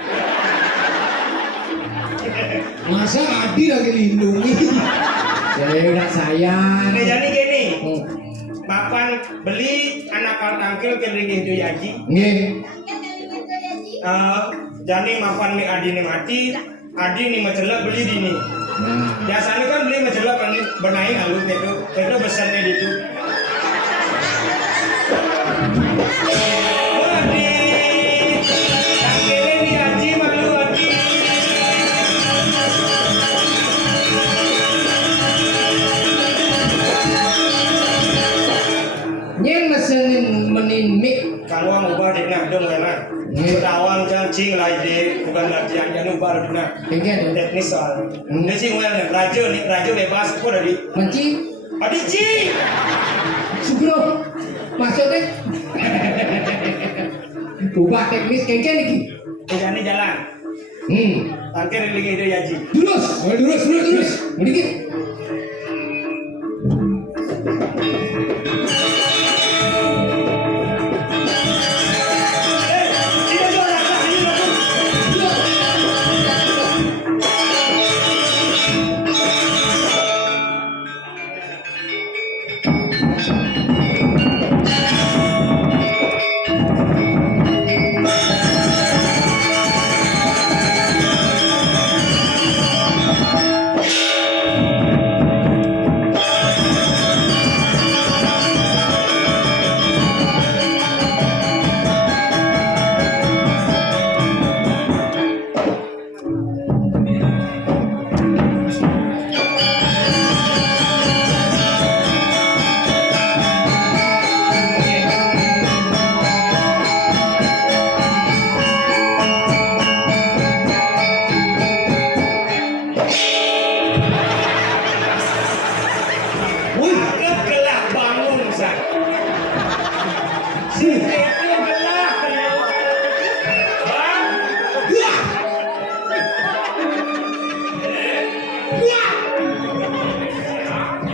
Masa Adi lagi lindungi. Saya udah sayang. Nah jadi gini, Hmm. mapan beli anak kal tangkil ke ringgih itu yaji. Nih, Jadi mapan mi adi ni mati, adi ni macelak beli di ni. nah, Biasanya kan beli macelak kan benahi halu itu besarnya itu. Adi, tangkilin di haji malu adi. yang mesenin menin mik. Kalau ang ubah di nak dong kan. Berawang cing lagi di bukan latihan jangan ubah di nak. Pengen Teknis soal. Ini sih nih rajo bebas kok dari. menci. Adi cing. Sugro, maksudnya. Ubah teknis kengken iki. Jadi jalan. Tangkir lagi itu yaji. Terus. Sedikit.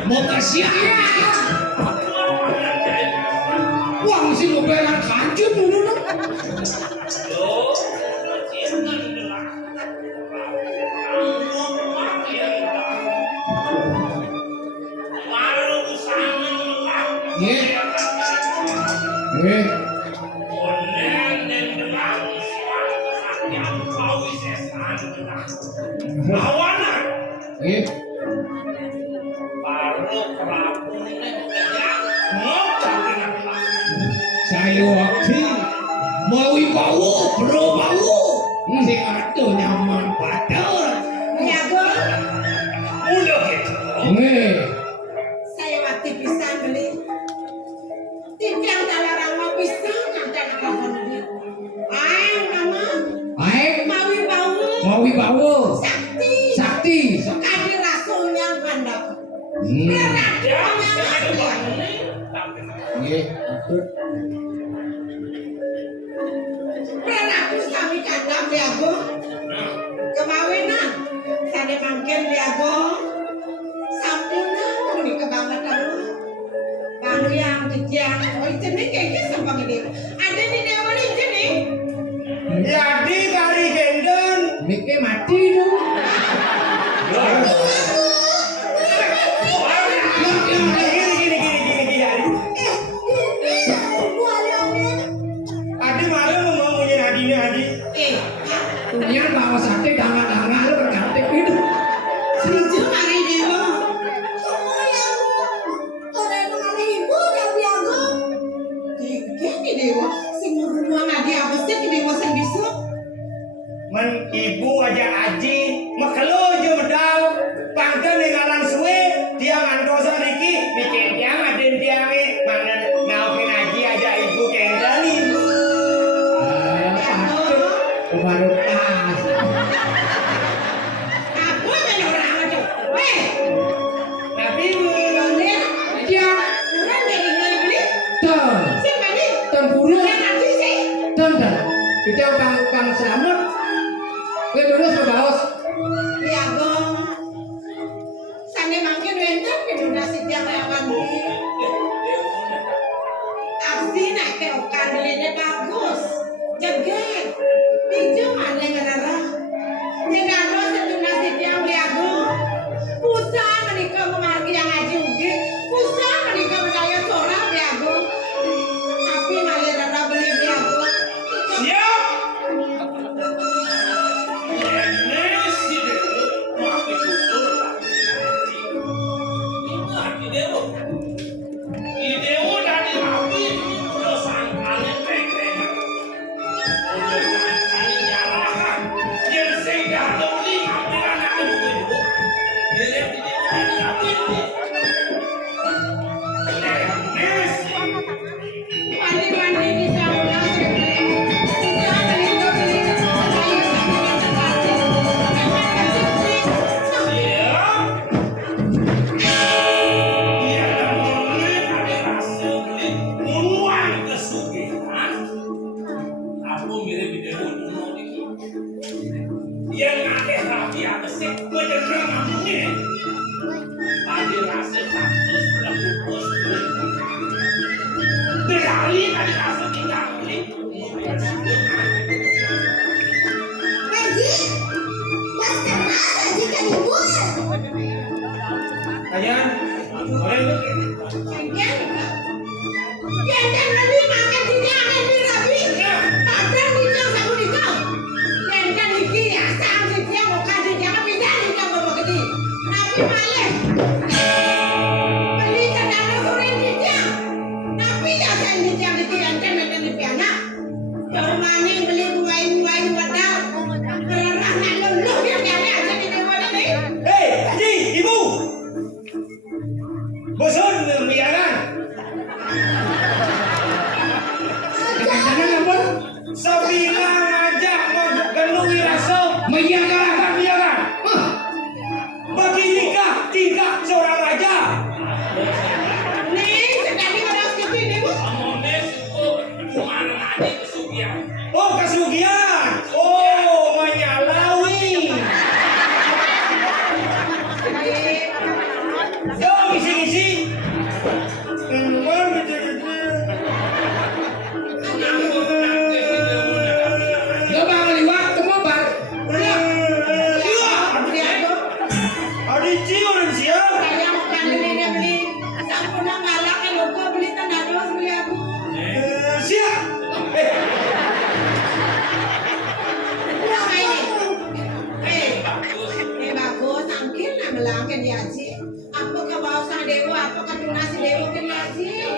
mau kasihan wang si mau beran kancut dulu saya waktu mau bau bro bau si ada nyaman padahal Nyago, Udah gitu. saya waktu bisa beli tiang talarang mau pisang ada nama beli. Ayo nama, mau bau sakti, sakti kadi rasulnya pandap. Berlaku sami kandang liago, kemawinan, sane mangken liago, sampuna muni kebangetan lu. Baru yang kejang, oh itu nih kayaknya sambang ini. Ada di dewa nih itu nih. Jadi kari gendon. miknya mati dong Gini. Adi malu ngomongin hadinya Adi. punya bawa sate dangan-dangan lu berganti itu Setuju mari dewa. Gini dewa, semua rumah ngadi apa sih ke dewa sendisu? Men ibu aja aji, makelo aja medal. Pangkat nengalan suwe, dia ngantosan Riki, bikin tiang aden tiange, mana naufin aji aja ibu kendali. baru pas Aku kan orang aja. Weh, Tapi ibu, bandir. dia Orang dari beli. ton Si balik. ton burung Yang nanti sih. ton kita bang selamat gue dulu sebaos Liago. Sane mangkin wenten kedunasi tiang lawan di. Aksi nak ke okan belinya bagus. Jeget. Itu mana ngerara. Nyegano sedunasi tiang liago. Pusa menikah memargi yang aji ugi. Pusa menikah menaya sorang liago. Tapi malah rara beli liago. siap. Mandi-mandi di sauna sebeli. Pusa menikah beli. Ayo sama tempati. Jangan kasih Yang ada rapi atas sih, beneran amunnya. Tadi rasa satu sudah pupus. Berani tadi rasa tidak boleh. Ayan, boleh lu? Jangan lebih makan tidak akan dirabi. Padahal dicang sama dicang. Jangan iki ya sang dicang mau kasih jangan bisa dicang mau gede. Tapi malah beli kadang sore dicang. Tapi ya sang dicang dicang dan di piana. Jauh mana beli buai wadah. Kerana nak luluh dia nyari aja di dewa ini. Hei, Haji, ibu. Bosan membiarkan. jangan apa Sabila ngajak mengenui rasa. menjaga Akan biarkan. Bagi nikah tidak seorang sih. Kenapa gitu-gitu? Lo bang liwat temu bar. Ada cium siap. Saya mau kandelnya beli. Sampun ngalak kan lupa beli tanda dos beli aku. Siap. Pulang ini. Bagus. Angkin lah melangkan dia sih. Apa ke bawah sang dewa, apa ke donasi dewa ke dia sih.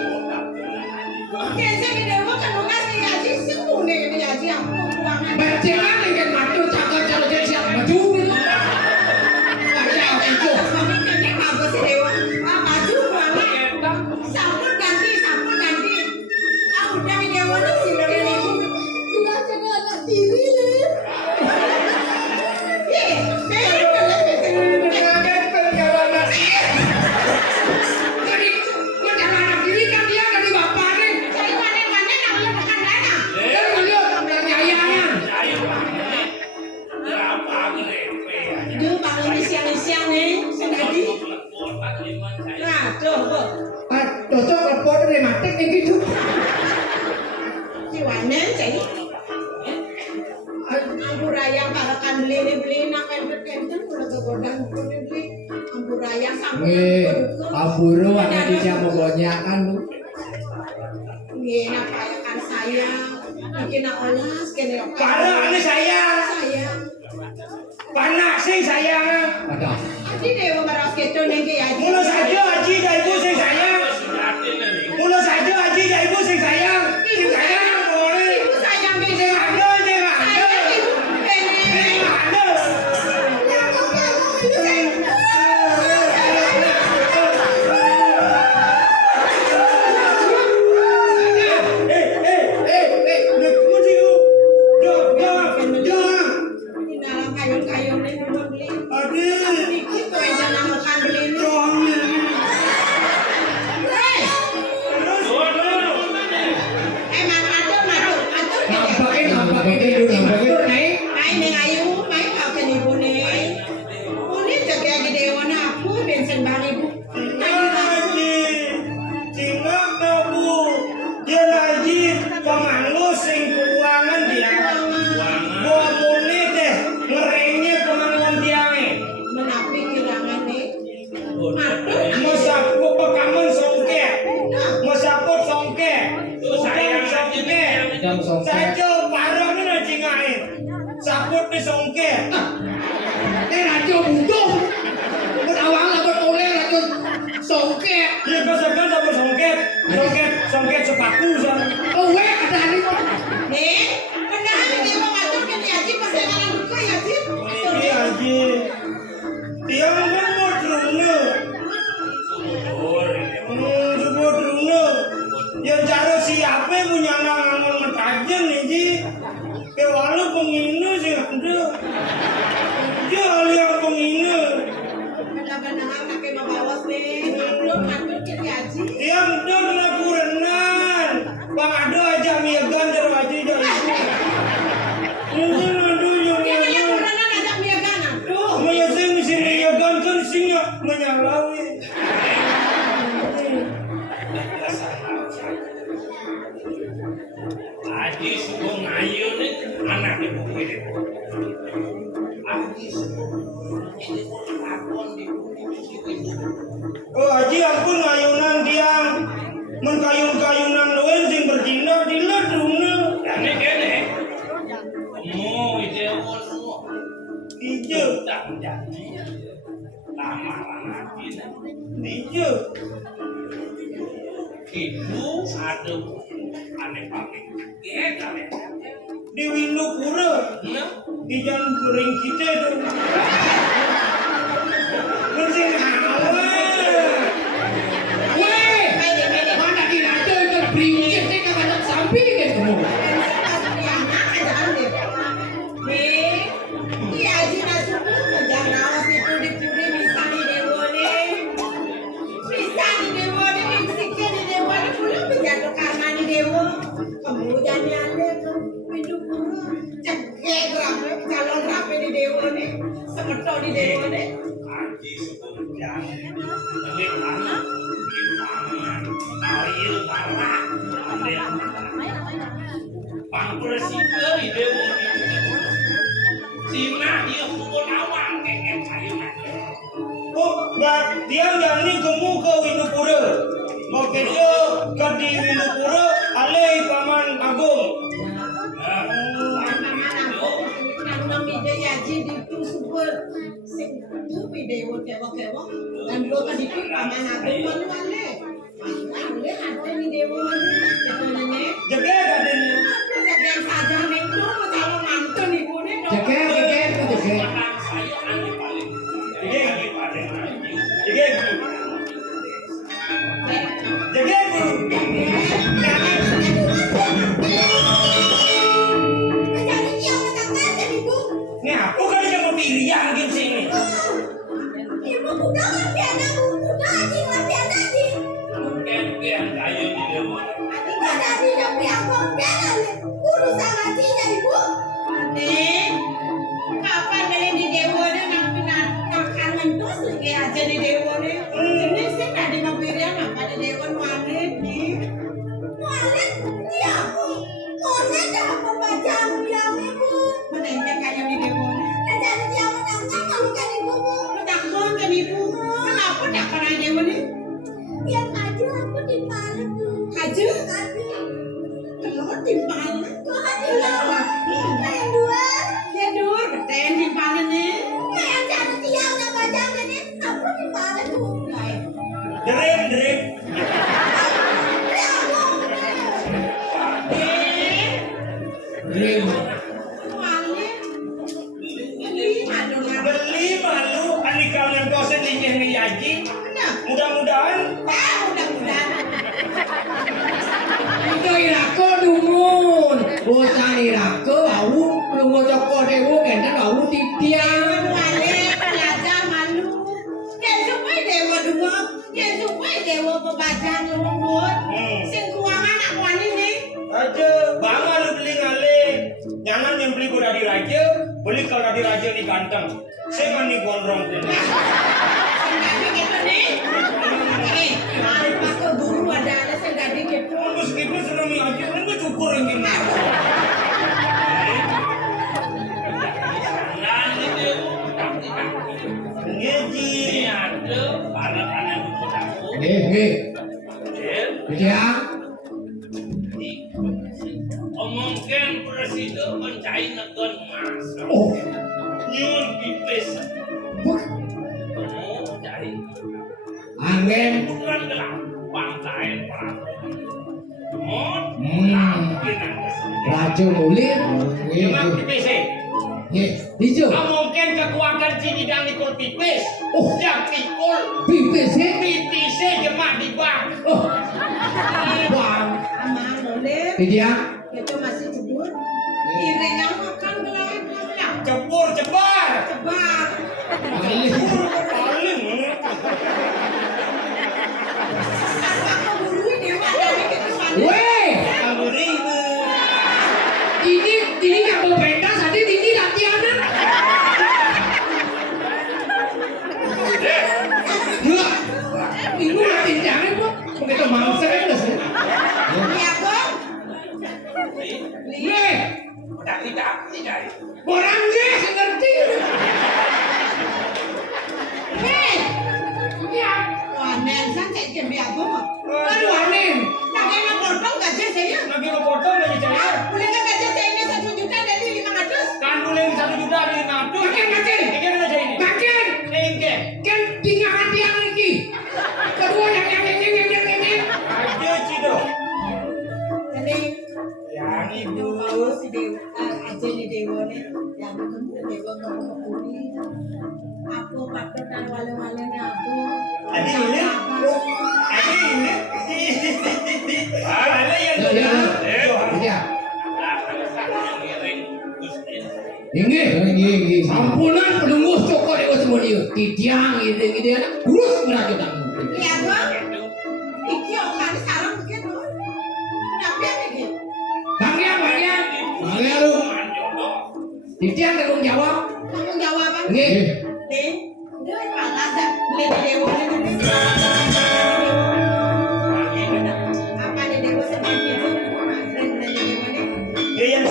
Kayaknya ke dewa ke donasi dia sih. Sempurna ke dia sih. Aku mau buangan. Bacaan dengan matur cakap cara jadi siap maju gitu. Baca itu. Ini bagus sih dewa. Maju buangan. Sampun ganti. Ah udah ini dewa tuh sih dari ibu. Kita jangan anak tiri le. Jadi lo jangan anak diri kan dia dari bapak nih. Dari beliau dari ayahnya. Dulu bangun siang-siang nih, sendiri. Nah, tuh, Cocok lepot dari matik yang gitu. si Wanen jadi. Ampur ayam karakan beli nak enter udah kegodang beli. Ampur ayam sampai. Aburo anak dia mau gonyakan lu. Nggih, nak kayakan saya. Mungkin nak olas kene. Para ini saya. Panak sing sayang. Ada. Adi dewa maras keto nengke ya. Mula saja Haji dan Ibu sing sayang. Mula saja Haji dan Ibu sing sayang. Sing sayang boleh. Ibu sayang ke Sing ada, sing ada. saya ibu kene. Sing ada. Nak kunci lu. Jangan. Di dalam kayu-kayu ini dulu beli. Adik. Dikit tuh aja nama makan beli ini. Nampakin dulu nampakin naik. Main ning ayu, main pakai ibu nih. Ini jaga gede warna aku bensin bang ibu. Haji, Cina nabu, dia lagi pemanggu sing keuangan dia. Gua muni deh ngerengnya pemangguan dia nih. Menapi kirangan nih. Masaku pekaman songke, masaku songke, sayang songke. Jam songke. Saja parah ni nak cingain, saput ni songke. Ini rajo butuh. Berawal lah beroleh rajo songke. Dia pasakan sama songke sepaku sana. Oh weh ada hari kok. Nih, benar ini mau ngatur ke dia sih pasangan buku ya sih. Ini Haji, dia kan mau teruna. Sebuah teruna. Yang cara siapa punya nangan metajen nih Ji. Kewalau pengina sih ada. Dia yang pengina. Benar-benar pakai bawas nih. Belum ngatur ke dia sih. Dia udah nak kurenan. Bang ada aja miagan jero aja jauh. Mungkin ada yang Dia banyak kurangnya ngajak miagan aduh. Maya sing sini miagan kan singa menyalawi. Haji suku ngayu nih anak ibu ini. Haji suku ini lakon di Oh Haji ampun ngayunan tiang. Mengkayun-kayunan loen sing berjina dila druna. Kene kene. Mu ide semua. Ijo, Tak jadi. Lamaran hati ijo. itu ada aneh pakai. Kene. Di windu pura. Di jalan kering kita tu. Mesin awal. Weh, mana di rajo itu beringkit nih kagak samping kan kamu. Seperti di dewa nih. Haji suku jangan. Ini anak presiden di dewa Cina dia kubur awang kayak kayu Oh, nggak, dia jadi kamu ke Windupura. Mau kerja ke di Windupura, alih paman agung. Nang video yaji di tu super sing tu video kewa-kewa dan dua kali tu paman aku malu-malu. Ale ada ni dewa ni, katanya. Jaga adanya. Jaga saja ni tu kalau mantan ibu ni. Jaga. saya aneh paling Ni aku kan yang mau pilihan di sini. mungkin kayu di dewa Kapan dari di dewa ni nak kangen tu segi aja di dewa ni. Jenis sih tadi mau pilih apa di dewa mana ni? Menengah kayak di dewa ni. Takut kan ibu? Kenapa tak kena dewa ni? Kaju? Telur timpal. Ya dur, betul timpal ni. Derem. Dream. Beli malu anikal yang dosen di Nyeri Yaji. Mudah-mudahan Ito irako dumun. Bosan irako bau lungo joko dewo kena bau titiang. aja bangga lu beli ngale. Jangan yang beli kuda di raja, beli kalau di raja di kantong. Saya kan di gondrong tu. Terus kita sudah aja, kan cukur yang gini. nah di dewa tapi Ngeji. ini ada para anak aku Dia. omongkan presiden mencari negon emas Oh. nyun pipis Buk. kamu cari Angin. bukan gelap pantai perahu kamu lampiran Rajo mulir. Memang pipis Hijau. mungkin kekuatan Cididang Nikol pipis. Oh. Yang Nikol Pipis pipisnya jemaah di bank. Oh. Bang. Dia. Itu masih tidur. Irennya makan gelap. Cepur cebar. Cepat. Alih. Paling. Apa buru dewa dari ketuaan? Weh. Aburi. Ini nggak mau pentas, tadi ini latihanan. Enggak. Ibu nanti jangan bu. Begitu mangsa kan sih. Iya kok. Weh. tidak Orang sih ngerti. Hei. Ya. Wanen san cek kembi aku. Aduh aneh. Nak enak potong gaji saya. Lagi lo potong lagi cari. Boleh kan gaji saya ini 1 juta dari 500? Kan boleh 1 juta dari 500. Makin. Ini aja ini. Makin. Engke. Kan tinggal tiang lagi. Kedua yang. Aja Cido. Jadi Yang itu. kalau si dewa aja nih dewa nih yang ketemu dewa kamu kepuri. Aku patut wale-wale nih aku. Adi ini. Adi ini. Ada yang Dia. Ini. Ampunan penunggu cokok dewa semua dia. Titiang ide anak terus merajuk tamu. Iya bang. Iki orang sekarang mungkin loh. Kenapa ya nih? Bang lu. Titiang tanggung jawab. Tanggung jawaban. Nggih. Nih, dia malas dah. Beli dewa nih. Apa nih dewa sedang gitu? Kemarin nanya dewa nih. Dia yang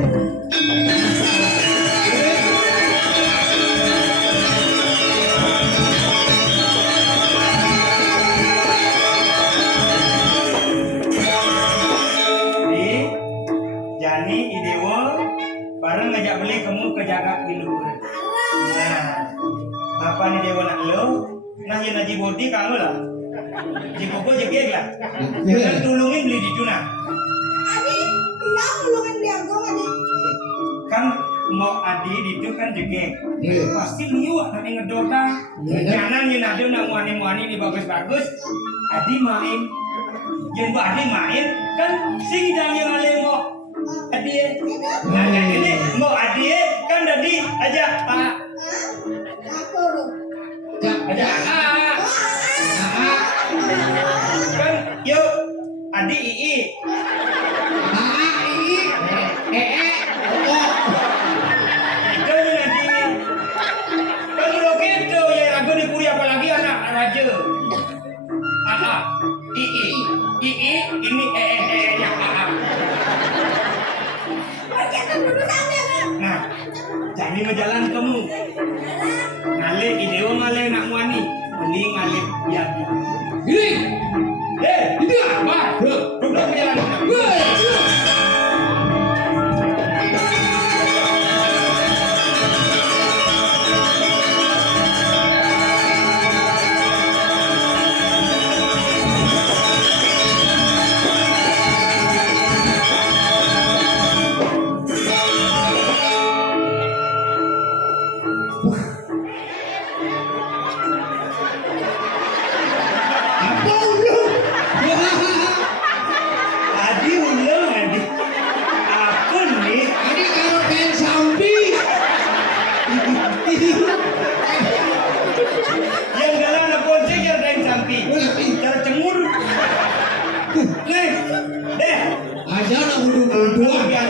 Di Jani Idewo bareng ngajak beli kamu ke jagat ilur. Nah, apa nih Dewa nak lo? Nah yang naji bodi kamu lah. Jikoko jegeg lah. Jangan tulungin beli di tuna. Adi, tinggal tulungin dia gong Adi. Kan mau adi itu kan jegeg. Iya. Pasti liwat nanti ngedota. Jangan yang ada nak muani-muani ini bagus-bagus. Adi main. Yang buat adi main kan sing dan yang ada mau adi. Nah ini mau adi kan tadi aja pak. Aku loh. Aja kan yuk adi ii. Itu nanti kan lo gitu ya aku dipuri apalagi anak raja. Ii ini yang Pergi dulu sampai kan. Nah, jadi berjalan kamu. Ngale ideo ngale nak muani, beli ngale jadi. Gini, Itu apa? Duduk berjalan. apa ulung? Adi ulang adi. Aku nih. Ini karo kain sampi. Yang dalam anak bonceng yang lain sampi. Cara cemur. Nih, deh. Aja nak budu-budu. Biar